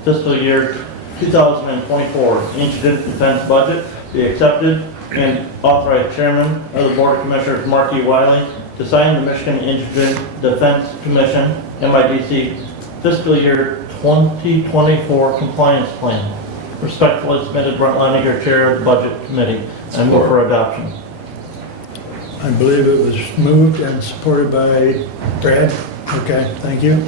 fiscal year 2024 indigent defense budget be accepted and authorize Chairman of the Board of Commissioners, Mark E. Wiley, to sign the Michigan Indigent Defense Commission, MIDC, fiscal year 2024 compliance plan. Respectfully submitted, Brent Leininger, Chair of the Budget Committee. I move for adoption. I believe it was moved and supported by Brad. Okay, thank you.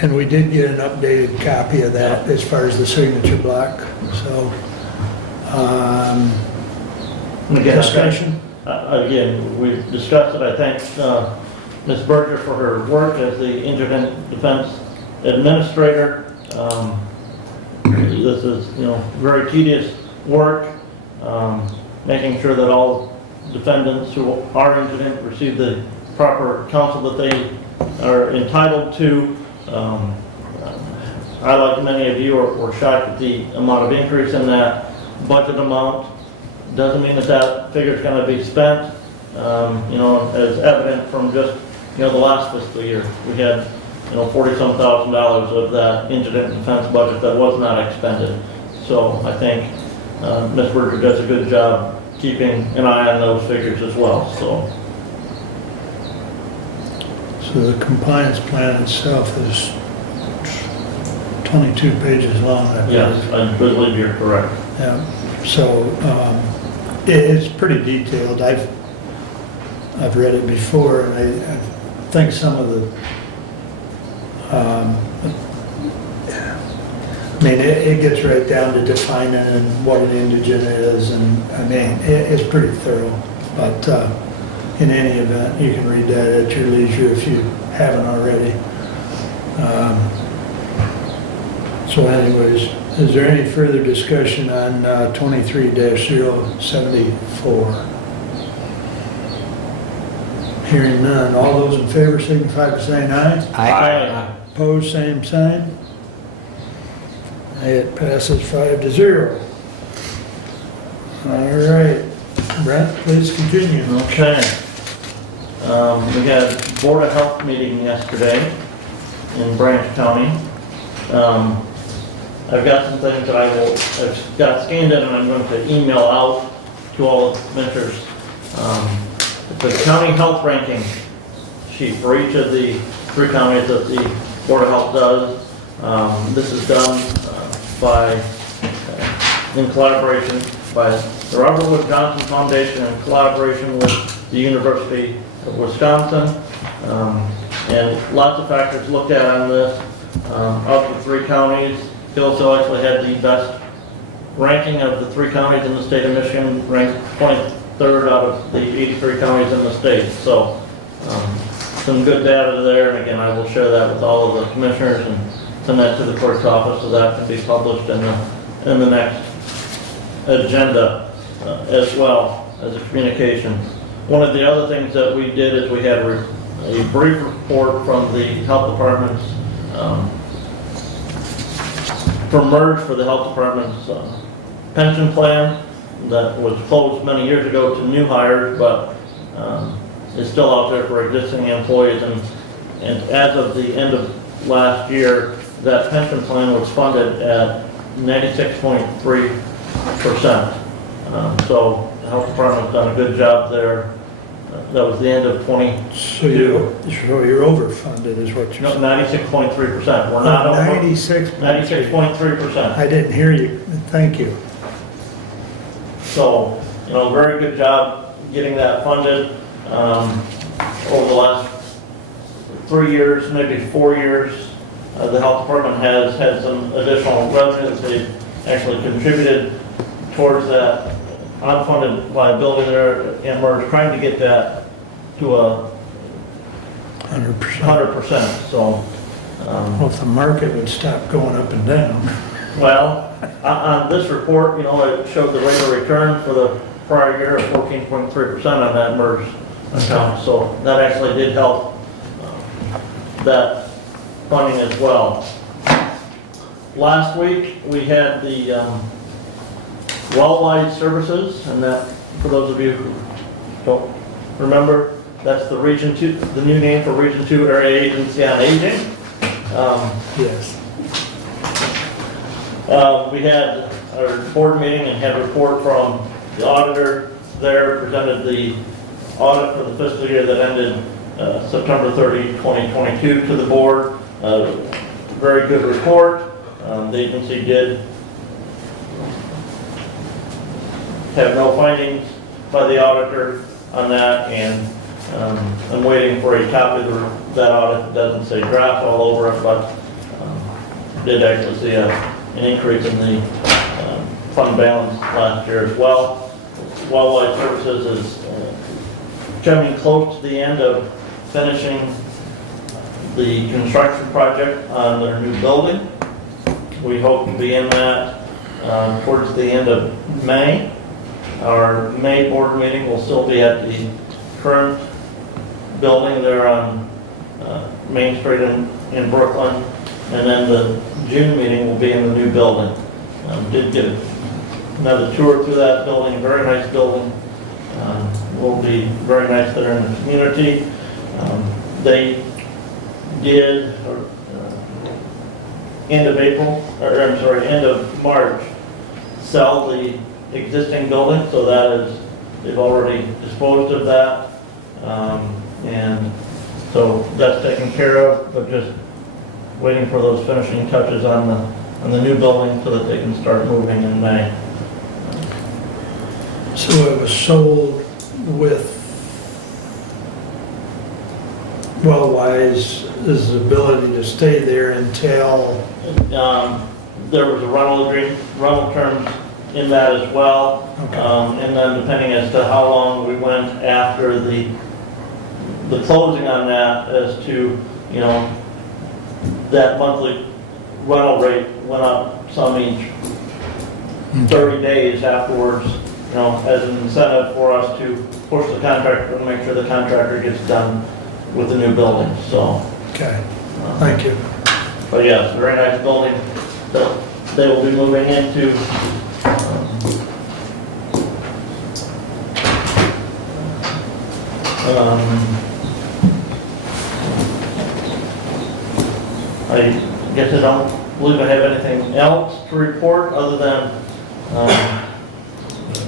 And we did get an updated copy of that as far as the signature block, so. Again, Discussion? Again, we discussed it. I thank Ms. Berger for her work as the Indigent Defense Administrator. This is, very tedious work, making sure that all defendants who are indigent receive the proper counsel that they are entitled to. I, like many of you, were shocked at the amount of increase in that budget amount. Doesn't mean that figure is going to be spent, as evident from just, the last fiscal year. We had, $40-some thousand of that indigent defense budget that was not expended. So I think Ms. Berger does a good job keeping an eye on those figures as well, so. So the compliance plan itself is 22 pages long. I believe. Yes, I believe you're correct. Yeah, so it's pretty detailed. I've read it before, and I think some of the, it gets right down to defining and what an indigent is, and it's pretty thorough. But in any event, you can read that at your leisure if you haven't already. So anyways, is there any further discussion on 23-074? Hearing none, all those in favor signify by saying aye. Aye. Opposed, same sign. It passes 5-0. All right. Brett, please continue. Okay. We had Board of Health meeting yesterday in Branch County. I've got some things that I've got scanned in and I'm going to email out to all the commissioners. The county health ranking sheet for each of the 3 counties that the Board of Health does. This is done in collaboration by the Robert Wood Johnson Foundation in collaboration with the University of Wisconsin. And lots of factors looked at on this. Of the 3 counties, Hillsdale actually had the best ranking of the 3 counties in the state of Michigan, ranked 23rd out of the 83 counties in the state. So some good data there, and again, I will share that with all of the commissioners and send that to the clerk's office so that can be published in the next agenda as well as a communication. One of the other things that we did is we had a brief report from the health department's for merge for the health department's pension plan that was closed many years ago to new hires, but is still out there for existing employees. And as of the end of last year, that pension plan was funded at 96.3%. So the health department's done a good job there. That was the end of 22. So you're overfunded is what you're No, saying? 96.3%. We're not over. 96.3%. I didn't hear you. Thank you. So, very good job getting that funded. Over the last 3 years, maybe 4 years, the health department has had some additional revenue that they've actually contributed towards that unfunded liability there, and we're trying to get that to a 100%. So, Well, if the market would stop going up and down. well, on this report, it showed the rate of return for the prior year of 14.3% on that merged account. So that actually did help that funding as well. Last week, we had the Wellwide Services, and that, for those of you who don't remember, that's the Region 2, the new name for Region 2 Area Agency on Aging. Yes. We had our board meeting and had a report from the auditor there, presented the audit for the fiscal year that ended September 30, 2022 to the board. Very good report. The agency did have no findings by the auditor on that, and I'm waiting for a copy of that audit. It doesn't say draft all over it, but did actually see an increase in the fund balance last year as well. Wellwide Services is coming close to the end of finishing the construction project on their new building. We hope to be in that towards the end of May. Our May board meeting will still be at the current building there on Main Street in Brooklyn, and then the June meeting will be in the new building. Did get another tour through that building, very nice building. Will be very nice there in the community. They did, end of March, sell the existing building, so that is, they've already disposed of that. And so that's taken care of, but just waiting for those finishing touches on the new building so that they can start moving in May. So it was sold with Wellwise's ability to stay there until... There was a rental terms in that as well. Okay. And then depending as to how long we went after the closing on that, as to, that monthly rental rate went up some each 30 days afterwards, as an incentive for us to push the contractor to make sure the contractor gets done with the new building, so. Okay, thank you. But yes, very nice building that they will be moving into I guess I don't believe I have anything else to report other than,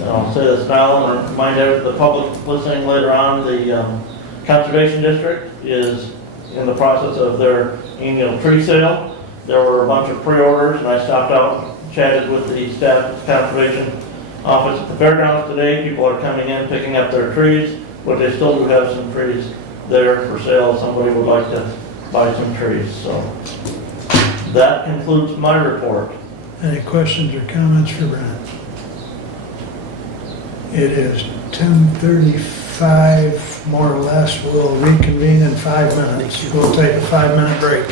I'll say this now and remind the public listening later on, the Conservation District is in the process of their annual tree sale. There were a bunch of pre-orders and I stopped out and chatted with the staff at the Conservation Office at the fairgrounds today. People are coming in, picking up their trees, but they still do have some trees there for sale. If somebody would like to buy some trees, so. That concludes my report. Any questions or comments for Brent? It is 10:35, more or less. We'll reconvene in 5 minutes. We'll take a 5-minute break.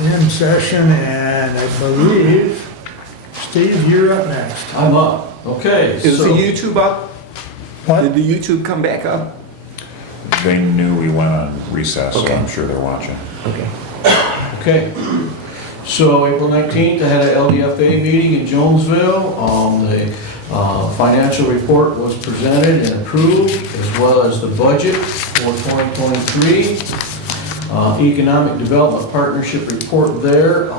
in session, and I believe, Steve, you're up next. I'm up. Okay, Is the so, YouTube up? What? Did the YouTube come back up? They knew we went on recess, so Okay. I'm sure they're watching. Okay. okay. So April 19th, I had an LDFA meeting in Jonesville. The financial report was presented and approved, as well as the budget for 2023. Economic Development Partnership report there.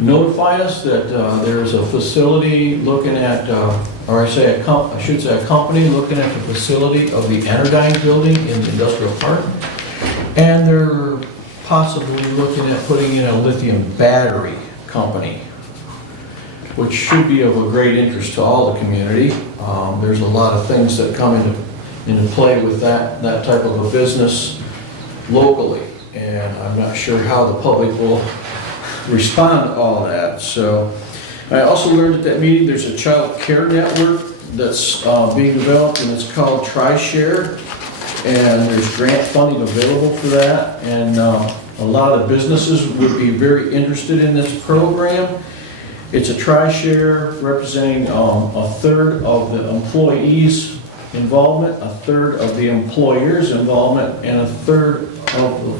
Notify us that there is a facility looking at, or I should say a company looking at the facility of the Anodyne building in the industrial park. And they're possibly looking at putting in a lithium battery company, which should be of a great interest to all the community. There's a lot of things that come into play with that type of a business locally. And I'm not sure how the public will respond to all that. So I also learned at that meeting, there's a child care network that's being developed, and it's called TriShare. And there's grant funding available for that. And a lot of businesses would be very interested in this program. It's a TriShare representing a third of the employees' involvement, a third of the employer's involvement, and a third of the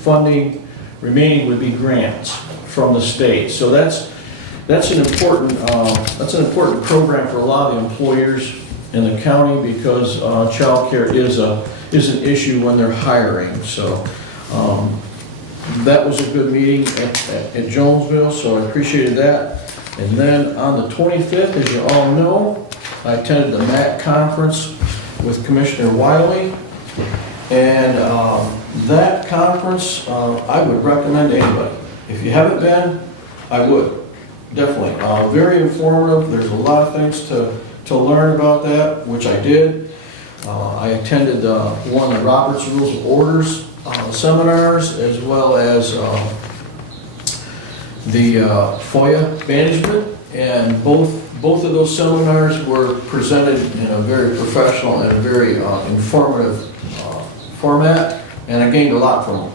funding remaining would be grants from the state. So that's an important program for a lot of the employers in the county, because childcare is an issue when they're hiring. So that was a good meeting at Jonesville, so I appreciated that. And then on the 25th, as you all know, I attended the MAC conference with Commissioner Wiley. And that conference, I would recommend to anybody. If you haven't been, I would, definitely. Very informative. There's a lot of things to learn about that, which I did. I attended one of the Robert's Rules of Orders seminars, as well as the FOIA management, and both of those seminars were presented in a very professional and a very informative format, and I gained a lot from them.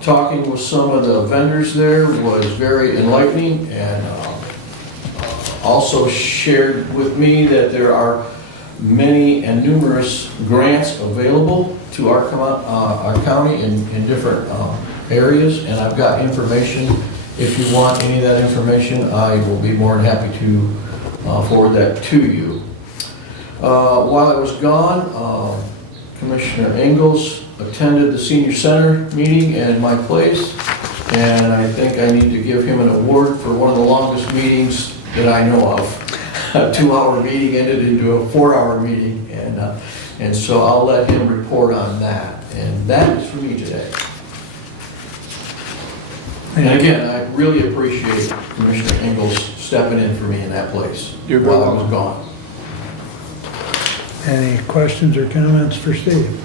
Talking with some of the vendors there was very enlightening, and also shared with me that there are many and numerous grants available to our county in different areas, and I've got information. If you want any of that information, I will be more than happy to forward that to you. While I was gone, Commissioner Ingalls attended the senior center meeting in my place, and I think I need to give him an award for one of the longest meetings that I know of. A 2-hour meeting ended into a 4-hour meeting, and so I'll let him report on that. And that is for me today. And again, I really appreciate Commissioner Ingalls stepping in for me in that place while I was gone. Any questions or comments for Steve?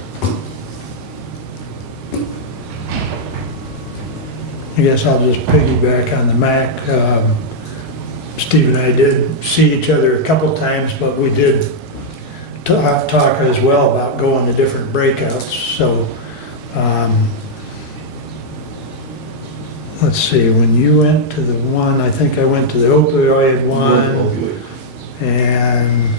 I guess I'll just piggyback on the MAC. Steve and I did see each other a couple times, but we did talk as well about going to different breakouts. So, let's see, when you went to the one, I think I went to the opioid one, and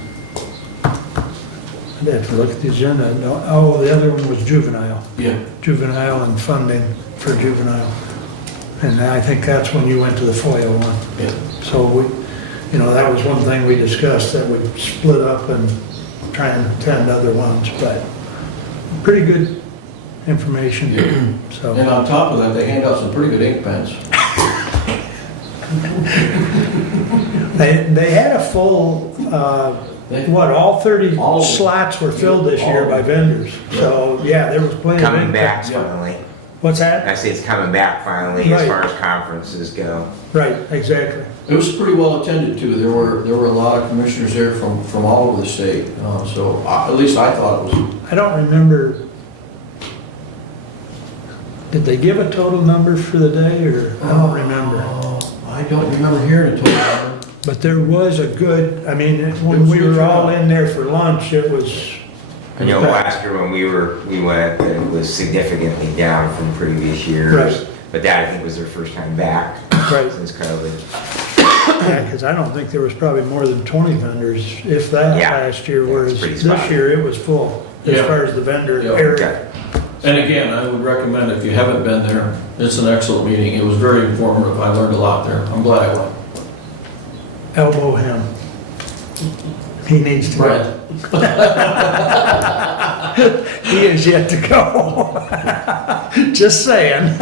I'd have to look at the agenda. No, oh, the other one was juvenile. Yeah. Juvenile and funding for juvenile. And I think that's when you went to the FOIA one. Yeah. So we, that was one thing we discussed, that we'd split up and try and attend other ones, but pretty good information. Yeah. So. And on top of that, they hand out some pretty good ink pens. They had a full, all 30 slots were filled this year by vendors. So, yeah, there was plenty of Coming ink back pens. finally. What's that? I say it's coming back finally Right. as far as conferences go. Right, exactly. It was pretty well attended to. There were a lot of commissioners there from all over the state. So at least I thought it was. I don't remember, did they give a total number for the day, or I don't remember. I don't remember hearing a total number. But there was a good, when we were all in there for lunch, it was I know last year when we went, it was significantly down from previous years. Right. But that, I think, was their first time back Right. since COVID. Yeah, because I don't think there was probably more than 20 vendors, if that, Yeah. last year, Yeah, whereas it's pretty this spotty. year it was full, as Yeah. far as the vendor Yeah. area. Okay. And again, I would recommend, if you haven't been there, it's an excellent meeting. It was very informative. I learned a lot there. I'm glad I went. Elbow him. He needs to go. He is yet to go. Just saying.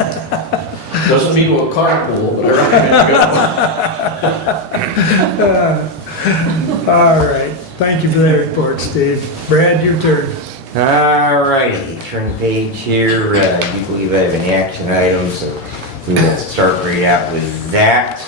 Doesn't mean we'll carpool, but everything. All right, thank you for that report, Steve. Brad, your turn. All righty, turn the page here. I do believe I have an action item, so we will start right out with that.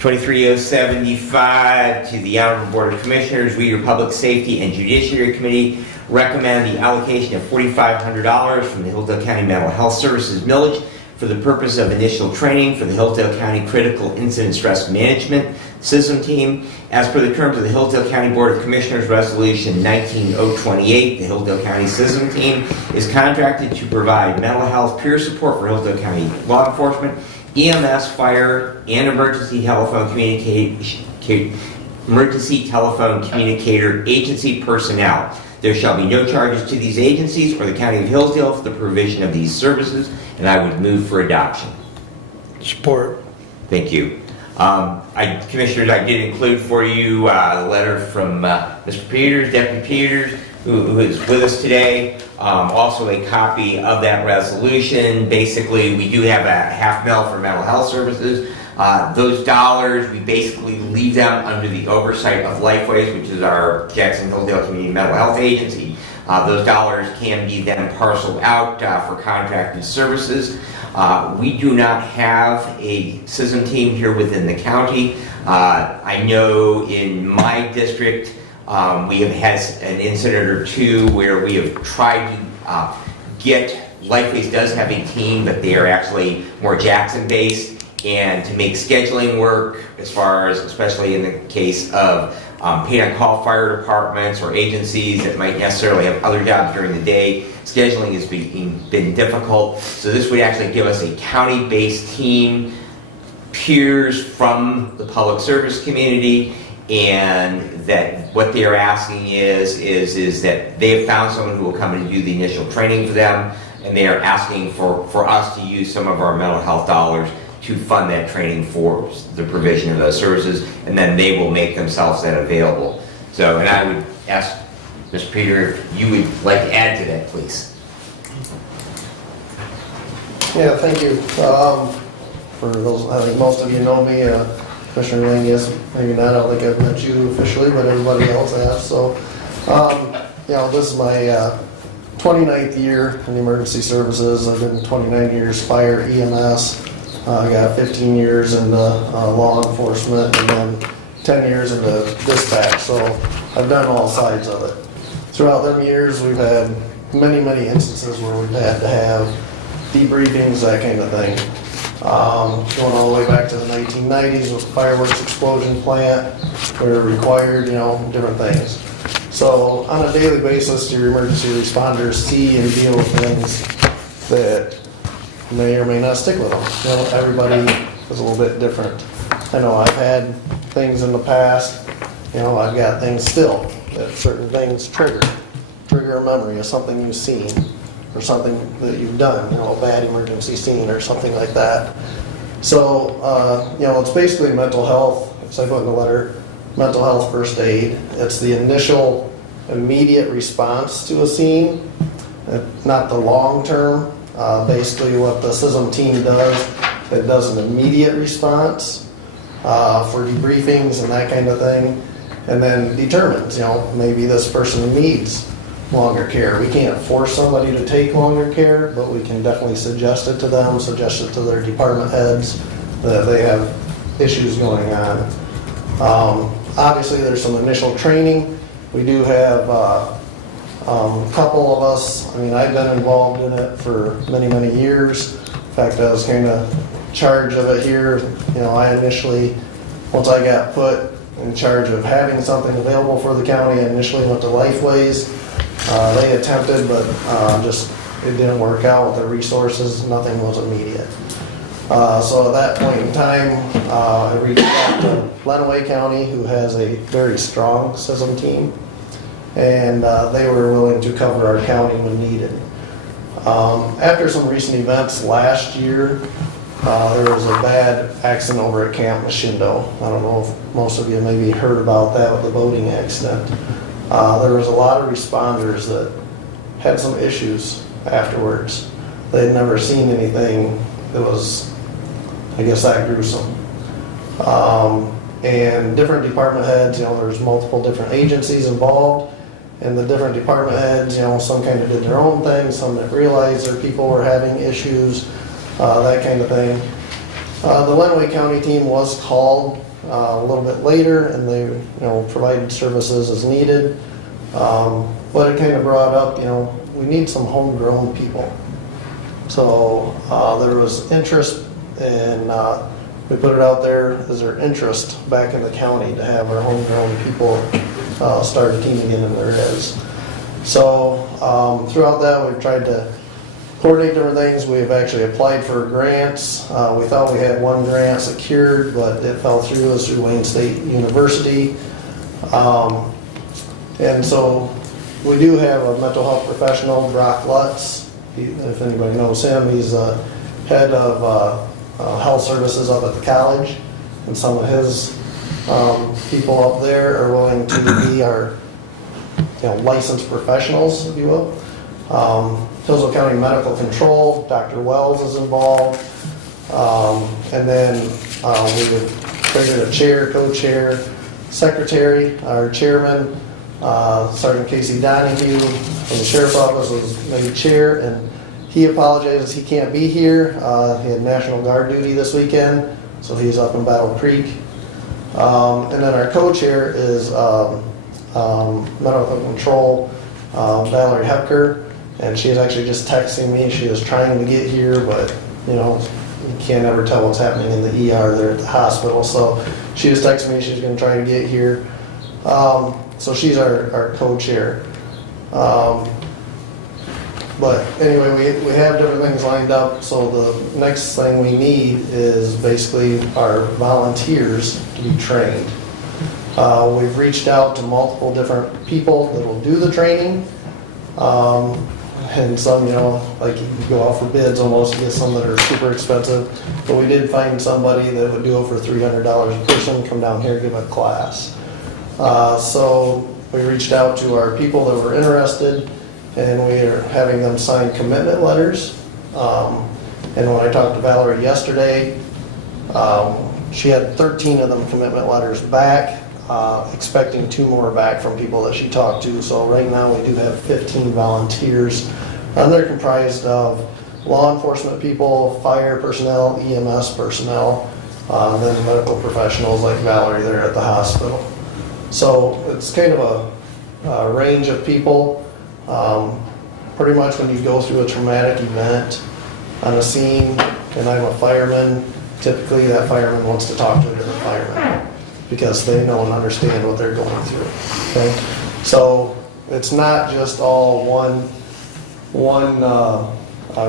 23075 to the Honorable Board of Commissioners, we, your Public Safety and Judiciary Committee, recommend the allocation of $4,500 from the Hillsdale County Mental Health Services millage for the purpose of initial training for the Hillsdale County Critical Incident Stress Management System Team. As per the terms of the Hillsdale County Board of Commissioners Resolution 19028, the Hillsdale County System Team is contracted to provide mental health peer support for Hillsdale County law enforcement, EMS, fire, and emergency telephone communicator agency personnel. There shall be no charges to these agencies or the County of Hillsdale for the provision of these services, and I would move for adoption. Support. Thank you. Commissioners, I did include for you the letter from Mr. Peters, Deputy Peters, who is with us today. Also a copy of that resolution. Basically, we do have a $500,000 for mental health services. Those dollars, we basically leave them under the oversight of Lifeways, which is our Jackson Hillsdale Community Mental Health Agency. Those dollars can be then parceled out for contracted services. We do not have a CISM team here within the county. I know in my district, we have had an incident or two where we have tried to get, Lifeways does have a team, but they are actually more Jackson-based, and to make scheduling work, as far as, especially in the case of paid-on-call fire departments or agencies that might necessarily have other jobs during the day, scheduling has been difficult. So this would actually give us a county-based team, peers from the public service community, and that what they are asking is that they have found someone who will come and do the initial training for them, and they are asking for us to use some of our mental health dollars to fund that training for the provision of those services, and then they will make themselves that available. So, and I would ask Mr. Peter if you would like to add to that, please. Yeah, thank you. For those, I think most of you know me, Commissioner Lang, yes, maybe not, I don't think I've met you officially, but everybody else has. So, you know, this is my 29th year in the emergency services. I've been 29 years fire, EMS. I got 15 years in law enforcement, and then 10 years in the dispatch, so I've done all sides of it. Throughout them years, we've had many, many instances where we've had to have debriefings, that kind of thing. Going all the way back to the 1990s with the fireworks explosion plant, we were required, you know, different things. So on a daily basis, your emergency responders see and deal with things that may or may not stick with them. You know, everybody is a little bit different. I know I've had things in the past, you know, I've got things still, that certain things trigger a memory of something you've seen or something that you've done, you know, a bad emergency scene or something like that. So, you know, it's basically mental health, as I put in the letter, mental health first aid. It's the initial immediate response to a scene, not the long term. Basically what the CISM team does, it does an immediate response for debriefings and that kind of thing, and then determines, you know, maybe this person needs longer care. We can't force somebody to take longer care, but we can definitely suggest it to them, suggest it to their department heads that they have issues going on. Obviously there's some initial training. We do have a couple of us, I mean, I've been involved in it for many, many years. In fact, I was kind of in charge of it here. You know, I initially, once I got put in charge of having something available for the county. I initially went to Lifeways. They attempted, but it didn't work out with the resources. Nothing was immediate. So at that point in time, I reached out to Lenawee County, who has a very strong system team, and they were willing to cover our county when needed. After some recent events last year, there was a bad accident over at Camp Machindo. I don't know if most of you maybe heard about that with the boating accident. There was a lot of responders that had some issues afterwards. They'd never seen anything that was, I guess, that gruesome. And different department heads, there's multiple different agencies involved, and the different department heads, some kind of did their own thing, some didn't realize their people were having issues, that kind of thing. The Lenawee County team was called a little bit later, and they, provided services as needed. But it kind of brought up, we need some homegrown people. So there was interest, and we put it out there, is there interest back in the county to have our homegrown people start a team again, and there is. So throughout that, we've tried to coordinate different things. We've actually applied for grants. We thought we had one grant secured, but it fell through. It was through Wayne State University. And so we do have a mental health professional, Brock Lutz. If anybody knows him, he's head of health services up at the college, and some of his people up there are willing to be our licensed professionals, if you will. Hillsdale County Medical Control, Dr. Wells is involved, and then we created a chair, co-chair, secretary. Our chairman, Sergeant Casey Donahue from the Sheriff's Office, was made chair, and he apologizes he can't be here. He had National Guard duty this weekend, so he's up in Battle Creek. And then our co-chair is Medical Control, Valerie Hepker, and she is actually just texting me. She is trying to get here, but you can't ever tell what's happening in the ER there at the hospital. So she just texted me she's going to try to get here. So she's our co-chair. But anyway, we have different things lined up. So the next thing we need is basically our volunteers to be trained. We've reached out to multiple different people that will do the training. And some, like you can go out for bids almost to get some that are super expensive. But we did find somebody that would do it for $300 a person, come down here, give a class. So we reached out to our people that were interested, and we are having them sign commitment letters. And when I talked to Valerie yesterday, she had 13 of them commitment letters back, expecting 2 more back from people that she talked to. So right now we do have 15 volunteers, and they're comprised of law enforcement people, fire personnel, EMS personnel, and then medical professionals like Valerie there at the hospital. So it's kind of a range of people. Pretty much when you go through a traumatic event on a scene, and I'm a fireman, typically that fireman wants to talk to a different fireman because they know and understand what they're going through. Okay, so it's not just all one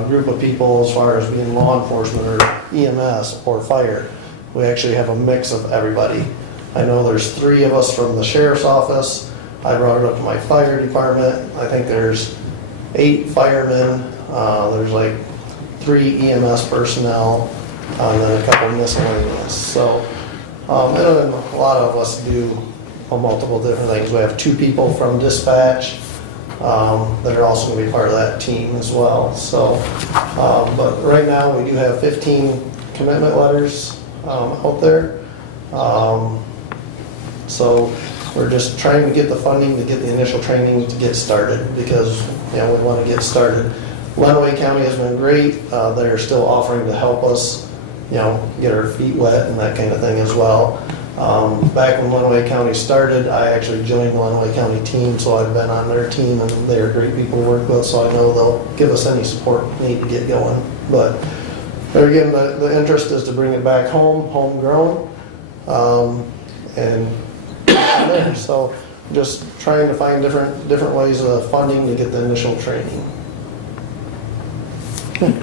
group of people as far as being law enforcement or EMS or fire. We actually have a mix of everybody. I know there's 3 of us from the sheriff's office. I brought it up to my fire department. I think there's 8 firemen. There's like 3 EMS personnel, and then a couple miscellaneous. So, and then a lot of us do multiple different things. We have 2 people from dispatch that are also going to be part of that team as well. So, but right now we do have 15 commitment letters out there. So we're just trying to get the funding to get the initial training to get started, because we want to get started. Lenawee County has been great. They're still offering to help us, get our feet wet and that kind of thing as well. Back when Lenawee County started, I actually joined the Lenawee County team, so I've been on their team, and they're great people to work with, so I know they'll give us any support we need to get going. But again, the interest is to bring it back home, homegrown, and from there. So just trying to find different ways of funding to get the initial training.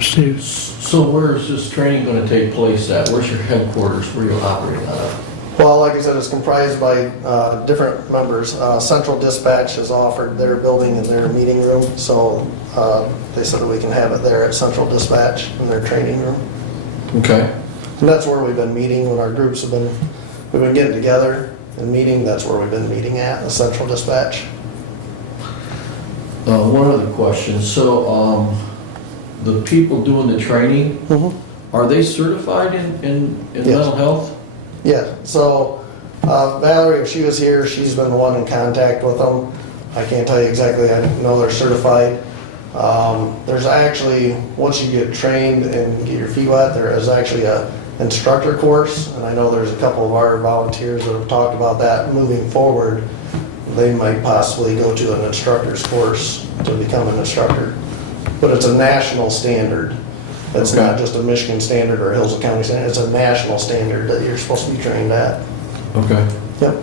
Steve? So where is this training gonna take place at? Where's your headquarters, where you operate out of? Well, like I said, it's comprised by different members. Central Dispatch has offered their building and their meeting room, so they said that we can have it there at Central Dispatch in their training room. Okay. And that's where we've been meeting when our groups have been, we've been getting together and meeting. That's where we've been meeting at, the Central Dispatch. One other question, so, the people doing the training, are they certified in Yes. mental health? Yeah, so Valerie, if she was here, she's been the one in contact with them. I can't tell you exactly, I know they're certified. There's actually, once you get trained and get your feet wet, there is actually a instructor course, and I know there's a couple of our volunteers that have talked about that moving forward. They might possibly go to an instructor's course to become an instructor. But it's a national standard. It's not just a Michigan standard or a Hillsdale County standard, it's a national standard that you're supposed to be trained at. Okay. Yep.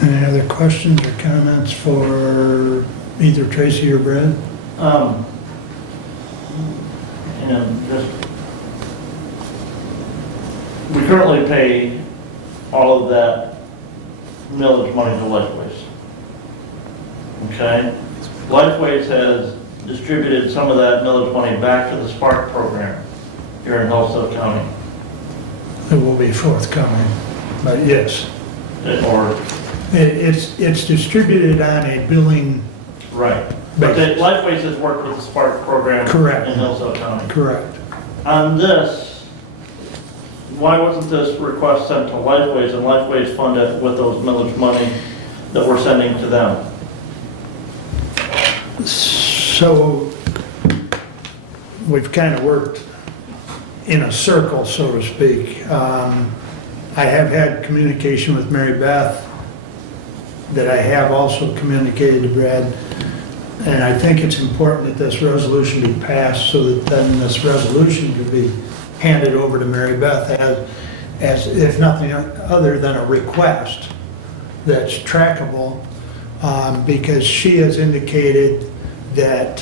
Any other questions or comments for either Tracy or Brad? We currently pay all of that millage money to Lifeways. Okay? Lifeways has distributed some of that millage money back to the Spark program here in Hillsdale County. It will be forthcoming, but yes. Or, It's distributed on a billing, right. But Lifeways has worked with the Spark program Correct. in Hillsdale County. correct. On this, why wasn't this request sent to Lifeways and Lifeways fund it with those millage money that we're sending to them? So we've kind of worked in a circle, so to speak. I have had communication with Mary Beth that I have also communicated to Brad. And I think it's important that this resolution be passed so that then this resolution could be handed over to Mary Beth as if nothing other than a request that's trackable, because she has indicated that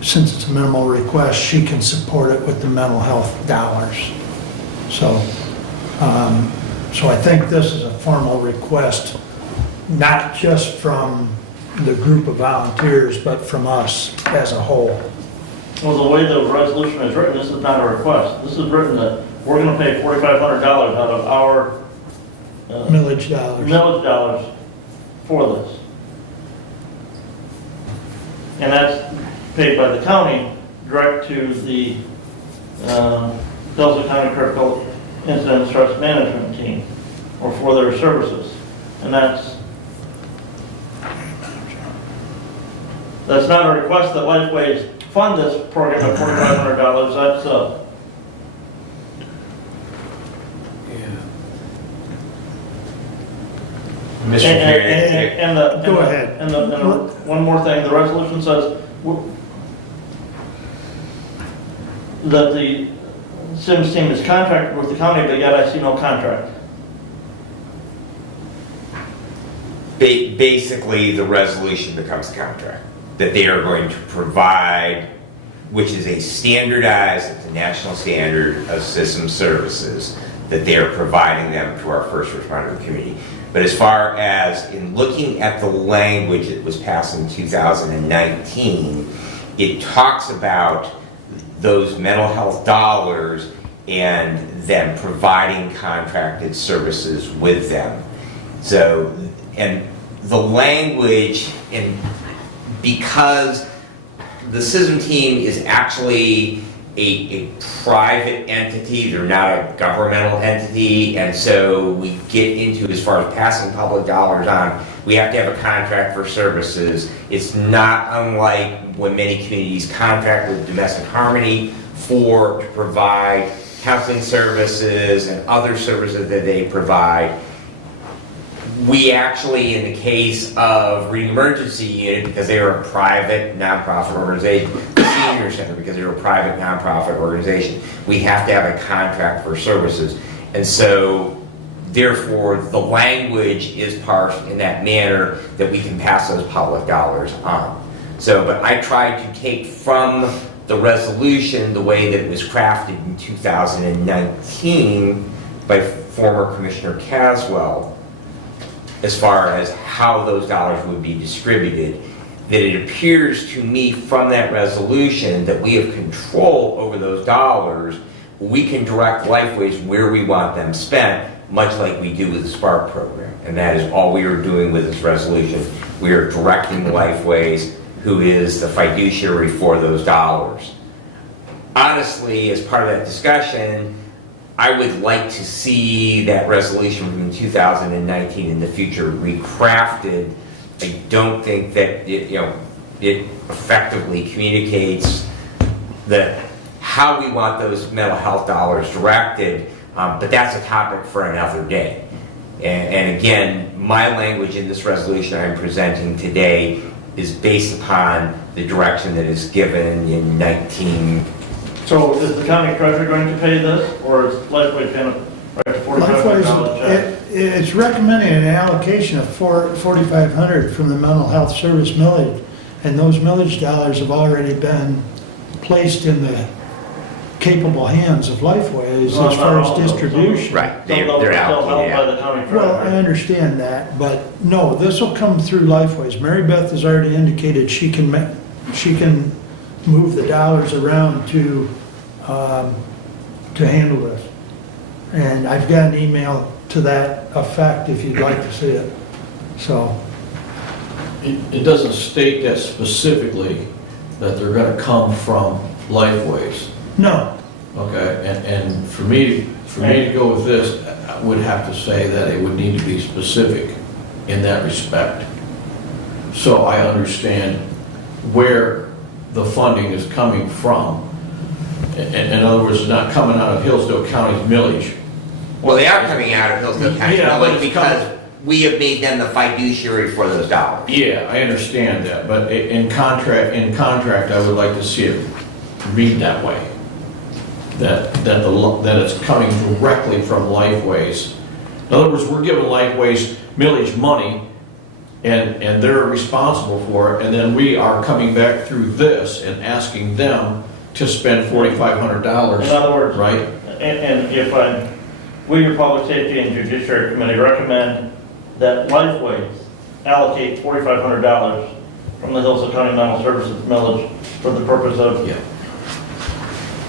since it's a minimal request, she can support it with the mental health dollars. So, so I think this is a formal request, not just from the group of volunteers, but from us as a whole. Well, the way the resolution is written, this is not a request. This is written that we're gonna pay $4,500 out of our Millage dollars. millage dollars for this. And that's paid by the county direct to the Hillsdale County Critical Incident Stress Management Team, or for their services. And that's not a request that Lifeways fund this program at $4,500. That's Mr. Chair, and the Go ahead. And one more thing, the resolution says that the Sims team is contracted with the county, but yet I see no contract. basically, the resolution becomes a contract that they are going to provide, which is a standardized, it's a national standard of system services that they are providing them to our first responder community. But as far as in looking at the language that was passed in 2019, it talks about those mental health dollars and them providing contracted services with them. So, and the language, and because the CISM team is actually a private entity, they're not a governmental entity, and so we get into, as far as passing public dollars on, we have to have a contract for services. It's not unlike when many communities contract with Domestic Harmony to provide counseling services and other services that they provide. We actually, in the case of Reading Emergency Unit, because they are a private nonprofit organization, the Senior Center, because they're a private nonprofit organization, we have to have a contract for services. And so, therefore, the language is parsed in that manner that we can pass those public dollars on. So, but I tried to take from the resolution the way that it was crafted in 2019 by former Commissioner Caswell, as far as how those dollars would be distributed, that it appears to me from that resolution that we have control over those dollars. We can direct Lifeways where we want them spent, much like we do with the Spark program. And that is all we are doing with this resolution. We are directing Lifeways, who is the fiduciary for those dollars. Honestly, as part of that discussion, I would like to see that resolution from 2019 in the future recrafted. I don't think that it effectively communicates how we want those mental health dollars directed, but that's a topic for another day. And again, my language in this resolution I'm presenting today is based upon the direction that is given in 19. So is the county treasurer going to pay this, or is Lifeway going to write a $4,500 check? It's recommending an allocation of $4,500 from the mental health service millage, and those millage dollars have already been placed in the capable hands of Lifeways as far as distribution. Right, They're they're held by allocated. the county Well, I treasurer. understand that, but no, this will come through Lifeways. Mary Beth has already indicated she can move the dollars around to handle this. And I've got an email to that effect if you'd like to see it. So, It doesn't state that specifically, that they're gonna come from Lifeways, no, okay? And for me to go with this, I would have to say that it would need to be specific in that respect. So I understand where the funding is coming from. In other words, it's not coming out of Hillsdale County's millage. Well, they are coming out of Hillsdale County Yeah, but millage it's because we have made them the fiduciary for those dollars. Yeah, I understand that, but in contract, I would like to see it read that way. That it's coming directly from Lifeways. In other words, we're giving Lifeways millage money, and they're responsible for it, and then we are coming back through this and asking them to spend $4,500. In other words, right? And if we, your Public Safety and Judiciary Committee, recommend that Lifeways allocate $4,500 from the Hillsdale County Mental Services millage for the purpose of. Yeah.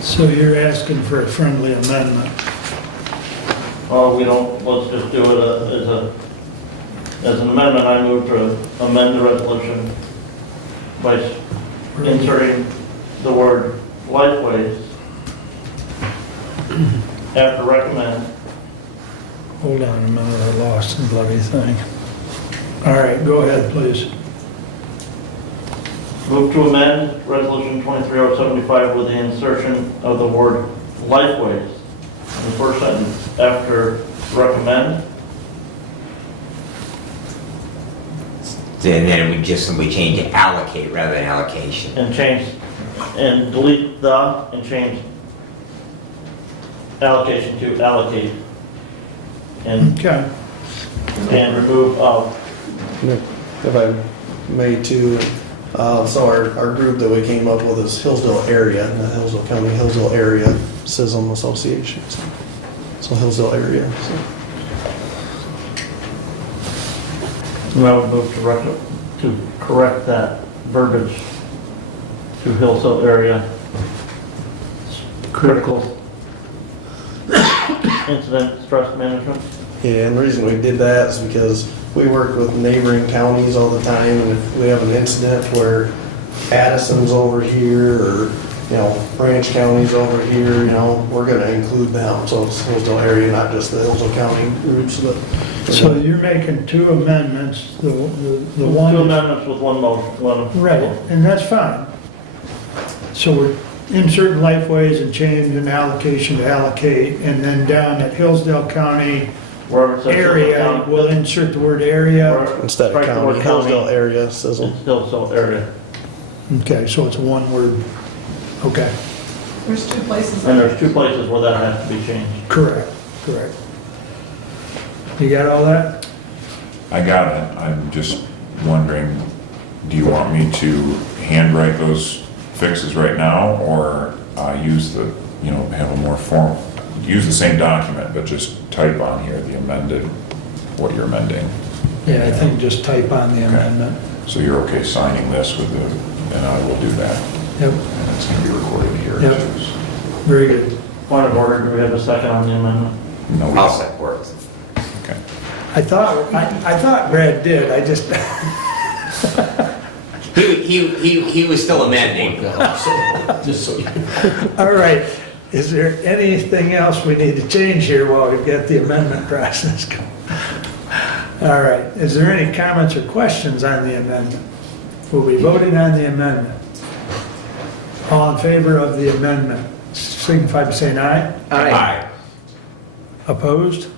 so you're asking for a friendly amendment. Oh, we don't, let's just do it as an amendment. I move to amend the resolution by inserting the word Lifeways after recommend. Hold on a minute, I lost the bloody thing. All right, go ahead, please. Move to amend Resolution 23075 with the insertion of the word Lifeways in the first sentence after recommend. And then we just simply change to allocate rather than allocation. And change, and delete the, and change allocation to allocate. And Okay, remove of. If I may too, so our group that we came up with is Hillsdale area, not Hillsdale County, Hillsdale area SISM Association. So Hillsdale area. So. And I would move to correct that verbiage to Hillsdale area. Critical incident stress management. Yeah, and the reason we did that is because we work with neighboring counties all the time, and if we have an incident where Addison's over here, or, Branch County's over here, we're gonna include them, so it's Hillsdale area, not just the Hillsdale County groups that. so you're making two amendments, the Two one. amendments with one motion, one. Right, and that's fine. So we're inserting Lifeways and change an allocation to allocate, and then down at Hillsdale County Wherever it says Hillsdale area, County. we'll insert the word area. Where- Instead of strike the word county, Hillsdale area SISM. It's Hillsdale area. Okay, so it's one word. Okay, There's two places. And there's two places where that has to be changed. correct. correct. You got all that? I got it. I'm just wondering, do you want me to handwrite those fixes right now or use the, have a more form, use the same document, but just type on here the amended, what you're amending? Yeah, I think just type on the amendment. So you're okay signing this with the, and I will do that. Yep, And it's gonna be recorded here. Yep. too. very good. Point of order, do we have a second on the amendment? No, we I'll don't. support. Okay. I thought Brad did, I just, He was still amending. Just so you. all right. Is there anything else we need to change here while we've got the amendment process going? All right, is there any comments or questions on the amendment? We'll be voting on the amendment. All in favor of the amendment, signify by saying aye. Aye. Opposed?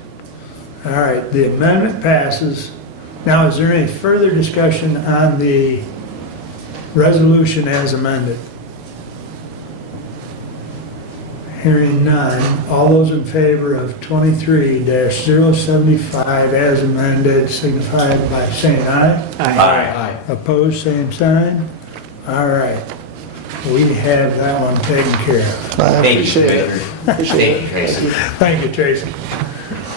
All right, the amendment passes. Now, is there any further discussion on the resolution as amended? Hearing none, all those in favor of 23-075 as amended signify by saying aye. Aye. Opposed, same sign. All right, we have that one taken care of. Thank you, Commissioner. Thank you, Tracy. Thank you, Tracy.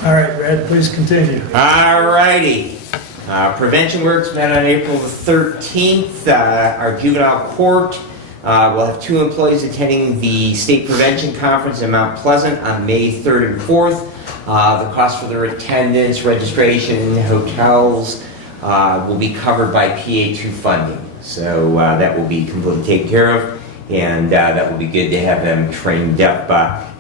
All right, Brad, please continue. All righty. Prevention Works met on April the 13th. Our juvenile court will have 2 employees attending the State Prevention Conference in Mount Pleasant on May 3rd and 4th. The cost for their attendance, registration, hotels will be covered by PA2 funding. So that will be completely taken care of, and that will be good to have them trained up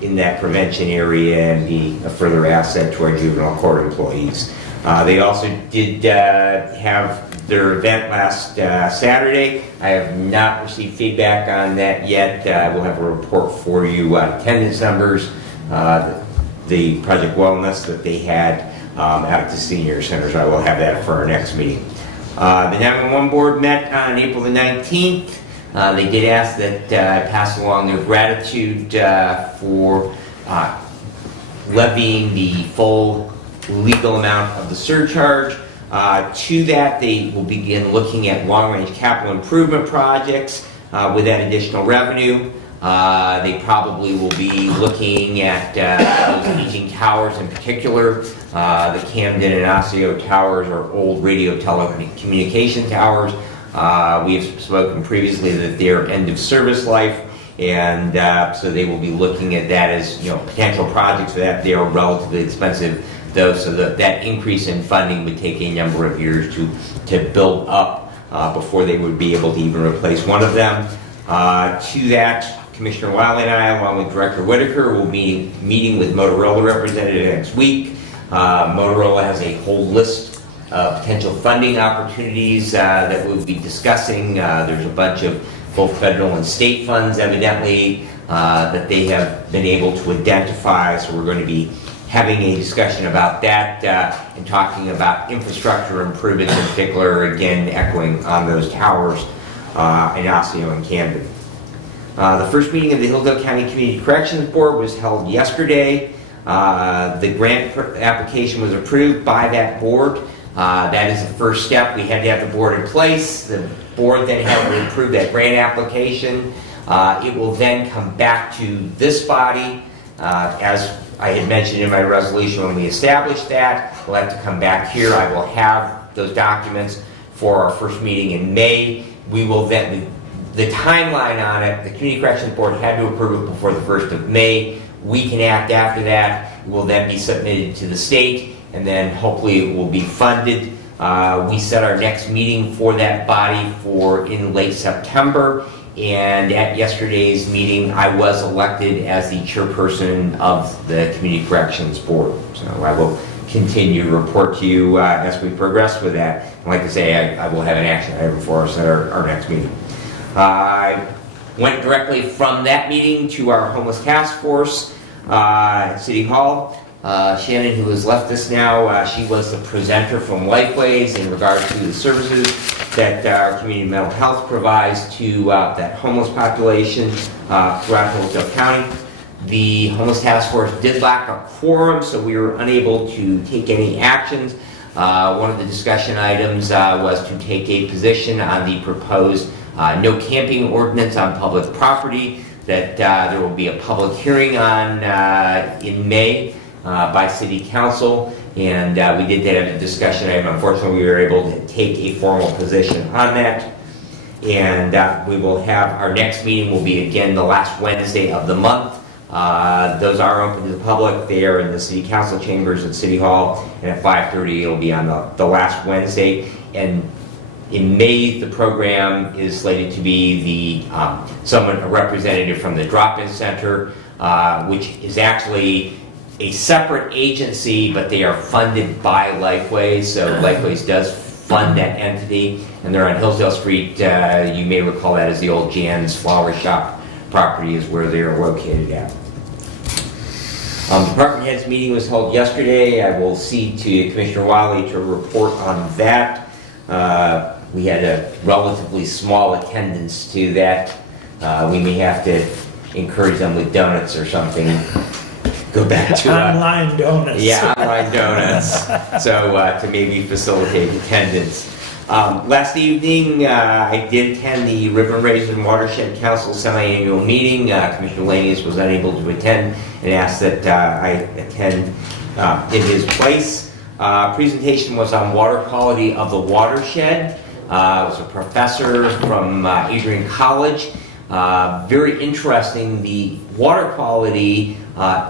in that prevention area and be a further asset to our juvenile court employees. They also did have their event last Saturday. I have not received feedback on that yet. We'll have a report for you on attendance numbers, the Project Wellness that they had out at the senior centers. I will have that for our next meeting. The 911 board met on April the 19th. They did ask that I pass along their gratitude for levying the full legal amount of the surcharge. To that, they will begin looking at long-range capital improvement projects with that additional revenue. They probably will be looking at those aging towers in particular. The Camden and Osseo towers are old radio telecommunication towers. We have spoken previously that they're end of service life, and so they will be looking at that as potential projects for that. They are relatively expensive though, so that increase in funding would take a number of years to build up before they would be able to even replace one of them. To that, Commissioner Wiley and I, along with Director Whitaker, will be meeting with Motorola representative next week. Motorola has a whole list of potential funding opportunities that we'll be discussing. There's a bunch of both federal and state funds, evidently, that they have been able to identify, so we're going to be having a discussion about that and talking about infrastructure improvements in particular, again, echoing on those towers in Osseo and Camden. The first meeting of the Hillsdale County Community Corrections Board was held yesterday. The grant application was approved by that board. That is the first step. We had to have the board in place. The board then had to approve that grant application. It will then come back to this body as I had mentioned in my resolution when we established that. We'll have to come back here. I will have those documents for our first meeting in May. We will then, the timeline on it, the Community Corrections Board had to approve it before the 1st of May. We can act after that. It will then be submitted to the state, and then hopefully it will be funded. We set our next meeting for that body for in late September. And at yesterday's meeting, I was elected as the chairperson of the Community Corrections Board. So I will continue to report to you as we progress with that. And like I say, I will have an action item for us at our next meeting. I went directly from that meeting to our homeless task force at City Hall. Shannon, who has left us now, she was the presenter from Lifeways in regards to the services that our community mental health provides to that homeless population throughout Hillsdale County. The homeless task force did lack a quorum, so we were unable to take any actions. One of the discussion items was to take a position on the proposed no camping ordinance on public property that there will be a public hearing on in May by City Council. And we did have a discussion item. Unfortunately, we were able to take a formal position on that. And we will have, our next meeting will be again the last Wednesday of the month. Those are open to the public. They are in the City Council chambers at City Hall, and at 5:30 it'll be on the last Wednesday. And in May, the program is slated to be a representative from the drop-in center, which is actually a separate agency, but they are funded by Lifeways. So Lifeways does fund that entity, and they're on Hillsdale Street. You may recall that as the old Jan's Flower Shop property is where they are located at. Department heads meeting was held yesterday. I will see to Commissioner Wiley to report on that. We had a relatively small attendance to that. We may have to encourage them with donuts or something. Go back to online donuts. Yeah, online donuts. So to maybe facilitate attendance. Last evening, I did attend the River Raisin Watershed Council semi-annual meeting. Commissioner Lanius was unable to attend and asked that I attend in his place. Presentation was on water quality of the watershed. It was a professor from Adrian College. Very interesting. The water quality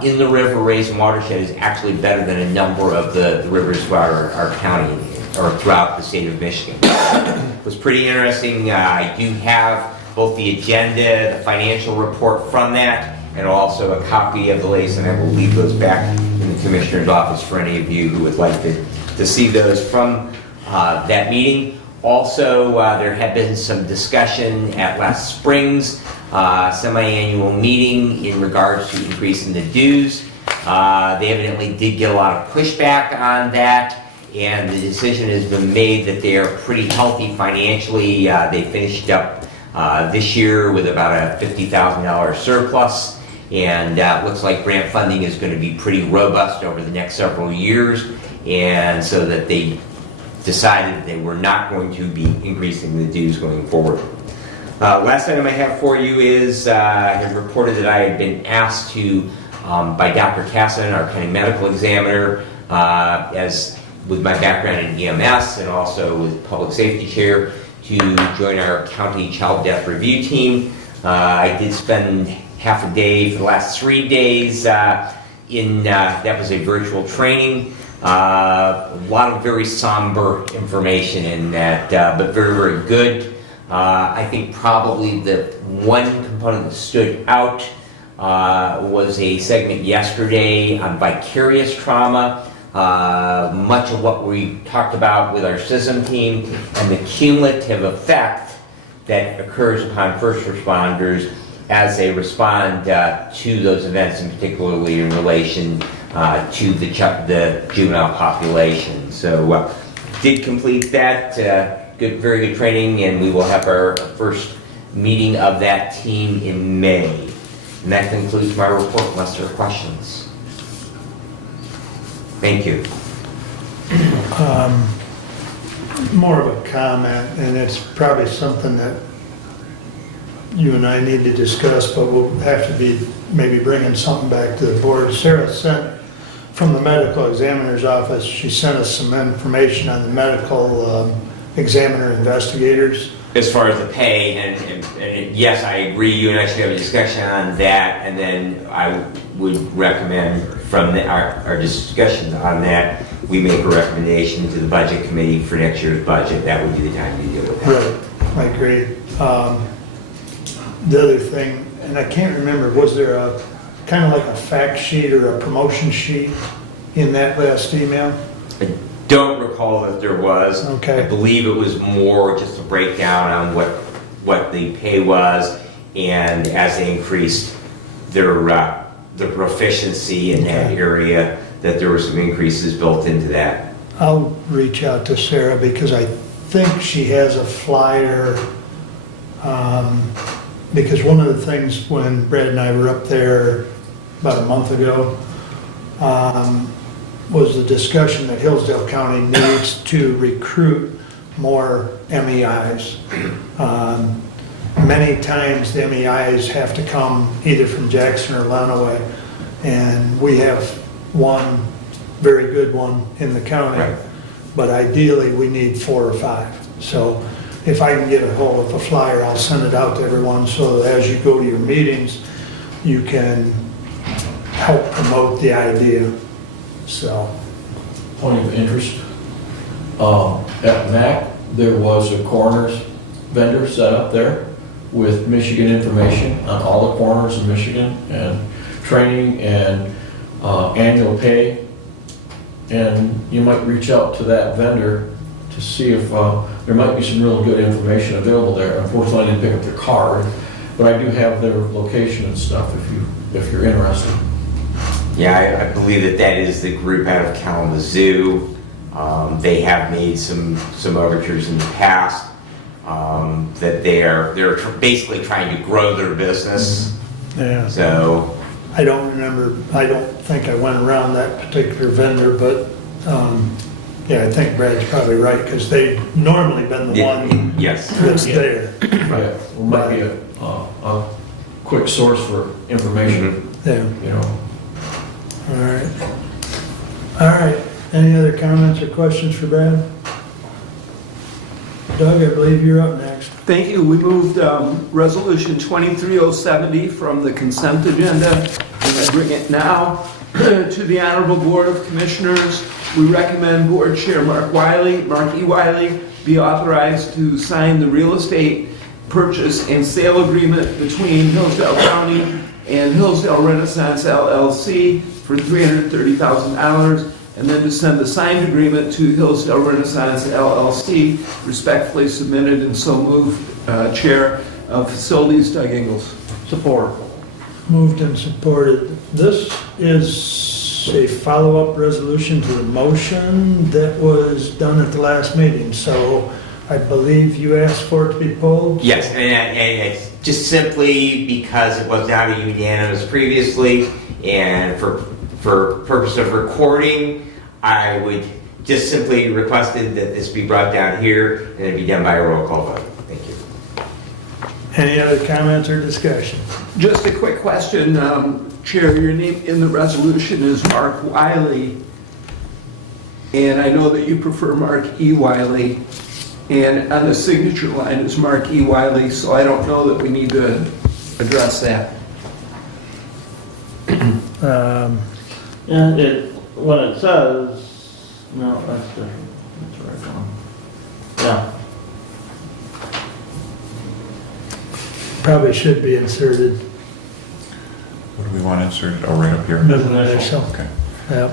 in the River Raisin watershed is actually better than a number of the rivers throughout our county or throughout the state of Michigan. It was pretty interesting. I do have both the agenda, the financial report from that, and also a copy of the latest, and I will leave those back in the Commissioner's office for any of you who would like to see those from that meeting. Also, there had been some discussion at last spring's semi-annual meeting in regards to increasing the dues. They evidently did get a lot of pushback on that, and the decision has been made that they are pretty healthy financially. They finished up this year with about a $50,000 surplus, and looks like grant funding is going to be pretty robust over the next several years, and so that they decided they were not going to be increasing the dues going forward. Last item I have for you is I have reported that I had been asked to, by Dr. Casson, our county medical examiner, as with my background in EMS and also with public safety chair, to join our county child death review team. I did spend half a day for the last 3 days that was a virtual training. A lot of very somber information in that, but very, very good. I think probably the one component that stood out was a segment yesterday on vicarious trauma. Much of what we talked about with our SISM team and the cumulative effect that occurs upon first responders as they respond to those events, and particularly in relation to the juvenile population. So did complete that, very good training, and we will have our first meeting of that team in May. And that concludes my report unless there are questions. Thank you. More of a comment, and it's probably something that you and I need to discuss, but we'll have to be maybe bringing something back to the board. Sarah sent from the medical examiner's office, she sent us some information on the medical examiner investigators. As far as the pay, and yes, I agree, you and I should have a discussion on that, and then I would recommend from our discussions on that, we make a recommendation to the budget committee for next year's budget. That would be the time to do it. Right, I agree. The other thing, and I can't remember, was there a kind of like a fact sheet or a promotion sheet in that last email? I don't recall that there was. Okay. I believe it was more just a breakdown on what the pay was, and as they increased their proficiency in that area, that there were some increases built into that. I'll reach out to Sarah because I think she has a flyer. Because one of the things when Brad and I were up there about a month ago, was the discussion that Hillsdale County needs to recruit more MEIs. Many times the MEIs have to come either from Jackson or Lonaway, and we have one very good one in the county. Right. But ideally, we need 4 or 5. So if I can get a hold of a flyer, I'll send it out to everyone so that as you go to your meetings, you can help promote the idea. So, Point of interest, at MAC, there was a coroner's vendor set up there with Michigan information on all the coroners in Michigan and training and annual pay. And you might reach out to that vendor to see if there might be some real good information available there. Unfortunately, I didn't pick up their card, but I do have their location and stuff if you're interested. Yeah, I believe that is the group out of Kalamazoo. They have made some overtures in the past that they're basically trying to grow their business. yeah. So, I don't think I went around that particular vendor, but, yeah, I think Brad's probably right, because they've normally been the one yes. that's there. Right. Well, might be a quick source for information, Yeah, you know. all right. All right, any other comments or questions for Brad? Doug, I believe you're up next. Thank you. We moved Resolution 23070 from the consent agenda, and I bring it now to the Honorable Board of Commissioners. We recommend Board Chair Mark E. Wiley, be authorized to sign the real estate purchase and sale agreement between Hillsdale County and Hillsdale Renaissance LLC for $330,000, and then to send the signed agreement to Hillsdale Renaissance LLC, respectfully submitted and so moved, Chair of Facilities Doug Ingles. Support. Moved and supported. This is a follow-up resolution to the motion that was done at the last meeting. So I believe you asked for it to be pulled? Yes, and it's just simply because it was not a unanimous previously, and for purpose of recording, I would just simply requested that this be brought down here and it be done by a roll call vote. Thank you. Any other comments or discussion? Just a quick question, Chair, your name in the resolution is Mark Wiley, and I know that you prefer Mark E. Wiley, and on the signature line is Mark E. Wiley, so I don't know that we need to address that. Yeah, when it says, no, that's different. That's the right one. Yeah. Probably should be inserted. What do we want inserted? Oh, right up here? Middle initial. Okay. Yep.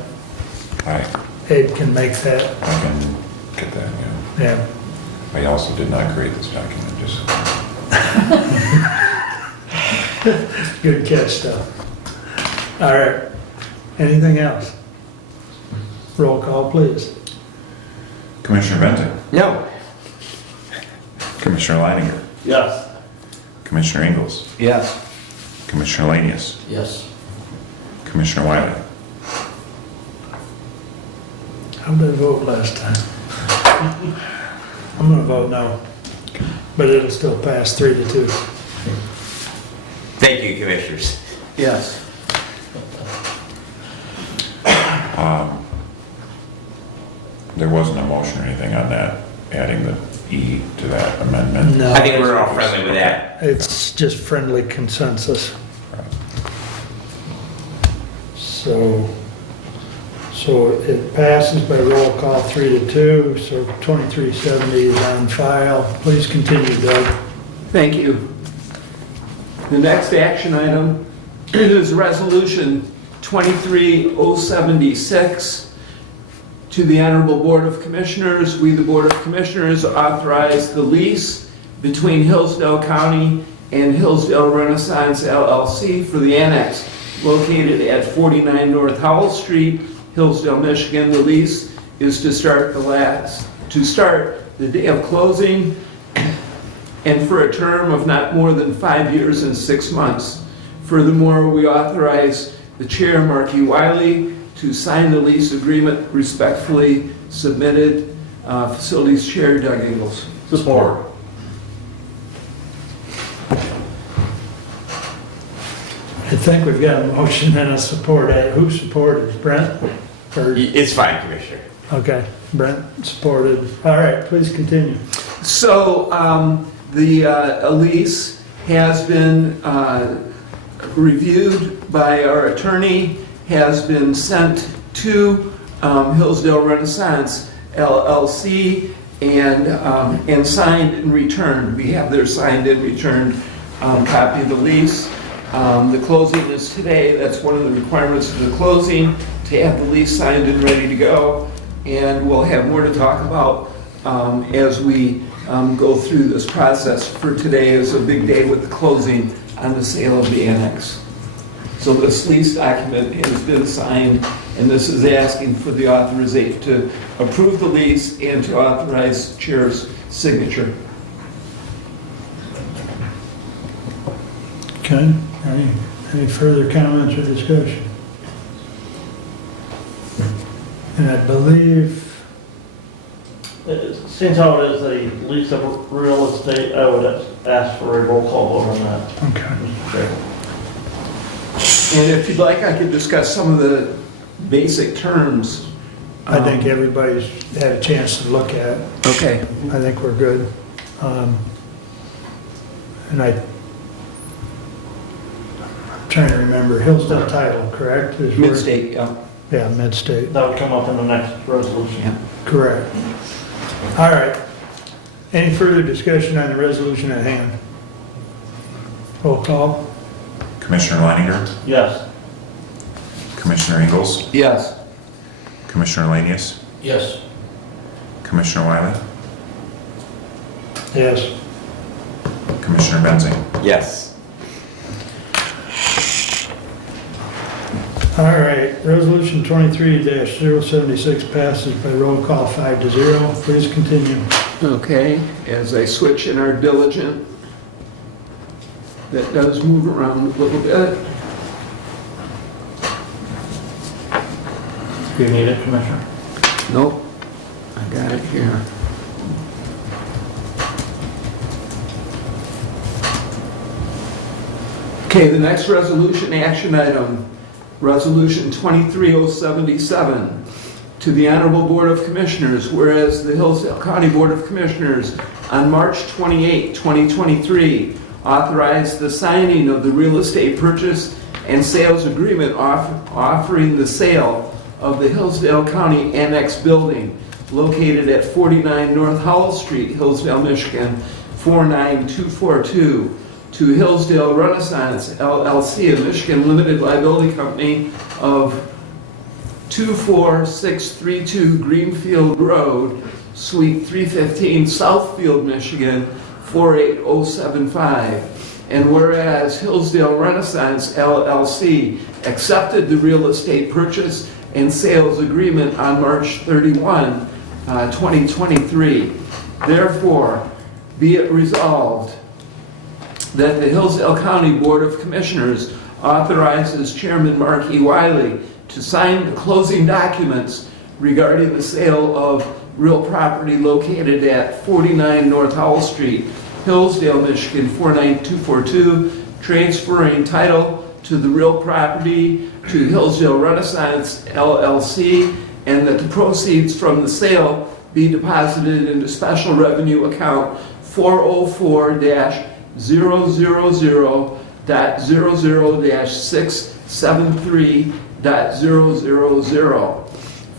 I Ed can make that. can get that, yeah. Yeah. I also did not create this document, just. Good catch, though. All right. Anything else? Roll call, please. Commissioner Benton, No. Commissioner Leininger, Yes. Commissioner Ingles, Yes. Commissioner Lanius, Yes. Commissioner Wiley. How did I vote last time? I'm gonna vote no, but it'll still pass 3-2. Thank you, Commissioners. Yes. There wasn't a motion or anything on that, adding the E to that amendment. No. I think we're all friendly with that. It's just friendly consensus. Right. So it passes by roll call 3-2, so 2370 is on file. Please continue, Doug. Thank you. The next action item is Resolution 23076. To the Honorable Board of Commissioners, we, the Board of Commissioners, authorize the lease between Hillsdale County and Hillsdale Renaissance LLC for the annex located at 49 North Howell Street, Hillsdale, Michigan. The lease is to start the day of closing and for a term of not more than 5 years and 6 months. Furthermore, we authorize the chair, Mark E. Wiley, to sign the lease agreement. Respectfully submitted, Facilities Chair Doug Ingles. Support. I think we've got a motion and a support. Who supported? Brent? Or- It's fine, Commissioner. Okay, Brent supported. All right, please continue. So the lease has been reviewed by our attorney, has been sent to Hillsdale Renaissance LLC and signed and returned. We have their signed and returned copy of the lease. The closing is today. That's one of the requirements of the closing, to have the lease signed and ready to go. And we'll have more to talk about as we go through this process. For today is a big day with the closing on the sale of the annex. So this lease document has been signed, and this is asking for the authorization to approve the lease and to authorize Chair's signature. Okay, any further comments or discussion? And I believe, Since how it is a lease of real estate, I would ask for a roll call vote on that, okay. Mr. Chair. And if you'd like, I could discuss some of the basic terms. I think everybody's had a chance to look at it. Okay. I think we're good. And I'm trying to remember, Hillsdale Title, correct? Is where- Mid-state, yeah. Yeah, mid-state, That would come up in the next resolution. Yeah. correct. All right. Any further discussion on the resolution at hand? Roll call? Commissioner Leininger, Yes. Commissioner Ingles, Yes. Commissioner Lanius, Yes. Commissioner Wiley, Yes. Commissioner Benzing. Yes. All right, resolution 23-076 passes by roll call 5-0. Please continue. Okay, as I switch in our diligent, that does move around a little bit. Do you need it, Commissioner? Nope, I got it here. Okay, the next resolution action item, Resolution 23077, to the Honorable Board of Commissioners, whereas the Hillsdale County Board of Commissioners on March 28, 2023, authorized the signing of the real estate purchase and sales agreement offering the sale of the Hillsdale County Annex Building located at 49 North Howell Street, Hillsdale, Michigan, 49242, to Hillsdale Renaissance LLC, a Michigan limited liability company of 24632 Greenfield Road, Suite 315, Southfield, Michigan, 48075. And whereas Hillsdale Renaissance LLC accepted the real estate purchase and sales agreement on March 31, 2023, therefore, be it resolved that the Hillsdale County Board of Commissioners authorizes Chairman Mark E. Wiley to sign the closing documents regarding the sale of real property located at 49 North Howell Street, Hillsdale, Michigan, 49242, transferring title to the real property to Hillsdale Renaissance LLC, and that the proceeds from the sale be deposited into special revenue account 404-00-673.000.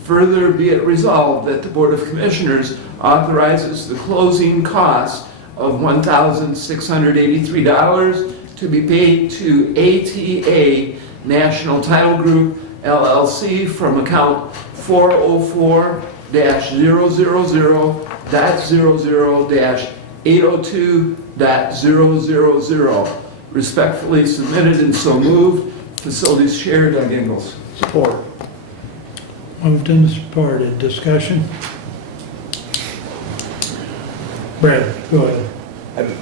Further, be it resolved that the Board of Commissioners authorizes the closing cost of $1,683 to be paid to ATA National Title Group LLC from account 404-00-802.000. Respectfully submitted and so moved. Facilities Chair Doug Ingles. Support. Moved and supported. Discussion? Brad, go ahead.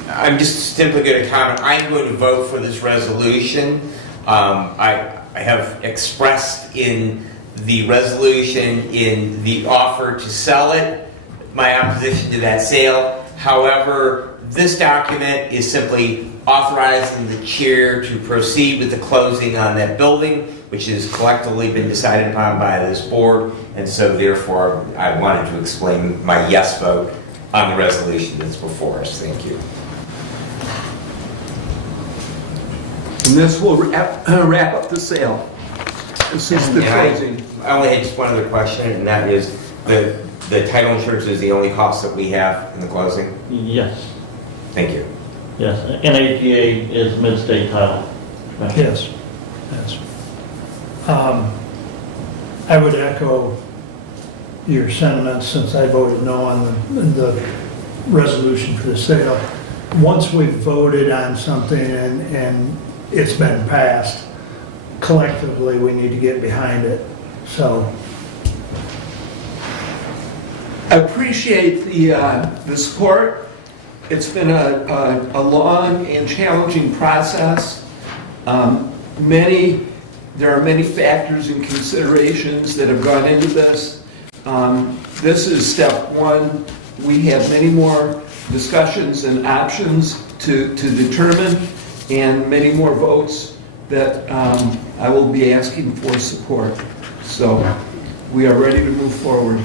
I'm just simply going to comment. I'm going to vote for this resolution. have expressed in the resolution, in the offer to sell it, my opposition to that sale. However, this document is simply authorizing the chair to proceed with the closing on that building, which has collectively been decided upon by this board, and so therefore I wanted to explain my yes vote on the resolution that's before us. Thank you. And this will wrap up the sale. This is the closing. I only had just one other question, and that is the title insurance is the only cost that we have in the closing? Yes, Thank you. yes. NAGA is mid-state title. Yes, yes. I would echo your sentiments since I voted no on the resolution for the sale. Once we've voted on something and it's been passed, collectively, we need to get behind it, so. I appreciate the support. It's been a long and challenging process. There are many factors and considerations that have gone into this. This is step one. We have many more discussions and options to determine, and many more votes that I will be asking for support. So we are ready to move forward.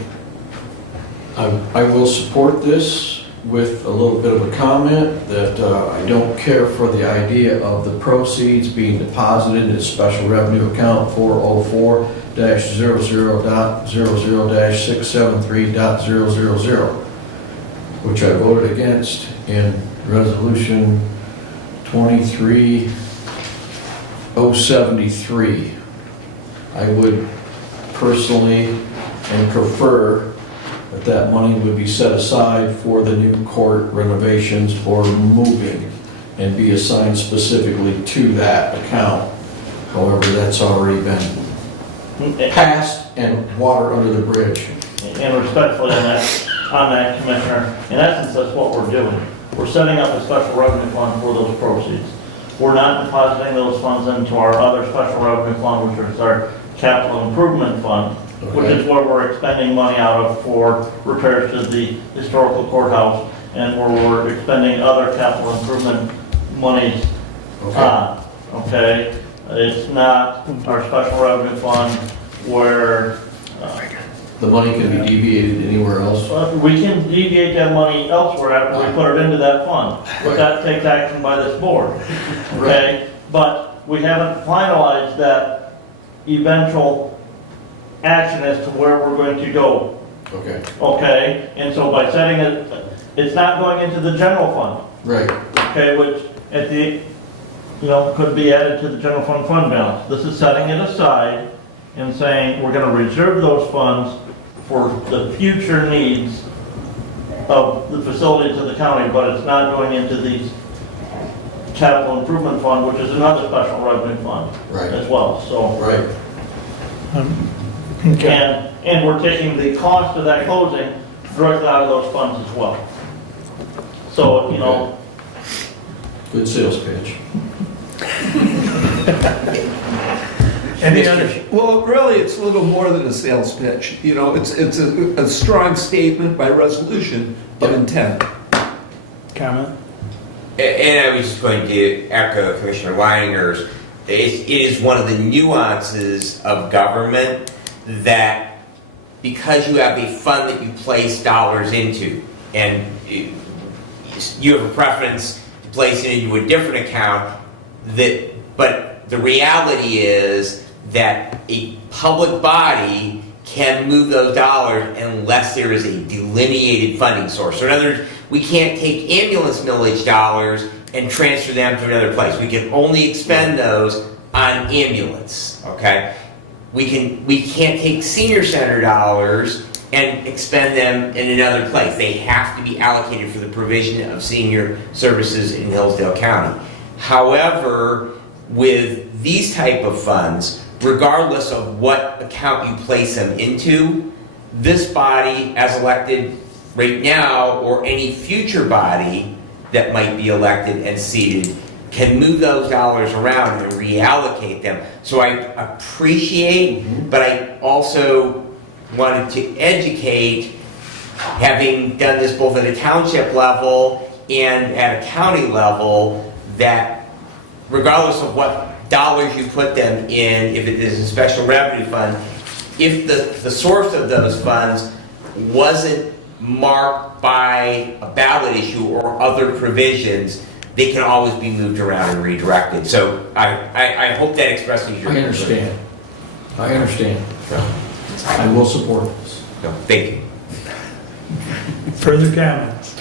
I will support this with a little bit of a comment that I don't care for the idea of the proceeds being deposited in a special revenue account 404-00.00-673.000, which I voted against in resolution 23073. I would personally and prefer that money would be set aside for the new court renovations or moving and be assigned specifically to that account. However, that's already been passed and water under the bridge. And respectfully on that, Commissioner, in essence, that's what we're doing. We're setting up a special revenue fund for those proceeds. We're not depositing those funds into our other special revenue fund, which is our capital improvement fund, which is where we're expending money out of for repairs to the historical courthouse, and where we're expending other capital improvement monies on, okay? It's not our special revenue fund where The money can be deviated anywhere else. we can deviate that money elsewhere after we put it into that fund, but that takes action by this board, okay? But we haven't finalized that eventual action as to where we're going to go, Okay. okay? And so by setting it, it's not going into the general fund, Right. okay, which at the, could be added to the general fund balance. This is setting it aside and saying we're going to reserve those funds for the future needs of the facilities of the county, but it's not going into the capital improvement fund, which is another special revenue fund Right. as well, so. Right. Okay. And we're taking the cost of that closing directly out of those funds as well. So, Good sales pitch. Any other? Well, really, it's a little more than a sales pitch. It's a strong statement by resolution of intent. Comment? And I was just going to echo Commissioner Weininger's. It is one of the nuances of government that because you have a fund that you place dollars into, and you have a preference to place it into a different account, but the reality is that a public body can move those dollars unless there is a delineated funding source. So in other words, we can't take ambulance millage dollars and transfer them to another place. We can only expend those on ambulance, okay? We can't take senior center dollars and expend them in another place. They have to be allocated for the provision of senior services in Hillsdale County. However, with these type of funds, regardless of what account you place them into, this body, as elected right now, or any future body that might be elected and seated, can move those dollars around and reallocate them. So I appreciate, but I also wanted to educate, having done this both at a township level and at a county level, that regardless of what dollars you put them in, if it is a special revenue fund, if the source of those funds wasn't marked by a ballot issue or other provisions, they can always be moved around and redirected. So I hope that expresses your... I understand. I understand. I will support this. No, thank you. Further comments?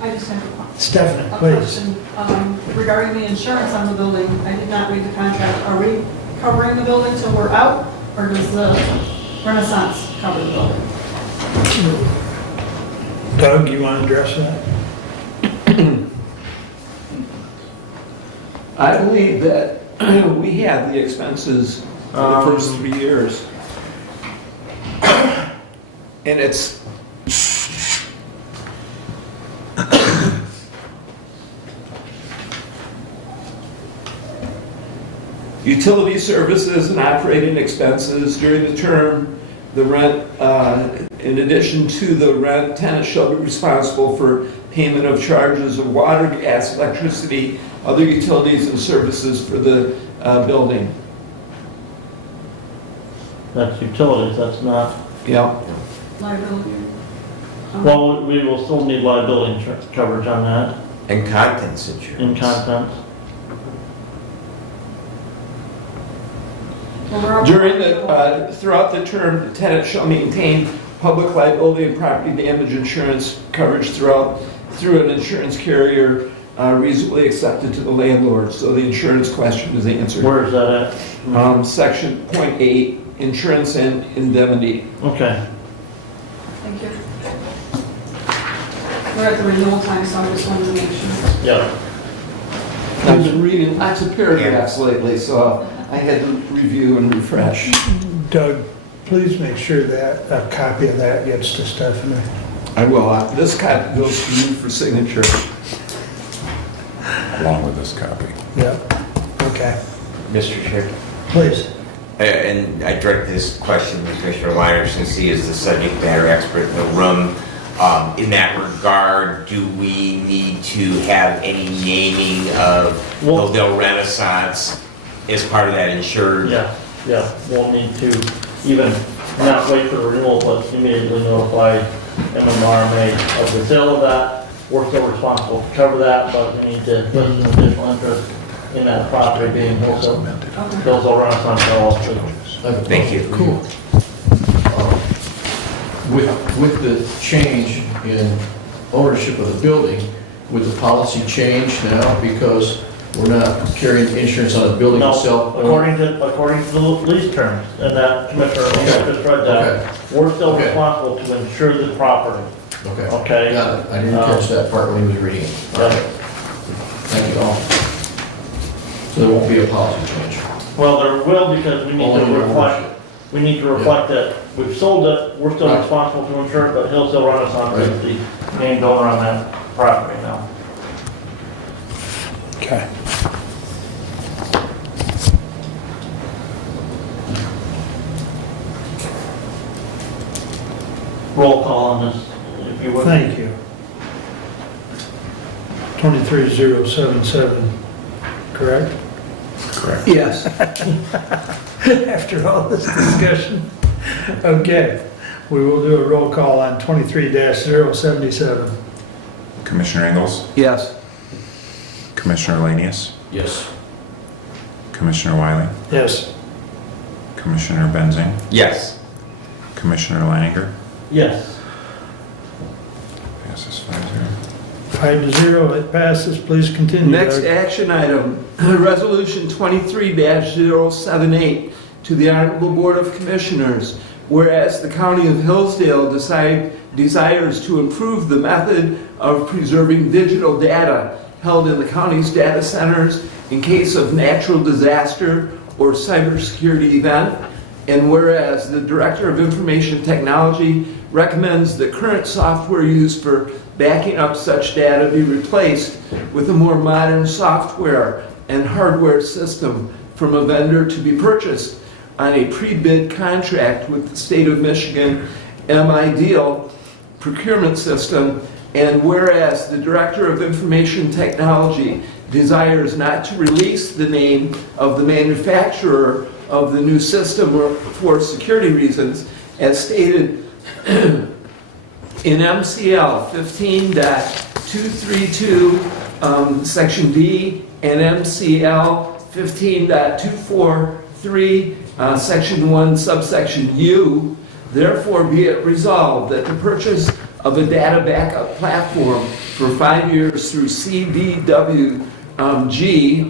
I just have Stephanie, a please. question regarding the insurance on the building. I did not read the contract. Are we covering the building till we're out, or does the Renaissance cover the building? Doug, you want to address that? I believe that we have the expenses for the first 3 years. And it's utility services and operating expenses during the term. The rent, in addition to the rent, tenant shall be responsible for payment of charges of water, gas, electricity, other utilities and services for the building. That's utilities, that's not, Yep. Liability? well, we will still need liability insurance coverage on that, And contents insurance. in contents. Well, we're up- During the, throughout the term, the tenant shall maintain public liability and property damage insurance coverage through an insurance carrier reasonably accepted to the landlord. So the insurance question is answered. Where is that at? Section .8, insurance and indemnity. Okay. Thank you. We're at the renewal time, so I just wanted to make sure. Yeah. I've been reading lots of paragraphs lately, so I had to review and refresh. Doug, please make sure that a copy of that gets to Stephanie. I will. This copy goes to you for signature. Along with this copy. Yep. Okay, Mr. Chair. please. And I direct this question to Commissioner Weiner, since he is the subject matter expert in the room. In that regard, do we need to have any naming of Hillsdale Renaissance as part of that insured? Yeah, we'll need to even not wait for the renewal, but immediately notify MMRMA of the sale of that. We're still responsible to cover that, but we need to put some additional interest in that property being Hillsdale Renaissance LLC. Thank you. Cool. With the change in ownership of the building, would the policy change now because we're not carrying insurance on the building No, itself? according to the lease terms, and that Commissioner O'Neill just read that, we're still Okay. responsible to insure the property. Okay. Okay. Got it. I didn't catch that part when he was reading it. Yeah. Thank you all. So there won't be a policy change. Well, there will, because we need Only to in reflect, ownership. we need to reflect that we've sold it, we're still Right. responsible to insure it, but Hillsdale Renaissance is the main donor on that property now. Okay. Roll call on this, if you would. Thank you. 23077, correct? Correct. Yes. After all this discussion. Okay, we will do a roll call on 23-077. Commissioner Engels, Yes. Commissioner Lanius, Yes. Commissioner Wiley, Yes. Commissioner Benzing, Yes. Commissioner Leininger. Yes. Passes 5-0. 5-0, it passes. Please continue, Next Doug. action item, Resolution 23-078 to the Honorable Board of Commissioners. Whereas the County of Hillsdale desires to improve the method of preserving digital data held in the county's data centers in case of natural disaster or cybersecurity event. And whereas the Director of Information Technology recommends the current software used for backing up such data be replaced with a more modern software and hardware system from a vendor to be purchased on a pre-bid contract with the State of Michigan MIDeal procurement system. And whereas the Director of Information Technology desires not to release the name of the manufacturer of the new system for security reasons, as stated in MCL 15.232, Section D, and MCL 15.243, Section 1, subsection U, therefore be it resolved that the purchase of a data backup platform for 5 years through CDWG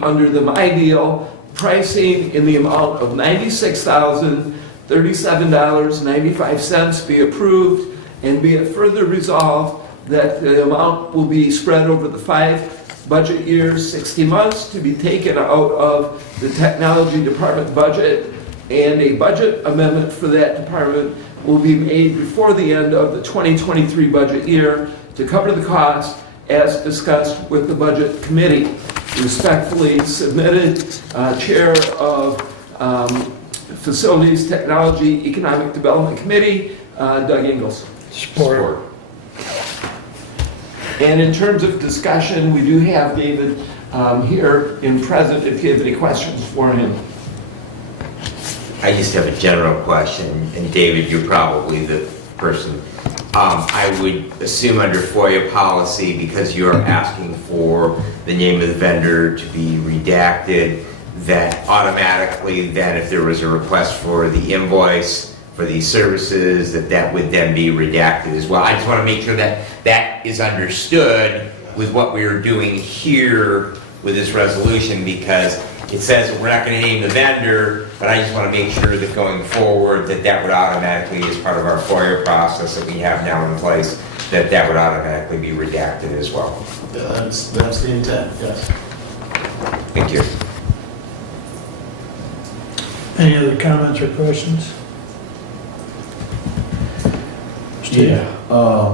under the MyDeal pricing in the amount of $96,037.95 be approved, and be it further resolved that the amount will be spread over the 5 budget years, 60 months, to be taken out of the technology department budget, and a budget amendment for that department will be made before the end of the 2023 budget year to cover the cost as discussed with the budget committee. Respectfully submitted, Chair of Facilities, Technology, Economic Development Committee, Doug Ingles. Support. And in terms of discussion, we do have David here in present if you have any questions for him. I just have a general question, and David, you're probably the person. I would assume under FOIA policy, because you're asking for the name of the vendor to be redacted, that automatically then if there was a request for the invoice for these services, that would then be redacted as well. I just want to make sure that that is understood with what we are doing here with this resolution, because it says we're not going to name the vendor, but I just want to make sure that going forward that would automatically, as part of our FOIA process that we have now in place, that would automatically be redacted as well. That's the intent, yes. Thank you. Any other comments or questions? Yeah,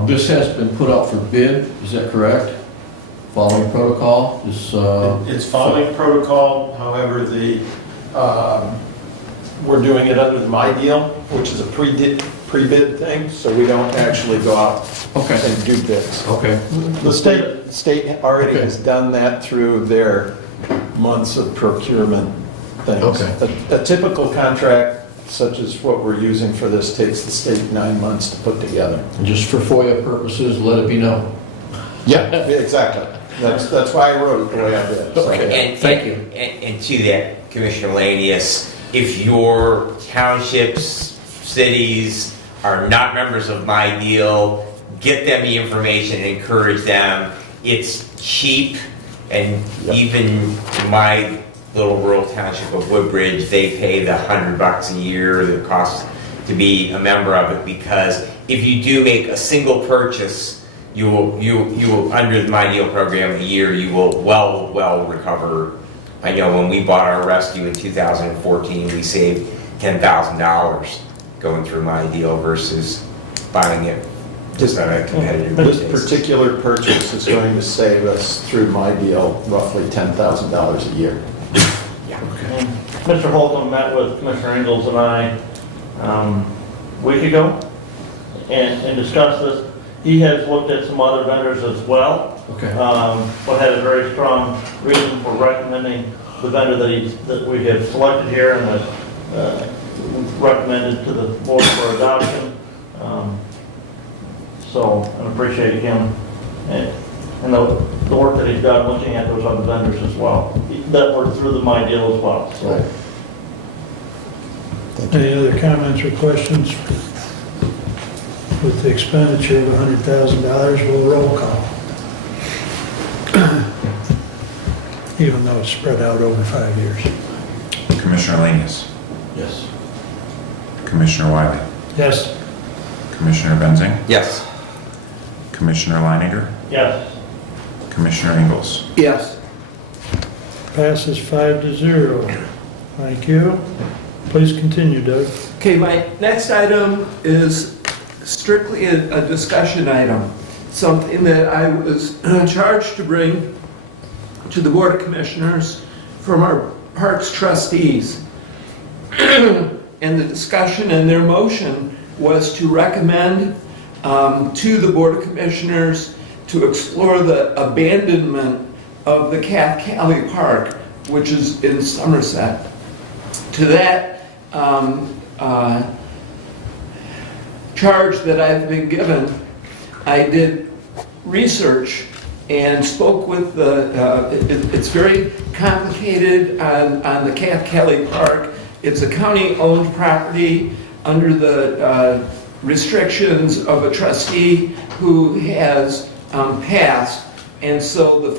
this has been put out for bid, is that correct? Following protocol, It's following protocol, however, we're doing it under the MyDeal, which is a pre-bid thing, so we don't actually go out and do bids. Okay. The state already has done that through their months of procurement things. Okay. A typical contract, such as what we're using for this, takes the state 9 months to put together. And just for FOIA purposes, let it be known. Yeah, exactly. That's why I wrote it the way I did. So. Okay. Thank you. And to that, Commissioner Lanius, if your townships, cities are not members of MyDeal, get them the information and encourage them. It's cheap, and even in my little rural township of Woodbridge, they pay the $100 a year that it costs to be a member of it, because if you do make a single purchase, you will under the MyDeal program a year, you will well recover. I know when we bought our rescue in 2014, we saved $10,000 going through MyDeal versus buying it just on a competitive This basis. particular purchase is going to save us through MyDeal roughly $10,000 a year. Mr. Holcomb met with Commissioner Ingles and I a week ago and discussed this. He has looked at some other vendors as well, Okay. but had a very strong reason for recommending the vendor that we have selected here and that recommended to the board for adoption. So I appreciate him and the work that he's done looking at those other vendors as well, that were through the MyDeal as well. So. Any other comments or questions? With the expenditure of $100,000, we'll roll call. Even though it's spread out over 5 years. Commissioner Lanius. Yes. Commissioner Wiley. Yes. Commissioner Benzing. Yes. Commissioner Leininger. Yes. Commissioner Ingles. Yes. Passes 5-0. Thank you. Please continue, Doug. Okay, my next item is strictly a discussion item, something that I was charged to bring to the Board of Commissioners from our Parks trustees. And the discussion and their motion was to recommend to the Board of Commissioners to explore the abandonment of the Cathcali Park, which is in Somerset. To that charge that I've been given, I did research and spoke with it's very complicated on the Cathcali Park. It's a county-owned property under the restrictions of a trustee who has passed. And so the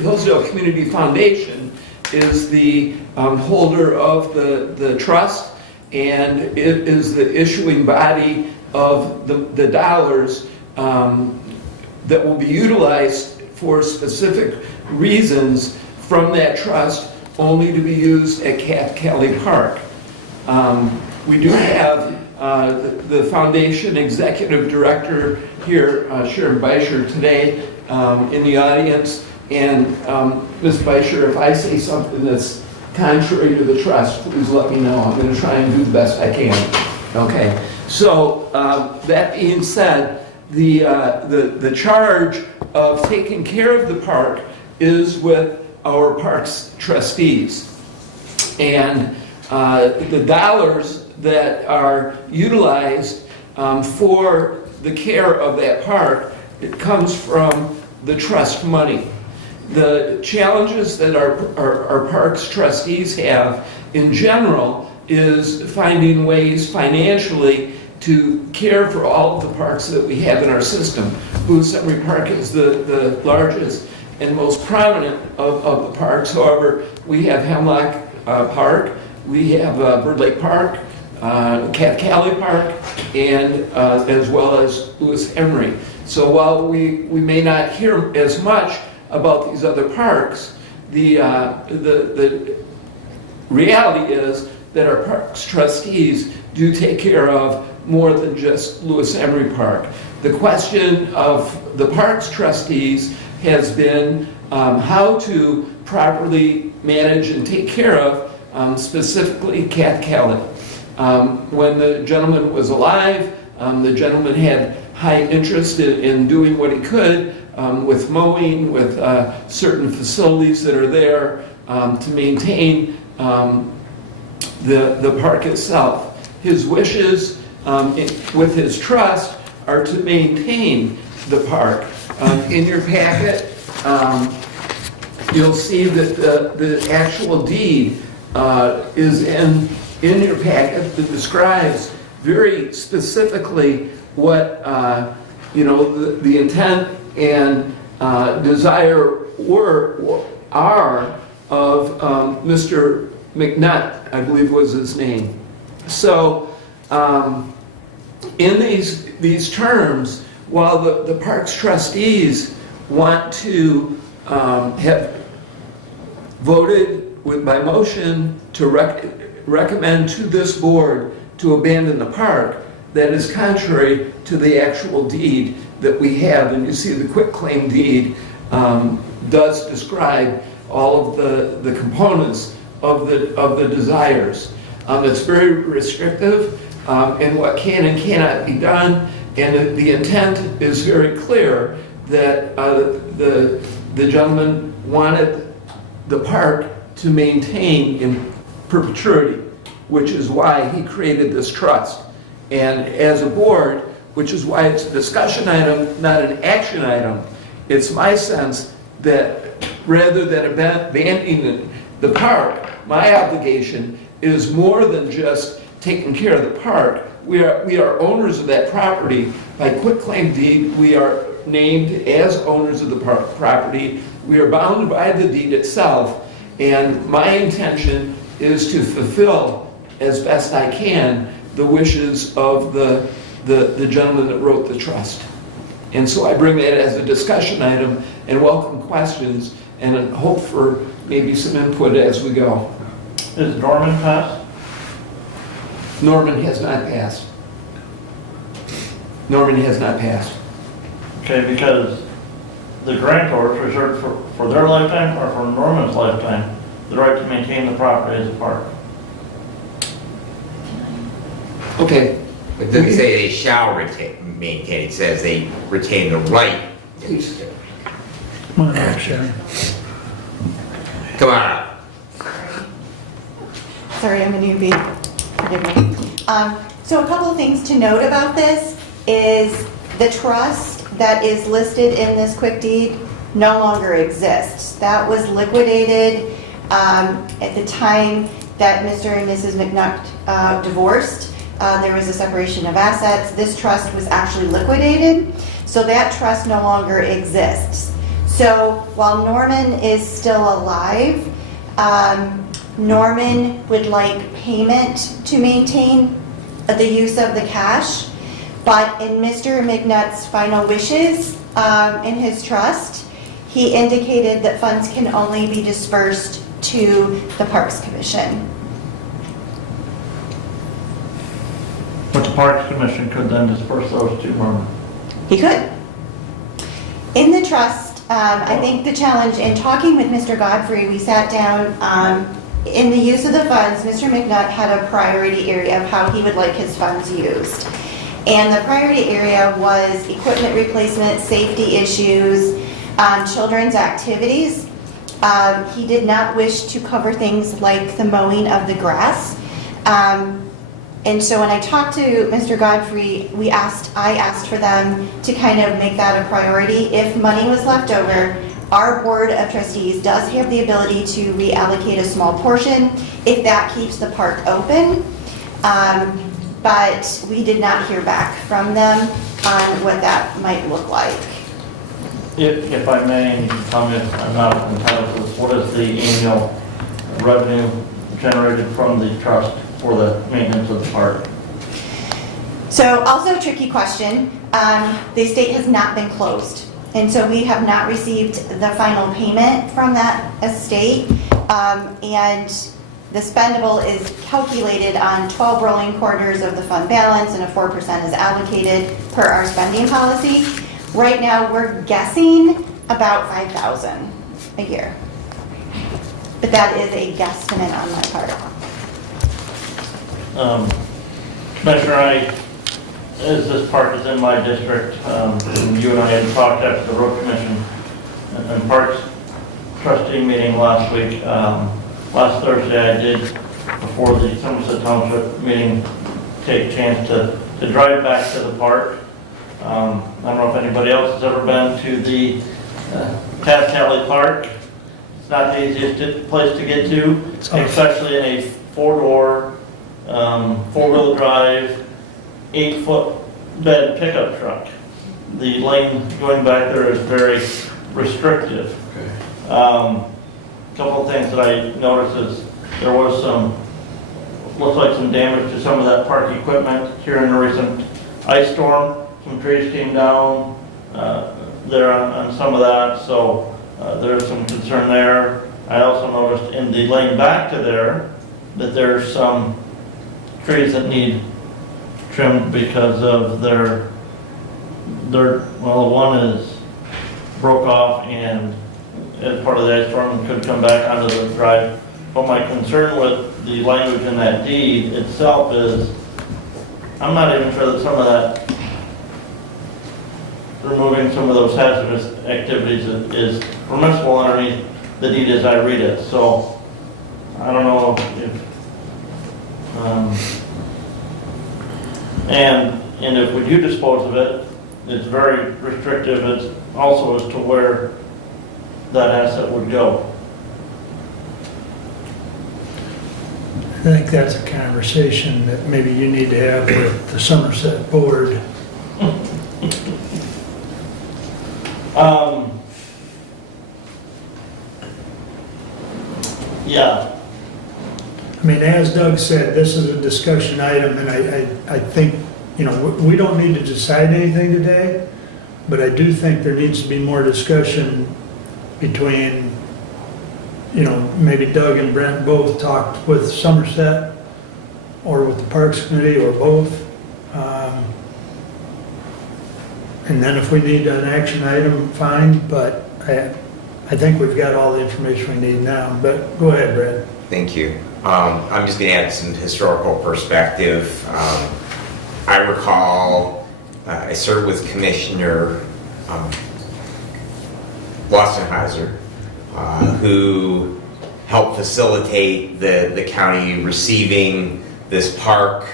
Hillsdale Community Foundation is the holder of the trust, and it is the issuing body of the dollars that will be utilized for specific reasons from that trust, only to be used at Cathcali Park. We do have the foundation executive director here, Sharon Beischer, today in the audience. And Ms. Beischer, if I say something that's contrary to the trust, please let me know. I'm going to try and do the best I can. Okay. So that being said, the charge of taking care of the park is with our parks trustees. And the dollars that are utilized for the care of that park, it comes from the trust money. The challenges that our parks trustees have in general is finding ways financially to care for all of the parks that we have in our system. Lewis Emery Park is the largest and most prominent of the parks. However, we have Hemlock Park, we have Bird Lake Park, Cathcali Park, and as well as Lewis Emery. So while we may not hear as much about these other parks, the reality is that our parks trustees do take care of more than just Lewis Emery Park. The question of the parks trustees has been how to properly manage and take care of specifically Cathcali. When the gentleman was alive, the gentleman had high interest in doing what he could with mowing, with certain facilities that are there to maintain the park itself. His wishes with his trust are to maintain the park. In your packet, you'll see that the actual deed is in your packet that describes very specifically what the intent and desire are of Mr. McNutt, I believe was his name. So in these terms, while the parks trustees want to have voted by motion to recommend to this board to abandon the park, that is contrary to the actual deed that we have. And you see the quitclaim deed does describe all of the components of the desires. It's very restrictive in what can and cannot be done, and the intent is very clear that the gentleman wanted the park to maintain in perpetuity, which is why he created this trust. And as a board, which is why it's a discussion item, not an action item, it's my sense that rather than abandoning the park, my obligation is more than just taking care of the park. We are owners of that property. By quitclaim deed, we are named as owners of the property. We are bound by the deed itself. And my intention is to fulfill, as best I can, the wishes of the gentleman that wrote the trust. And so I bring that as a discussion item and welcome questions and hope for maybe some input as we go. Is Norman passed? Norman has not passed. Norman has not passed. Okay, because the grantor is reserved for their lifetime or for Norman's lifetime, the right to maintain the property as a park. Okay. It doesn't say they shall maintain, it says they retain the right. Come on up, Sharon. Come on up. Sorry, I'm a newbie. Forgive me. So a couple of things to note about this is the trust that is listed in this quick deed no longer exists. That was liquidated at the time that Mr. and Mrs. McNutt divorced. There was a separation of assets. This trust was actually liquidated, so that trust no longer exists. So while Norman is still alive, Norman would like payment to maintain the use of the cash, but in Mr. McNutt's final wishes in his trust, he indicated that funds can only be dispersed to the Parks Commission. But the Parks Commission could then disperse those to Norman. He could. In the trust, I think the challenge in talking with Mr. Godfrey, we sat down, in the use of the funds, Mr. McNutt had a priority area of how he would like his funds used. And the priority area was equipment replacement, safety issues, children's activities. He did not wish to cover things like the mowing of the grass. And so when I talked to Mr. Godfrey, I asked for them to kind of make that a priority. If money was left over, our Board of Trustees does have the ability to reallocate a small portion if that keeps the park open. But we did not hear back from them on what that might look like. If I may, and you can tell me if I'm not entitled to this, what is the annual revenue generated from the trust for the maintenance of the park? So also a tricky question. The estate has not been closed. And so we have not received the final payment from that estate. And the spendable is calculated on 12 rolling quarters of the fund balance, and a 4% is allocated per our spending policy. Right now, we're guessing about $5,000 a year. But that is a guesstimate on my part. Commissioner, as this park is in my district, you and I had talked after the road commission and parks trustee meeting last week. Last Thursday, I did, before the Somerset Township meeting, take a chance to drive back to the park. I don't know if anybody else has ever been to the Cass Alley Park. It's not the easiest place to get to, especially in a four-door, four-wheel drive, 8-foot bed pickup truck. The lane going back there is very restrictive. Couple of things that I noticed is there was looks like some damage to some of that park equipment here in a recent ice storm. Some trees came down there on some of that, so there's some concern there. I also noticed in the lane back to there that there's some trees that need trimmed because of their well, one is broke off and as part of the ice storm could come back onto the drive. But my concern with the language in that deed itself is, I'm not even sure that some of that, removing some of those hazardous activities is permissible underneath the deed as I read it. So I don't know if, and if we do dispose of it, it's very restrictive. It's also as to where that asset would go. I think that's a conversation that maybe you need to have with the Somerset Board. Yeah. I mean, as Doug said, this is a discussion item, and I think, you know, we don't need to decide anything today, but I do think there needs to be more discussion between, you know, maybe Doug and Brent both talked with Somerset or with the Parks Committee, or both. And then if we need an action item, fine, but I think we've got all the information we need now. But go ahead, Brad. Thank you. I'm just going to add some historical perspective. I recall I served with Commissioner Wassenheiser, who helped facilitate the county receiving this park.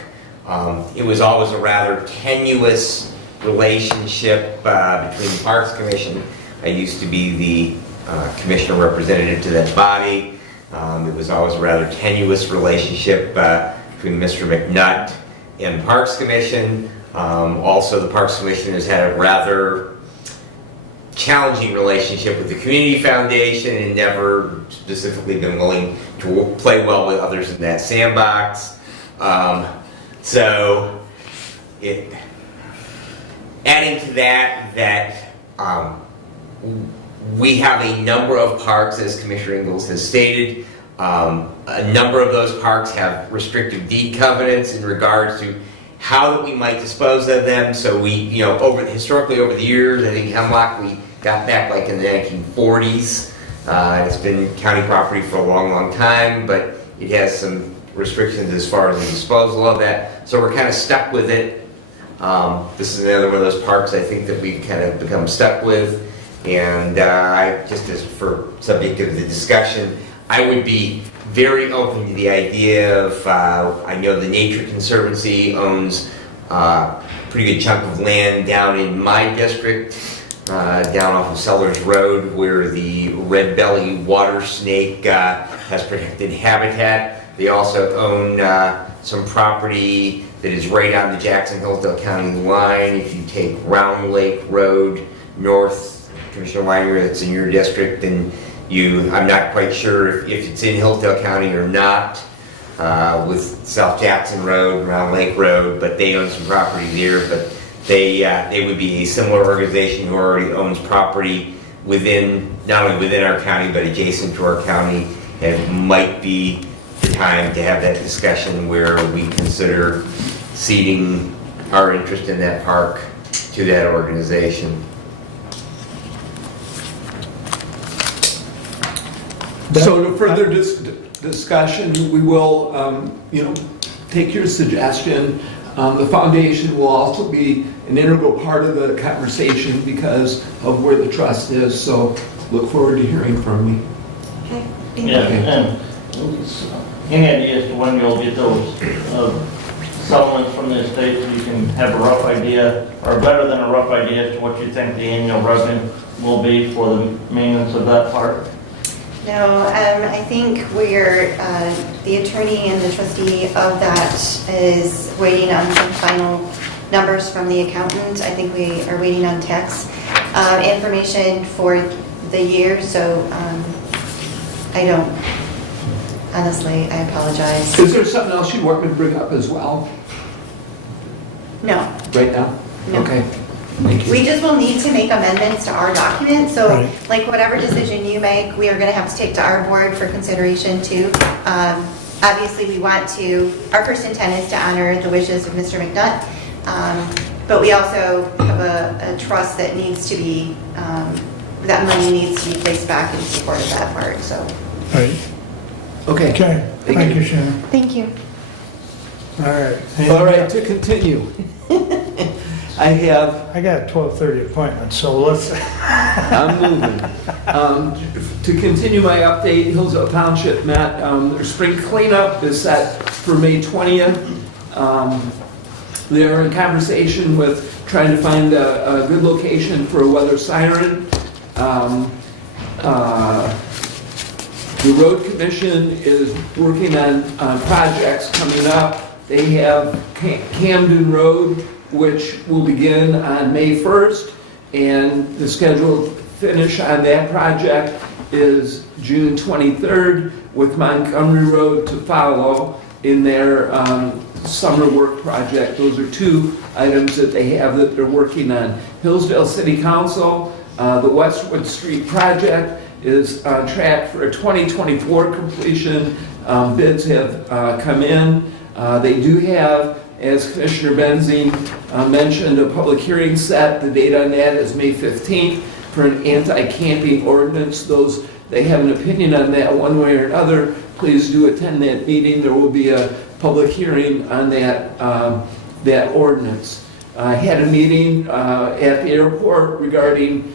It was always a rather tenuous relationship between the Parks Commission. I used to be the commissioner representative to that body. It was always a rather tenuous relationship between Mr. McNutt and the Parks Commission. Also, the Parks Commission has had a rather challenging relationship with the Community Foundation and never specifically been willing to play well with others in that sandbox. Adding to that we have a number of parks, as Commissioner Ingalls has stated. A number of those parks have restrictive deed covenants in regards to how we might dispose of them. So we, historically over the years, I think Hemlock, we got back like in the 1940s. It's been county property for a long, long time, but it has some restrictions as far as the disposal of that. So we're kind of stuck with it. This is another one of those parks I think that we've kind of become stuck with. And just as for subject of the discussion, I would be very open to the idea of, I know the Nature Conservancy owns a pretty good chunk of land down in my district, down off of Sellers Road, where the red belly water snake has protected habitat. They also own some property that is right on the Jackson-Hillsdale County line. If you take Round Lake Road north, Commissioner Weiner, that's in your district, and I'm not quite sure if it's in Hillsdale County or not, with South Jackson Road, Round Lake Road, but they own some property there. But they would be a similar organization who already owns property not only within our county, but adjacent to our county. And it might be the time to have that discussion where we consider ceding our interest in that park to that organization. So to further discussion, we will, take your suggestion. The foundation will also be an integral part of the conversation because of where the trust is. So look forward to hearing from you. Okay, thank Yeah, you. and any idea as to when you'll get those settlements from the estate so you can have a rough idea, or better than a rough idea as to what you think the annual revenue will be for the maintenance of that park? No, I think the attorney and the trustee of that is waiting on some final numbers from the accountant. I think we are waiting on tax information for the year, so honestly, I apologize. Is there something else you'd want me to bring up as well No. right now? No. Okay. Thank you. We just will need to make amendments to our document, so Right. like whatever decision you make, we are gonna have to take to our board for consideration too. Obviously, our first intent is to honor the wishes of Mr. McNutt, but we also have a trust that needs to be, that money needs to be placed back in support of that part, so. Right. Okay. Okay, thank you, Shannon. Thank you. All right. All right, to continue. I got a 12:30 appointment, so let's. I'm moving. To continue my update, Hillsdale Township met, their spring cleanup is set for May 20th. They're in conversation with trying to find a good location for a weather siren. The road commission is working on projects coming up. They have Camden Road, which will begin on May 1st, and the scheduled finish on that project is June 23rd, with Montgomery Road to follow in their summer work project. Those are two items that they have that they're working on. Hillsdale City Council, the Westwood Street project is on track for a 2024 completion. Bids have come in. They do have, as Commissioner Benzine mentioned, a public hearing set. The date on that is May 15th for an anti-camping ordinance. Those, they have an opinion on that one way or another, please do attend that meeting. There will be a public hearing on that ordinance. I had a meeting at the airport regarding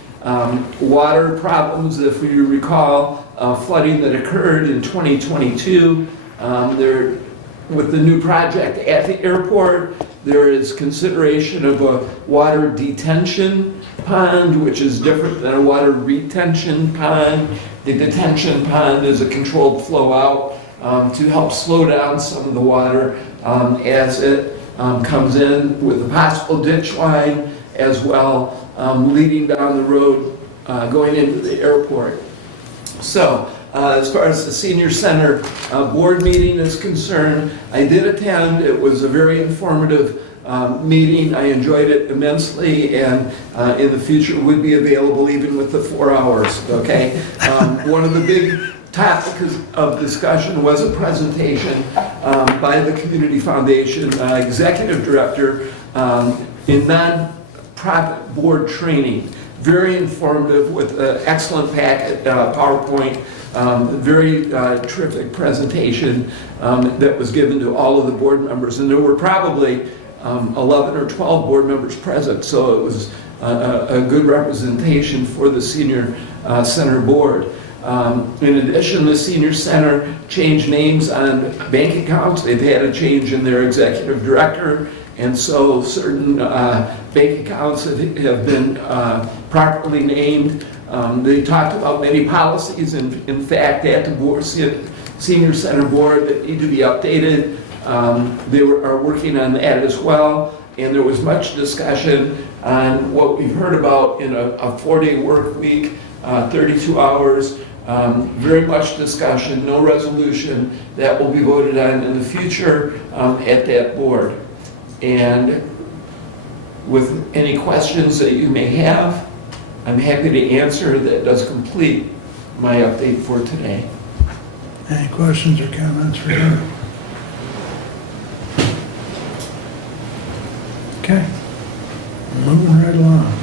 water problems. If you recall, flooding that occurred in 2022. With the new project at the airport, there is consideration of a water detention pond, which is different than a water retention pond. The detention pond is a controlled flow out to help slow down some of the water as it comes in, with a possible ditch line as well, leading down the road going into the airport. So, as far as the senior center board meeting is concerned, I did attend. It was a very informative meeting. I enjoyed it immensely, and in the future would be available even with the 4 hours, okay? One of the big topics of discussion was a presentation by the Community Foundation Executive Director in non-profit board training. Very informative with an excellent packet, PowerPoint, very terrific presentation that was given to all of the board members. And there were probably 11 or 12 board members present, so it was a good representation for the senior center board. In addition, the senior center changed names on bank accounts. They've had a change in their executive director, and so certain bank accounts have been properly named. They talked about many policies, and in fact, at the board, senior center board, that need to be updated. They are working on that as well, and there was much discussion on what we've heard about in a 4-day work week, 32 hours. Very much discussion, no resolution that will be voted on in the future at that board. And with any questions that you may have, I'm happy to answer. That does complete my update for today. Any questions or comments for him? Okay, moving right along.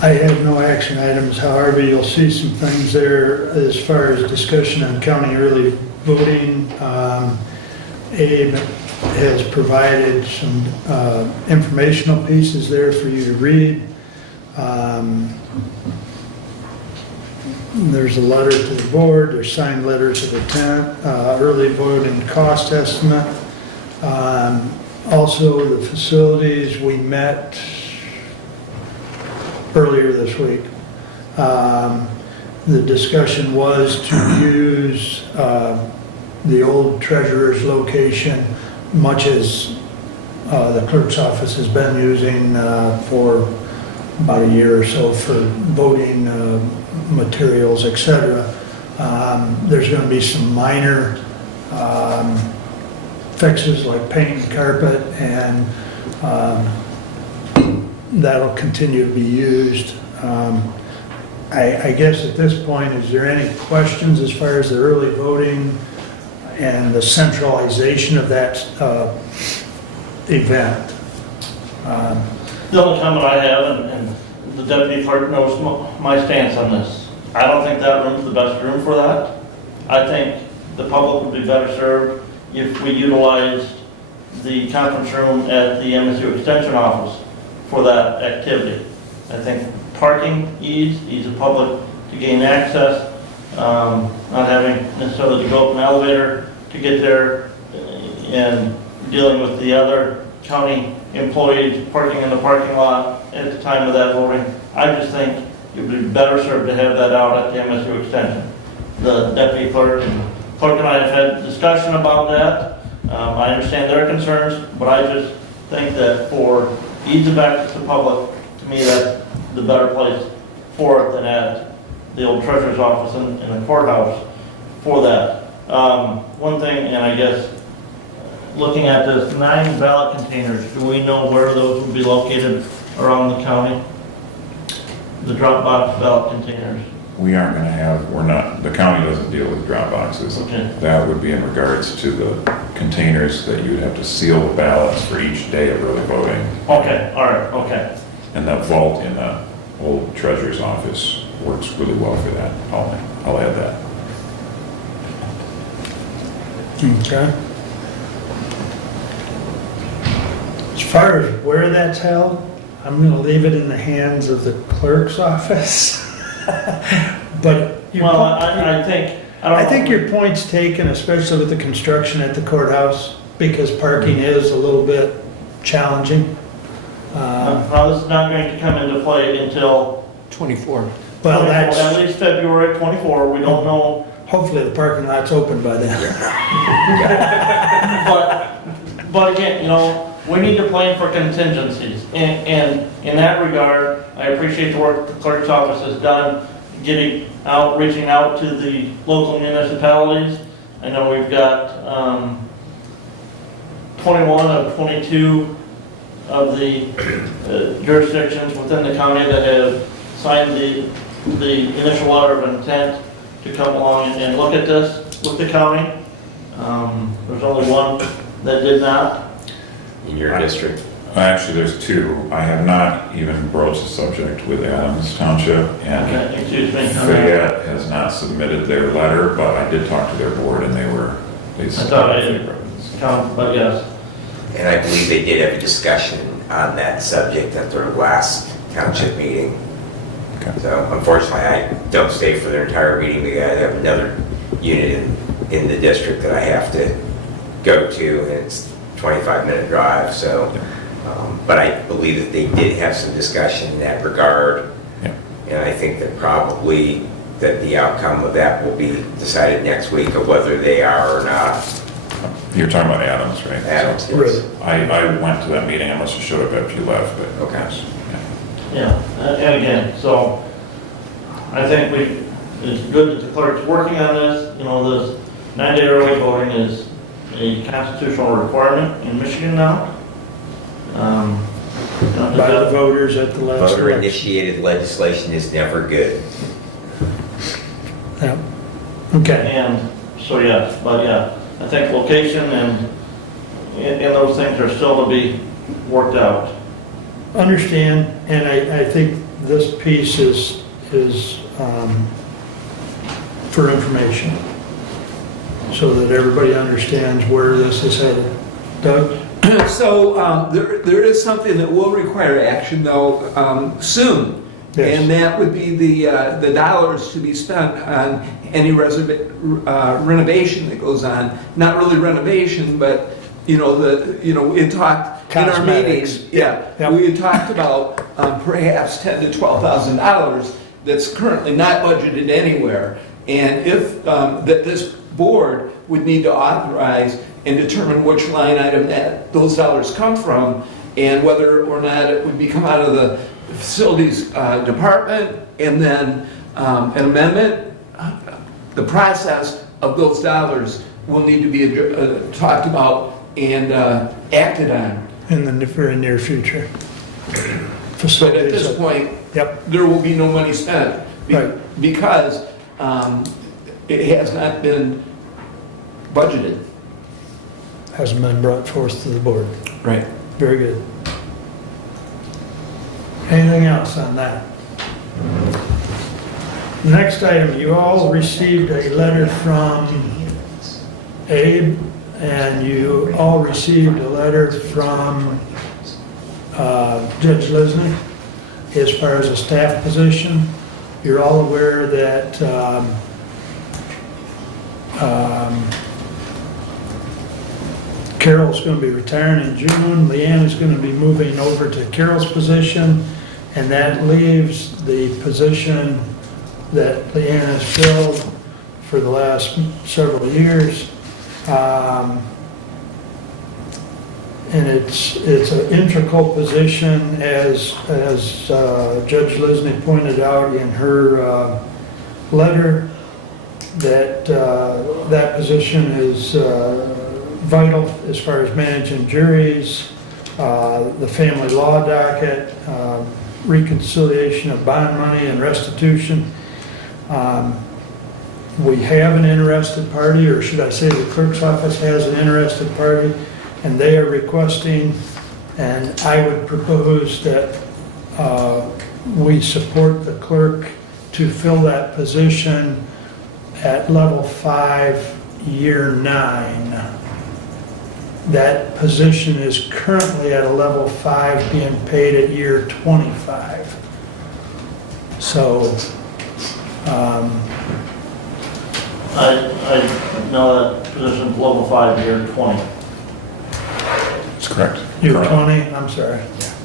I have no action items, however, you'll see some things there as far as discussion on county early voting. Abe has provided some informational pieces there for you to read. There's a letter to the board, there's signed letters of intent, early voting cost estimate. Also, the facilities, we met earlier this week. The discussion was to use the old treasurer's location, much as the clerk's office has been using for about a year or so for voting materials, etc. There's going to be some minor fixes like paint and carpet, and that'll continue to be used. I guess at this point, is there any questions as far as the early voting and the centralization of that event? The only comment I have, and the deputy clerk knows my stance on this, I don't think that room's the best room for that. I think the public would be better served if we utilized the conference room at the MSU Extension office for that activity. I think parking ease the public to gain access, not having necessarily to go up an elevator to get there, and dealing with the other county employees parking in the parking lot at the time of that voting. I just think it would be better served to have that out at the MSU Extension. The deputy clerk and I have had discussion about that. I understand their concerns, but I just think that for ease of access to the public, to me, that's the better place for it than at the old treasurer's office in the courthouse for that. One thing, and I guess looking at this, 9 ballot containers, do we know where those would be located around the county? the drop box ballot containers. We aren't gonna have, we're not, the county doesn't deal with drop boxes. Okay. That would be in regards to the containers that you would have to seal the ballots for each day of early voting. Okay, all right, okay. And that vault in the old treasurer's office works really well for that. I'll add that. Okay. As far as where that's held, I'm gonna leave it in the hands of the clerk's office. But you. Well, I think, I don't know. I think your point's taken, especially with the construction at the courthouse, because parking is a little bit challenging. Well, this is not going to come into play until 24. Well, that's, at least February 24. We don't know. hopefully the parking lot's open by then. But again, you know, we need to plan for contingencies. And in that regard, I appreciate the work the clerk's office has done, getting out, reaching out to the local municipalities. I know we've got 21 of 22 of the jurisdictions within the county that have signed the initial letter of intent to come along and look at this with the county. There's only one that did not. In your district? Actually, there's two. I have not even broached the subject with Adams Township, and Okay, excuse me. Fayette has not submitted their letter, but I did talk to their board, and they said. thought I did. But yes. And I believe they did have a discussion on that subject at their last township meeting. Okay. So unfortunately, I don't stay for their entire meeting. They have another unit in the district that I have to go to, and it's a 25-minute drive, so. But I believe that they did have some discussion in that regard. Yeah. And I think that probably that the outcome of that will be decided next week of whether they are or not. You're talking about Adams, right? Adams, So, yes. I went to that meeting. I must have showed up after you left, but. Okay. yes, yeah. Yeah, and again, so I think it's good that the clerk's working on this. You know, this 9-day early voting is a constitutional requirement in Michigan now. By the voters at the last election. Voter-initiated legislation is never good. Yeah. Okay. And so, yes, but yeah, I think location and those things are still to be worked out. Understand, and I think this piece is for information, so that everybody understands where this is headed. Doug? So there is something that will require action though soon. Yes. And that would be the dollars to be spent on any renovation that goes on. Not really renovation, but we had talked in our meetings. Yeah, Yep. we had talked about perhaps $10,000 to $12,000 that's currently not budgeted anywhere. And if that this board would need to authorize and determine which line item that those dollars come from, and whether or not it would be come out of the facilities department, and then an amendment. The process of those dollars will need to be talked about and acted on. In the very near future. But at this point, Yep. there will be no money spent Right. because it has not been budgeted. Hasn't been brought forth to the board. Right. Very good. Anything else on that? Next item, you all received a letter from Abe, and you all received a letter from Judge Lisney as far as a staff position. You're all aware that Carol's going to be retiring in June. Leanne is going to be moving over to Carol's position, and that leaves the position that Leanne has filled for the last several years. And it's an integral position, as Judge Lisney pointed out in her letter, that that position is vital as far as managing juries, the family law docket, reconciliation of bond money and restitution. We have an interested party, or should I say the clerk's office has an interested party, and they are requesting, and I would propose that we support the clerk to fill that position at level 5, year 9. That position is currently at a level 5, being paid at year 25. So, I know that position's level 5, year 20. That's correct. year Currently. 20, I'm sorry.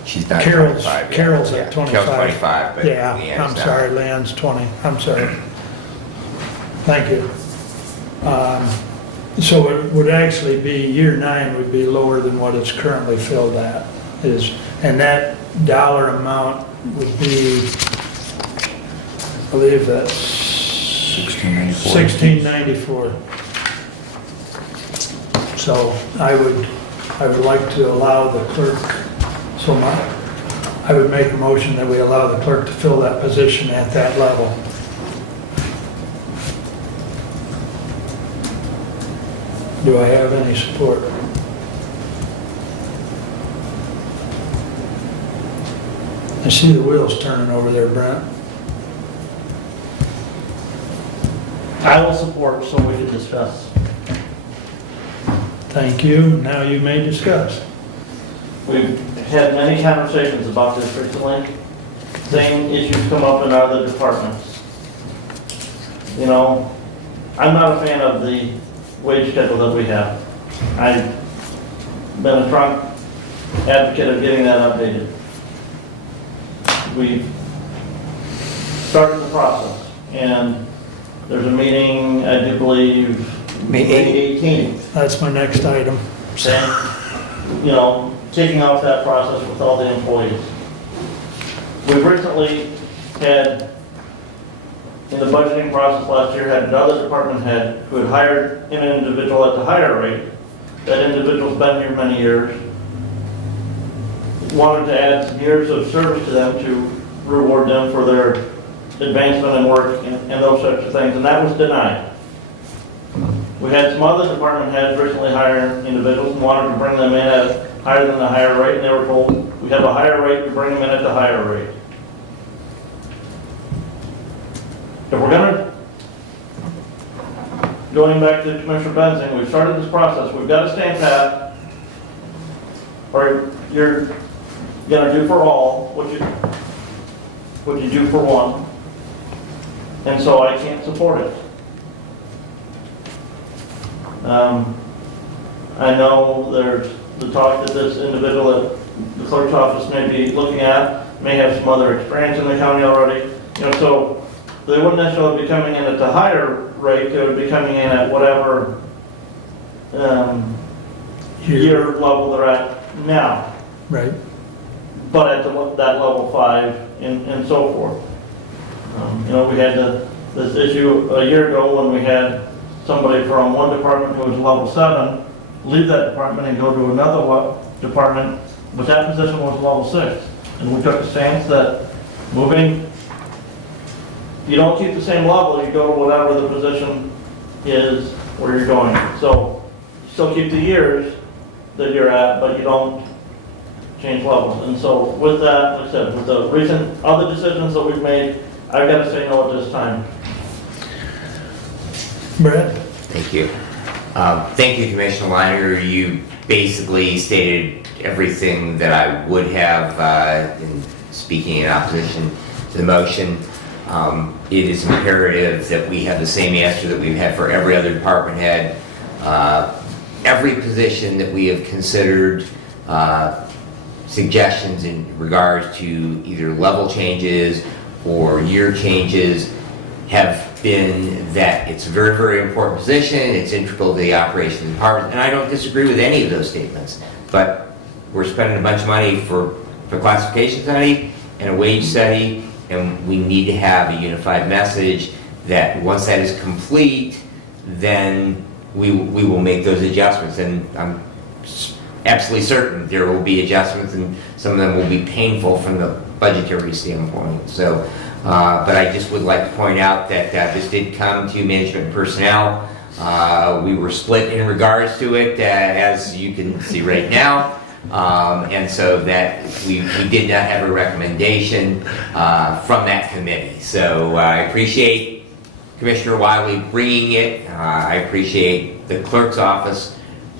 She's not Carol's, 25 yet. Carol's Yeah, at 25. Carol's 25, but Yeah, Leanne's I'm not. sorry, Leanne's 20, I'm sorry. Thank you. So it would actually be, year 9 would be lower than what it's currently filled at, and that dollar amount would be, I believe that's 1694. So I would like to allow the clerk, I would make a motion that we allow the clerk to fill that position at that level. Do I have any support? I see the wheels turning over there, Brent. I will support so we can discuss. Thank you. Now you may discuss. We've had many conversations about this recently. Same issues come up in other departments. You know, I'm not a fan of the wage schedule that we have. I've been a strong advocate of getting that updated. We started the process, and there's a meeting, I do believe, May 18th. That's my next item. And, you know, kicking off that process with all the employees. We've recently had, in the budgeting process last year, had another department head who had hired an individual at the higher rate. That individual's been here many years. Wanted to add some years of service to them to reward them for their advancement in work and those types of things, and that was denied. We had some other department heads recently hire individuals and wanted to bring them in at higher than the higher rate, and they were told, we have a higher rate, we bring them in at the higher rate. If we're going back to Commissioner Benzing, we've started this process, we've got to stand pat, or you're gonna do for all what you do for one, and so I can't support it. I know there's the talk that this individual at the clerk's office may be looking at may have some other experience in the county already, you know, so they wouldn't necessarily be coming in at the higher rate, they would be coming in at whatever year level they're at now. Right. But at that level 5 and so forth. You know, we had this issue a year ago when we had somebody from one department who was level 7 leave that department and go to another department, but that position was level 6. And we took a stance that moving, you don't keep the same level, you go to whatever the position is where you're going. So you still keep the years that you're at, but you don't change levels. And so with that, like I said, with the recent other decisions that we've made, I've got to say no at this time. Brett? Thank you. Thank you, Commissioner Weiner. You basically stated everything that I would have in speaking in opposition to the motion. It is imperative that we have the same answer that we've had for every other department head. Every position that we have considered, suggestions in regards to either level changes or year changes have been that it's a very, very important position, it's integral to the operation of the department, and I don't disagree with any of those statements. But we're spending a bunch of money for classification study and a wage study, and we need to have a unified message that once that is complete, then we will make those adjustments. And I'm absolutely certain there will be adjustments, and some of them will be painful from the budgetary standpoint. So, but I just would like to point out that this did come to management and personnel. We were split in regards to it, as you can see right now. And so that we did not have a recommendation from that committee. So I appreciate Commissioner Wiley bringing it. I appreciate the clerk's office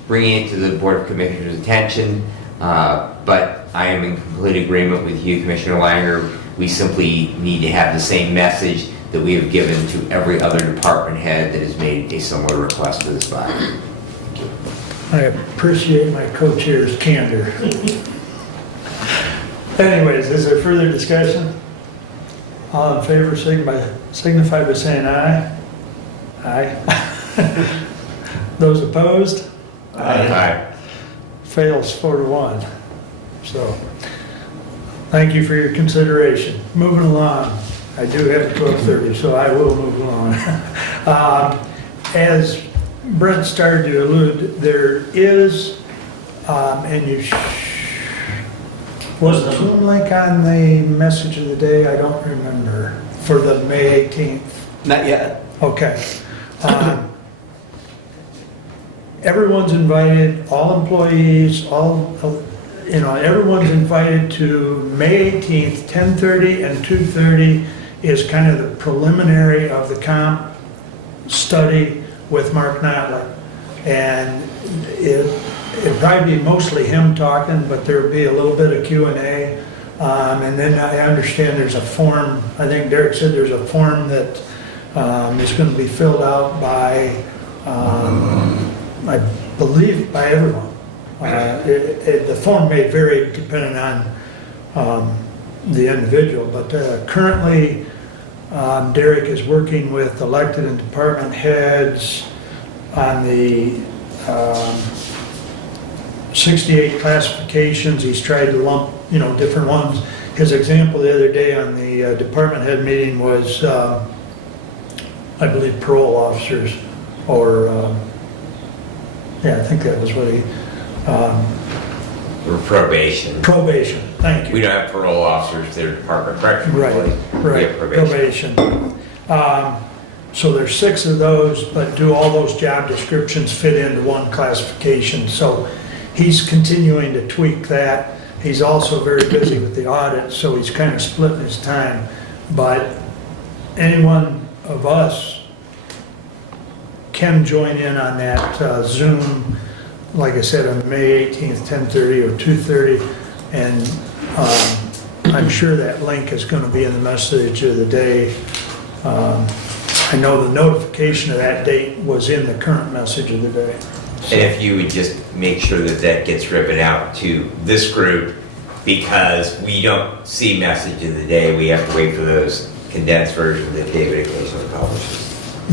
bringing it to the Board of Commissioners' attention. But I am in complete agreement with you, Commissioner Langer. We simply need to have the same message that we have given to every other department head that has made a similar request to this body. I appreciate my co-chair's candor. Anyways, is there further discussion? All in favor signify by saying aye. Aye. Those opposed? Aye. Fails 4-1. So, thank you for your consideration. Moving along, I do have 12:30, so I will move along. As Brent started to allude, there is, and was the Zoom link on the message of the day? I don't remember, for the May 18th. Not yet. Okay. Everyone's invited, all employees, everyone's invited to May 18th, 10:30 and 2:30 is kind of the preliminary of the comp study with Mark Notley. And it'd probably be mostly him talking, but there'd be a little bit of Q&A. And then I understand there's a form, I think Derek said there's a form that is going to be filled out by, I believe, by everyone. The form may vary depending on the individual, but currently Derek is working with elected and department heads on the 68 classifications. He's tried to lump, different ones. His example the other day on the department head meeting was, I believe, parole officers, or I think that was what he. Or probation. Probation, thank you. We don't have parole officers, they're Department of Corrections. Right, We right, have probation. So there's 6 of those, but do all those job descriptions fit into one classification? So he's continuing to tweak that. He's also very busy with the audit, so he's kind of splitting his time. But any one of us can join in on that Zoom, like I said, on May 18th, 10:30 or 2:30, and I'm sure that link is going to be in the message of the day. I know the notification of that date was in the current message of the day. And if you would just make sure that that gets written out to this group, because we don't see message of the day, we have to wait for those condensed versions that David occasionally publishes.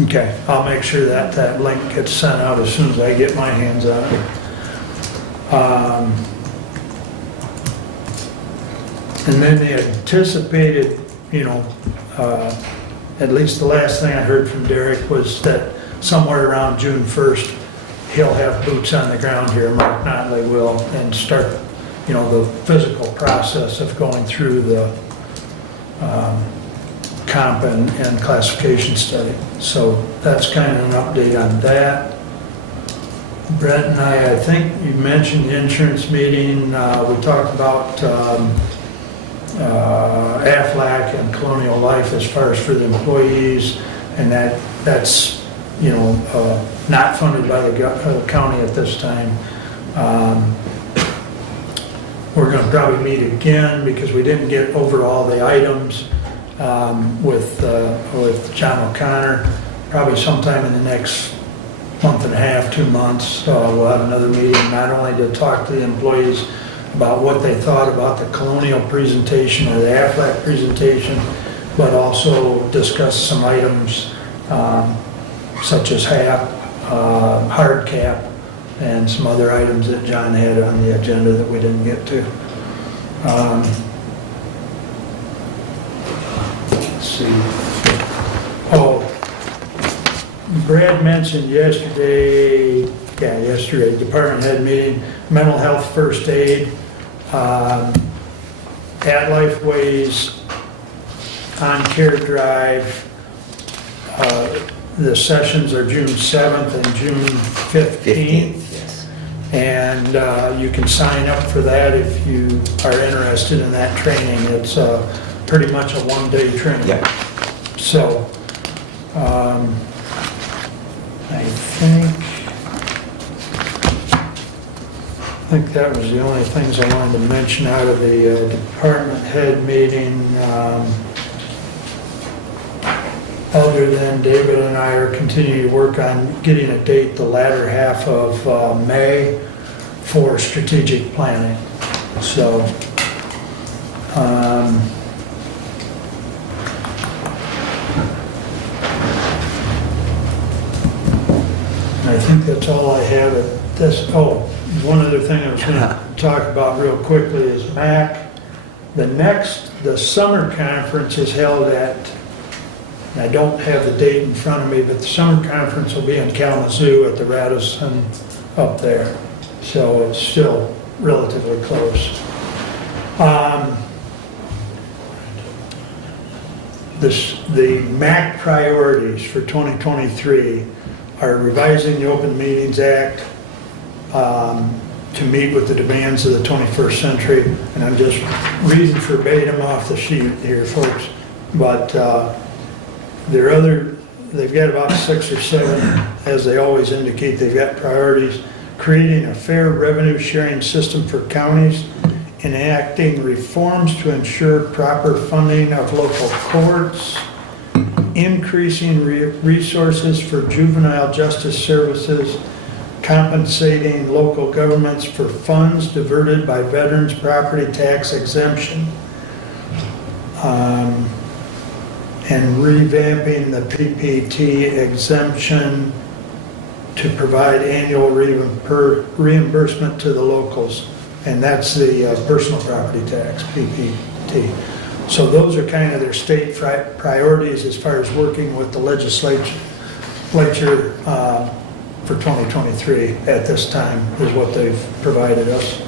Okay, I'll make sure that that link gets sent out as soon as I get my hands on it. And then the anticipated, at least the last thing I heard from Derek was that somewhere around June 1st, he'll have boots on the ground here, Mark Notley will, and start, the physical process of going through the comp and classification study. So that's kind of an update on that. Brett and I think you mentioned the insurance meeting. We talked about Aflac and Colonial Life as far as for the employees, and that's not funded by the county at this time. We're going to probably meet again because we didn't get over all the items with John O'Connor. Probably sometime in the next month and a half, 2 months, we'll have another meeting, not only to talk to the employees about what they thought about the Colonial presentation or the Aflac presentation, but also discuss some items such as HAP, hard cap, and some other items that John had on the agenda that we didn't get to. Let's see. Oh, Brad mentioned yesterday Yeah, yesterday, department head meeting, mental health first aid, at Lifeways, on Care Drive. The sessions are June 7th and June 15th. Yes. And you can sign up for that if you are interested in that training. It's pretty much a one-day training. Yeah. So, I think that was the only things I wanted to mention out of the department head meeting. Other than David and I are continuing to work on getting a date the latter half of May for strategic planning. So, I think that's all I have at this. Oh, one other thing I was going to talk about real quickly is MAC. The summer conference is held at, I don't have the date in front of me, but the summer conference will be in Kalamazoo at the Radisson up there. So it's still relatively close. The MAC priorities for 2023 are revising the Open Meetings Act to meet with the demands of the 21st century. And I'm just reading verbatim off the sheet here, folks. But they've got about 6 or 7, as they always indicate, they've got priorities: creating a fair revenue sharing system for counties, enacting reforms to ensure proper funding of local courts, increasing resources for juvenile justice services, compensating local governments for funds diverted by veterans' property tax exemption, and revamping the PPT exemption to provide annual reimbursement to the locals. And that's the personal property tax, PPT. So those are kind of their state priorities as far as working with the legislature for 2023 at this time, is what they've provided us.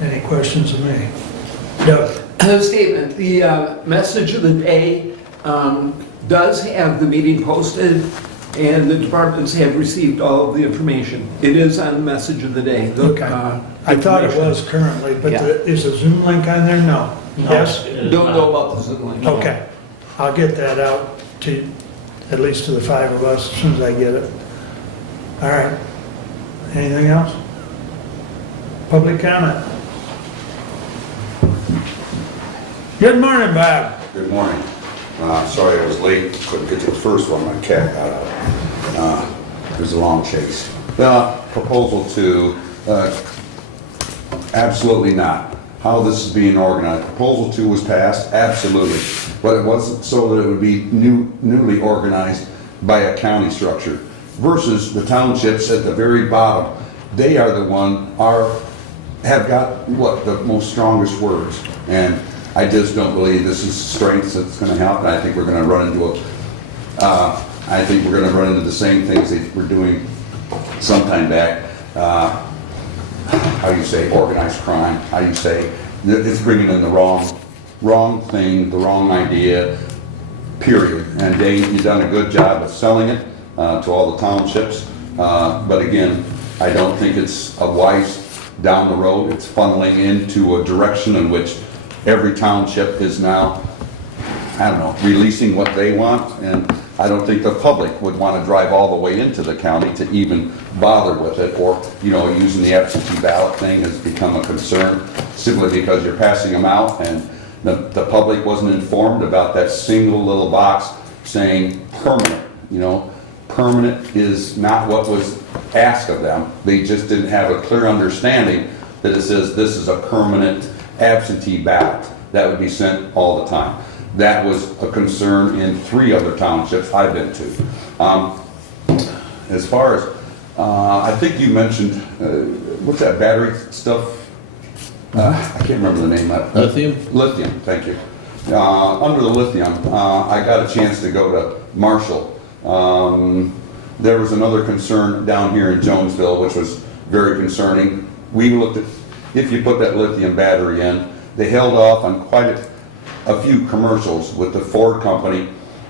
Any questions of me? Doug? The statement, the message of the day does have the meeting posted, and the departments have received all of the information. It is on the message of the day. Okay. I thought it was currently, but Yeah. is a Zoom link on there? No. Yes? Don't know about the Zoom link. Okay. I'll get that out to, at least to the 5 of us, as soon as I get it. All right. Anything else? Public comment? Good morning, Bob. Good morning. Sorry I was late, couldn't get to the first one, my cat got out. It was a long chase. Proposal 2, absolutely not. How this is being organized. Proposal 2 was passed, absolutely. But it wasn't so that it would be newly organized by a county structure. Versus the townships at the very bottom. They are the one, have got, the most strongest words. And I just don't believe this is strength that's going to help. And I think we're going to run into the same things they were doing sometime back. How you say organized crime? How you say it's bringing in the wrong thing, the wrong idea. Period. And Dave, you've done a good job of selling it to all the townships. But again, I don't think it's a wise down the road. It's funneling into a direction in which every township is now, releasing what they want, and I don't think the public would want to drive all the way into the county to even bother with it, or, using the absentee ballot thing has become a concern simply because you're passing them out, and the public wasn't informed about that single little box saying permanent. Permanent is not what was asked of them. They just didn't have a clear understanding that it says this is a permanent absentee ballot that would be sent all the time. That was a concern in 3 other townships I've been to. As far as, I think you mentioned, what's that battery stuff? I can't remember the name of it. Lithium? Lithium, thank you. Under the lithium, I got a chance to go to Marshall There was another concern down here in Jonesville, which was very concerning. We looked at, if you put that lithium battery in, they held off on quite a few commercials with the Ford company,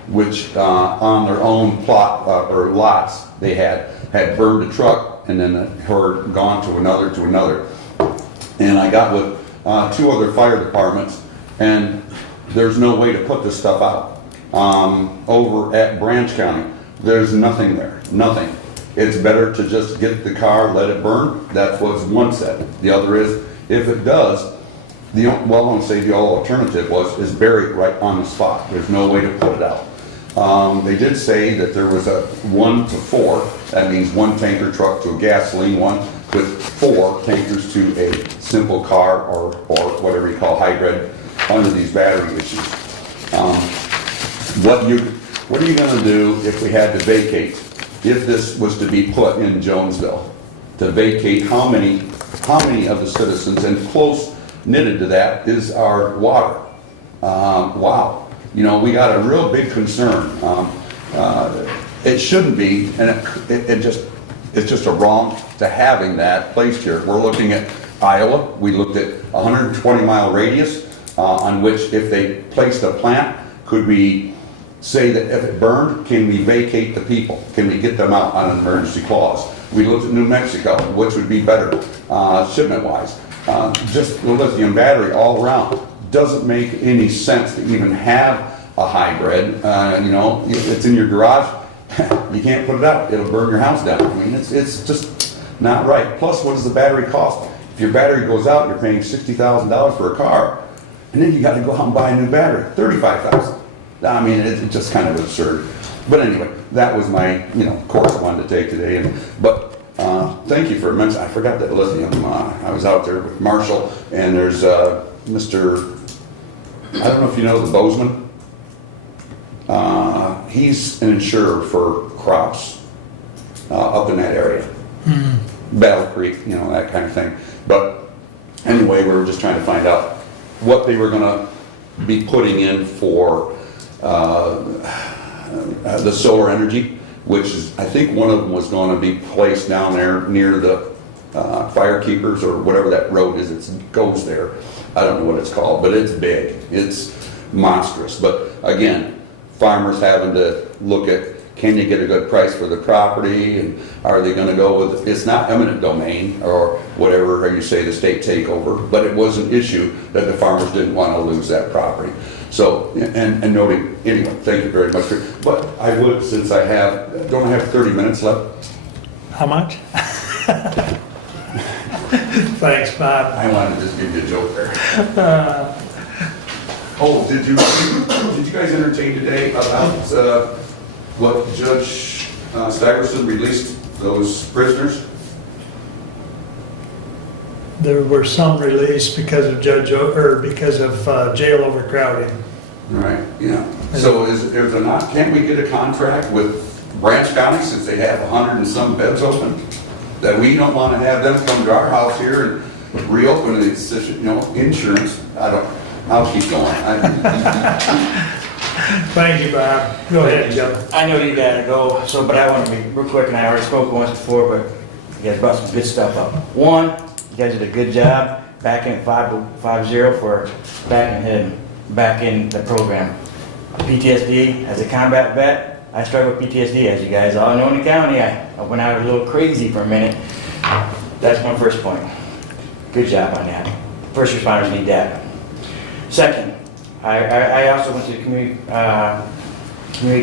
which on their own plot or lots they had burned a truck and then had gone to another. And I got with 2 other fire departments, and there's no way to put this stuff out. Over at Branch County, there's nothing there, nothing. It's better to just get the car, let it burn. That's what one said. The other is, if it does, the alternative is bury it right on the spot. There's no way to put it out. They did say that there was a 1 to 4, that means 1 tanker truck to a gasoline one, with 4 tankers to a simple car or whatever you call hybrid under these battery issues. What are you going to do if we had to vacate, if this was to be put in Jonesville? To vacate how many of the citizens, and close knitted to that is our water. Wow. You know, we got a real big concern. It shouldn't be, and it's just a wrong to having that placed here. We're looking at Iowa. We looked at 120-mile radius on which, if they placed a plant, could we say that if it burned, can we vacate the people? Can we get them out on an emergency clause? We looked at New Mexico, which would be better shipment-wise. Just the lithium battery all around. Doesn't make any sense to even have a hybrid. You know, if it's in your garage, you can't put it out. It'll burn your house down. I mean, it's just not right. Plus, what does the battery cost? If your battery goes out, you're paying $60,000 for a car, and then you got to go out and buy a new battery, $35,000. I mean, it's just kind of absurd. But anyway, that was my, course I wanted to take today. But thank you for mentioning. I forgot that lithium. I was out there with Marshall, and there's Mr. I don't know if you know the Bozeman. He's an insurer for crops up in that area. Battle Creek, that kind of thing. But anyway, we were just trying to find out what they were going to be putting in for the solar energy, which is, I think one of them was going to be placed down there near the fire keepers or whatever that road is that goes there. I don't know what it's called, but it's big. It's monstrous. But again, farmers having to look at, can you get a good price for the property, and are they going to go with, it's not eminent domain or whatever you say, the state takeover, but it was an issue that the farmers didn't want to lose that property. So, and noting, anyway, thank you very much. But I would, since I have, don't I have 30 minutes left? How much? Thanks, Bob. I wanted to just give you a joke there. Did you guys entertain today about what Judge Staggerson released those prisoners? There were some released because of jail overcrowding. Right, yeah. So is there not, can't we get a contract with Branch County, since they have 100 and some beds open, that we don't want to have them come to our house here and reopen the insurance? I'll keep going. Thank you, Bob. Go ahead, Joe. I know you gotta go, but I want to be real quick, and I already spoke once before, but you guys brought some good stuff up. One, you guys did a good job back in 5-0 for back in the program. PTSD, as a combat vet, I struggle with PTSD, as you guys all know in the county. I went out a little crazy for a minute. That's my first point. Good job on that. First responders need that. Second, I also went to the community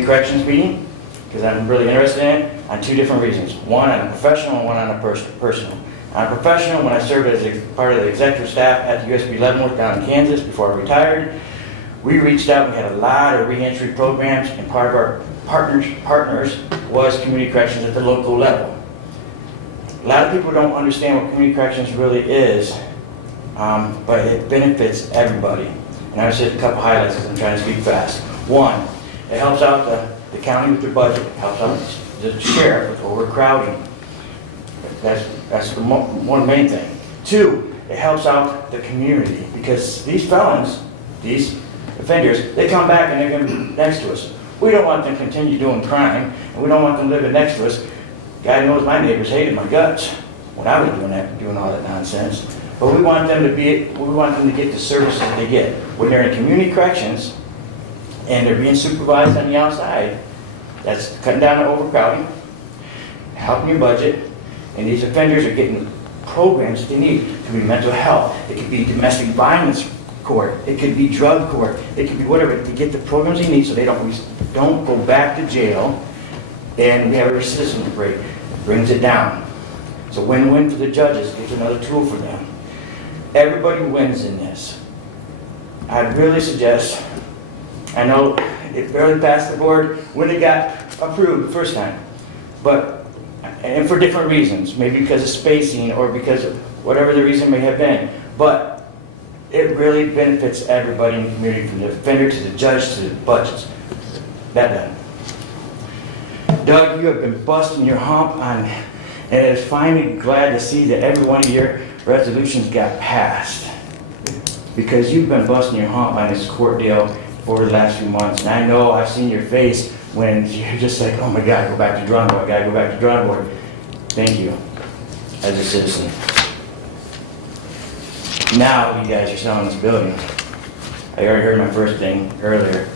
corrections meeting, because I'm really interested in it, on 2 different reasons. One on a professional and one on a personal. On a professional, when I served as part of the executive staff at the USB Leavenworth down in Kansas before I retired, we reached out. We had a lot of reentry programs, and part of our partners was community corrections at the local level. A lot of people don't understand what community corrections really is, but it benefits everybody. And I'll just hit a couple highlights because I'm trying to speak fast. One, it helps out the county with their budget. It helps out the sheriff with overcrowding. That's one main thing. 2, it helps out the community, because these felons, these offenders, they come back and they're going to be next to us. We don't want them to continue doing crime, and we don't want them living next to us. God knows my neighbors hated my guts when I was doing all that nonsense. But we want them to get the services they get. When they're in community corrections and they're being supervised on the outside, that's cutting down on overcrowding, helping your budget, and these offenders are getting programs that they need. It could be mental health, it could be domestic violence court, it could be drug court, it could be whatever, to get the programs they need so they don't go back to jail, and we have a recidivism rate, brings it down. It's a win-win for the judges, gives another tool for them. Everybody wins in this. I'd really suggest, I know it barely passed the board when it got approved the first time, but, and for different reasons, maybe because of spacing or because of whatever the reason may have been, but it really benefits everybody in the community, from the offender to the judge to the budgets. That done. Doug, you have been busting your hump on, and it's finally glad to see that every one of your resolutions got passed. Because you've been busting your hump on this court deal over the last few months, and I know I've seen your face when you're just like, oh my God, go back to drawing board, I gotta go back to drawing board. Thank you, as a citizen. Now you guys are selling this building. I already heard my first thing earlier.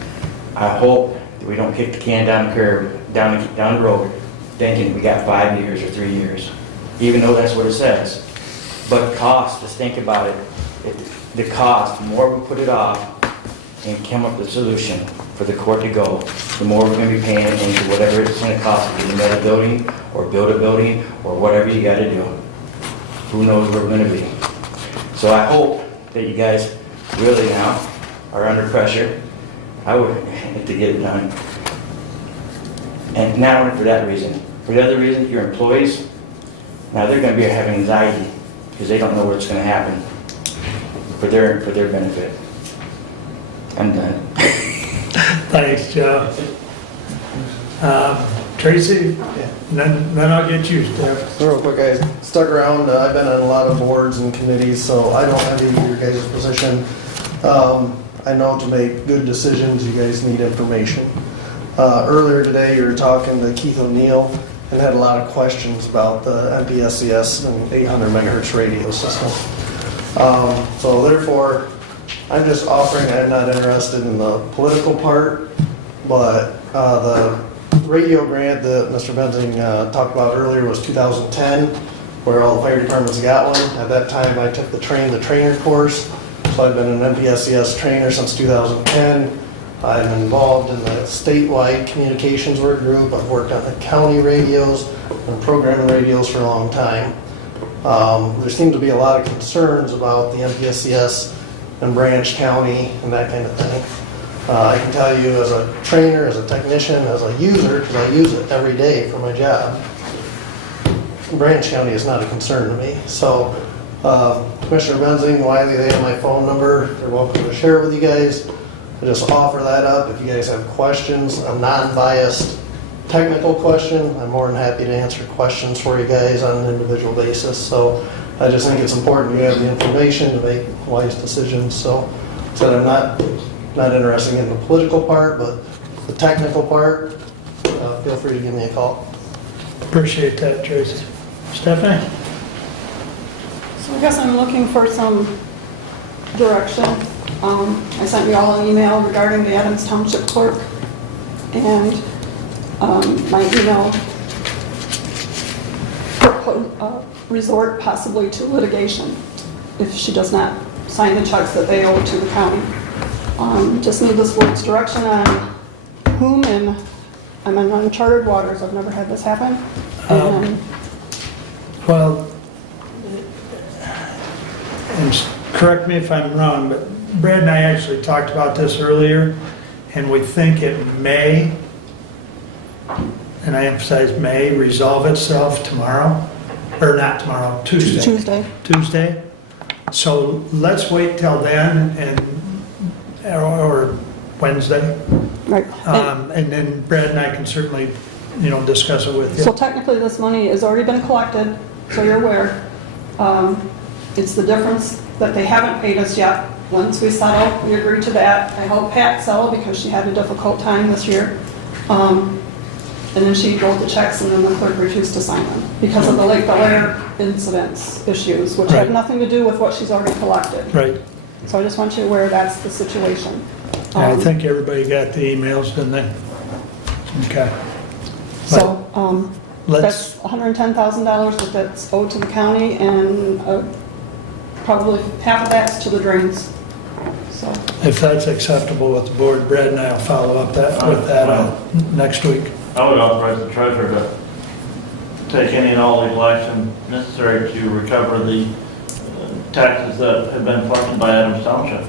I hope that we don't kick the can down the curb, down the road, thinking we got 5 years or 3 years, even though that's what it says. But cost, just think about it. The cost, the more we put it off and come up with a solution for the court to go, the more we're going to be paying into whatever it's going to cost to get a building or build a building or whatever you got to do. Who knows where we're going to be. So I hope that you guys really now are under pressure. I would like to get it done. And not only for that reason, for the other reason, your employees, now they're going to be having anxiety because they don't know what's going to happen for their benefit. I'm done. Thanks, Joe. Tracy, then I'll get you, Steph. Real quick, I stuck around, I've been on a lot of boards and committees, so I don't envy your guys' position. I know to make good decisions, you guys need information. Earlier today, you were talking to Keith O'Neill and had a lot of questions about the MPSCS and 800 megahertz radio system. So therefore, I'm just offering, I'm not interested in the political part, but the radio grant that Mr. Benzing talked about earlier was 2010, where all the fire departments got one. At that time, I took the trainer course, so I've been an MPSCS trainer since 2010. I'm involved in the statewide communications work group. I've worked on the county radios and programming radios for a long time. There seems to be a lot of concerns about the MPSCS in Branch County and that kind of thing. I can tell you as a trainer, as a technician, as a user, because I use it every day for my job, Branch County is not a concern to me. So Commissioner Benzing, Wiley, they have my phone number. They're welcome to share it with you guys. I just offer that up. If you guys have questions, a non-biased technical question, I'm more than happy to answer questions for you guys on an individual basis. So I just think it's important you have the information to make wise decisions. So I'm not interested in the political part, but the technical part, feel free to give me a call. Appreciate that, Tracy. Stephanie? So I guess I'm looking for some direction. I sent you all an email regarding the Adams Township clerk, and my email resort possibly to litigation if she does not sign the checks that they owe to the county. Just need this board's direction on whom, and I'm in uncharted waters. I've never had this happen. Well, and correct me if I'm wrong, but Brad and I actually talked about this earlier, and we think it may, and I emphasize may, resolve itself tomorrow, or not tomorrow, Tuesday. Tuesday. So let's wait till then, or Wednesday. Right. And then Brad and I can certainly, discuss it with you. So technically, this money has already been collected, so you're aware. It's the difference that they haven't paid us yet. Once we settle, we agree to that. I hope Pat settled because she had a difficult time this year. And then she wrote the checks and then the clerk refused to sign them because of the Lake Belair incidents issues, which Right. have nothing to do with what she's already collected. Right. So I just want you aware that's the situation. I think everybody got the emails, didn't they? Okay. So, Let's, that's $110,000 that's owed to the county, and probably half of that's to the drains. So, if that's acceptable with the board, Brad and I'll follow up with that next week. I would authorize the treasurer to take any and all legal action necessary to recover the taxes that have been collected by Adams Township.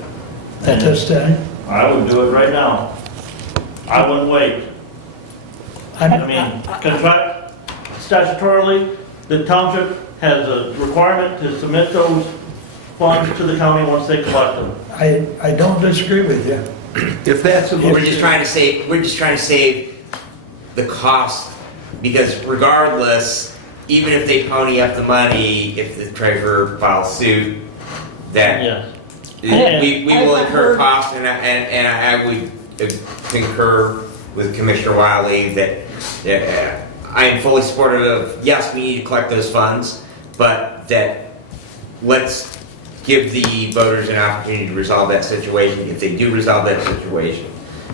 At this time? I would do it right now. I wouldn't wait. I mean, statutorily, the township has a requirement to submit those funds to the county once they collect them. I don't disagree with you. If that's a We're just trying to save the cost, because regardless, even if they pony up the money, if the treasurer files suit, that Yes. we will incur costs, and I would concur with Commissioner Wiley that I am fully supportive of, yes, we need to collect those funds, but that let's give the voters an opportunity to resolve that situation. If they do resolve that situation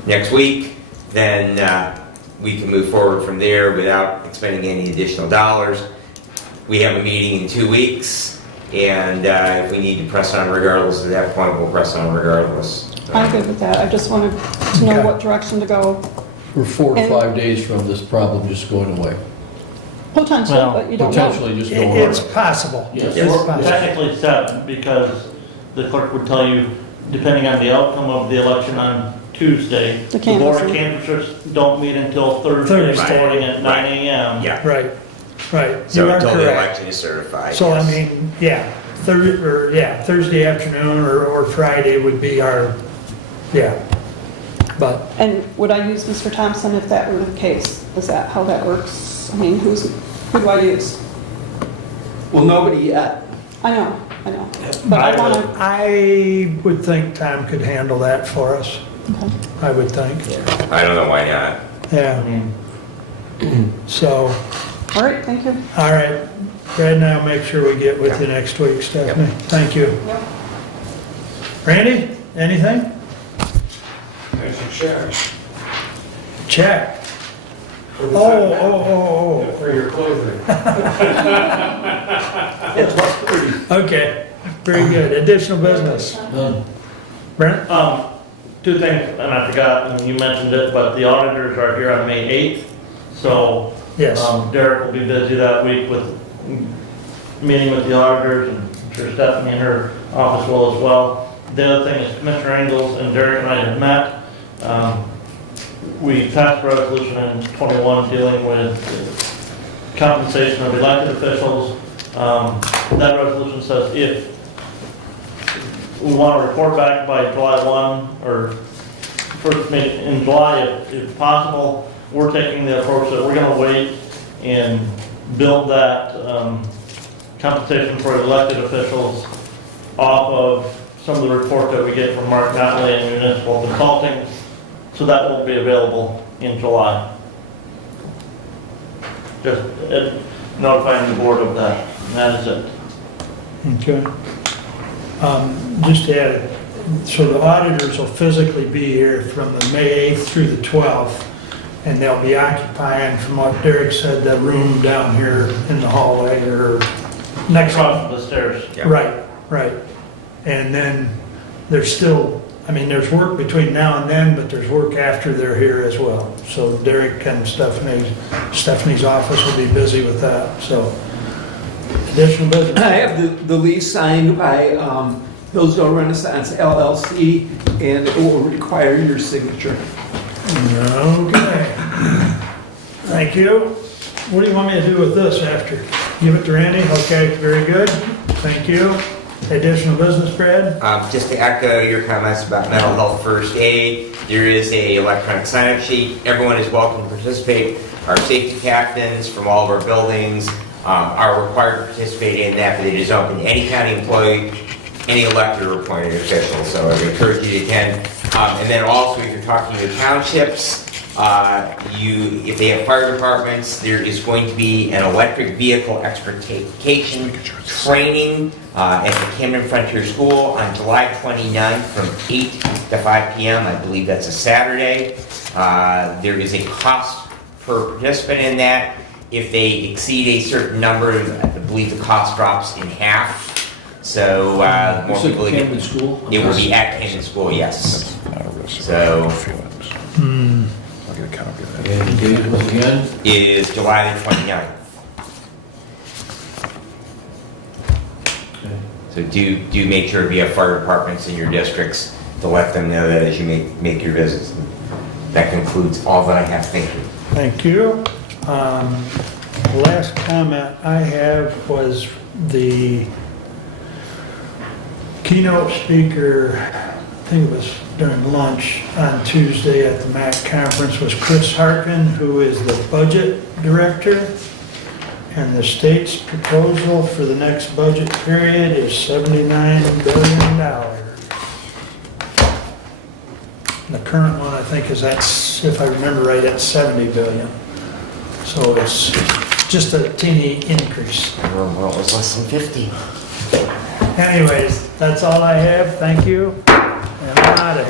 next week, then we can move forward from there without expending any additional dollars. We have a meeting in 2 weeks, and if we need to press on regardless at that point, we'll press on regardless. I'm good with that. I just wanted to know what direction to go. We're 4 to 5 days from this problem just going away. Potentially, Well, but you don't know. Potentially just going It's away. possible. Yes. It's We're possible. technically set because the clerk would tell you, depending on the outcome of the election on Tuesday, The the board of canvassers. canvassers don't meet until Thursday Thursday. morning at 9 a.m. Yeah. Right, right. So You are until the correct. election is certified. So I yes. mean, yeah, Thursday afternoon or Friday would be our, yeah. But And would I use Mr. Thompson if that were the case? Is that how that works? I mean, who do I use? Well, nobody yet. I know. But I want to, I would think Tom could handle that for us. I would think, I don't know why not. yeah. So, all right, thank you. all right, Brad and I'll make sure we get with you next week, Stephanie. Thank you. Randy, anything? Check. Oh. For your clothing. Okay, very good. Additional business. None. Brent? Two things, and I forgot, and you mentioned it, but the auditors are here on May 8th. So Yes. Derek will be busy that week with meeting with the auditors, and I'm sure Stephanie in her office will as well. The other thing is Commissioner Engels and Derek and I have met. We passed a resolution in 21 dealing with compensation of elected officials. That resolution says if we want to report back by July 1 or first meeting in July, if possible, we're taking the approach that we're going to wait and build that compensation for elected officials off of some of the report that we get from Mark Notley and Municipal Consulting, so that won't be available in July. Just notifying the board of that, and that is it. Okay. Just to add, so the auditors will physically be here from the May 8th through the 12th, and they'll be occupying, from what Derek said, the room down here in the hallway or next. Across the stairs. Yeah. Right. And then there's still, I mean, there's work between now and then, but there's work after they're here as well. So Derek and Stephanie's office will be busy with that, so. Additional business. I have the lease signed by Hillsdale Renaissance LLC, and it will require your signature. Okay. Thank you. What do you want me to do with this after? Give it to Randy? Okay, very good. Thank you. Additional business, Brad? Just to echo your comments about mental health first aid, there is a electronic sign-up sheet. Everyone is welcome to participate. Our safety captains from all of our buildings are required to participate in that, but it is open to any county employee, any elected or appointed official. So I would encourage you to attend. And then also, if you're talking to townships, if they have fire departments, there is going to be an electric vehicle expertise training at the Camden Frontier School on July 29th from 8 to 5 p.m. I believe that's a Saturday. There is a cost per participant in that. If they exceed a certain number, I believe the cost drops in half. So more Is it people Camden School? It will be at Camden School, yes. Not a risk. So- I'll get a copy of that. And engagement again? Is July the 29th. Okay. So do make sure if you have fire departments in your districts to let them know that as you make your visits. That concludes all that I have. Thank you. Thank you. Last comment I have was the keynote speaker, I think it was during lunch on Tuesday at the MAC conference, was Chris Harkin, who is the budget director. And the state's proposal for the next budget period is $79 billion. The current one, I think, is at, if I remember right, at 70 billion. So it's just a teeny increase. Well, it was less than 50. Anyways, that's all I have. Thank you.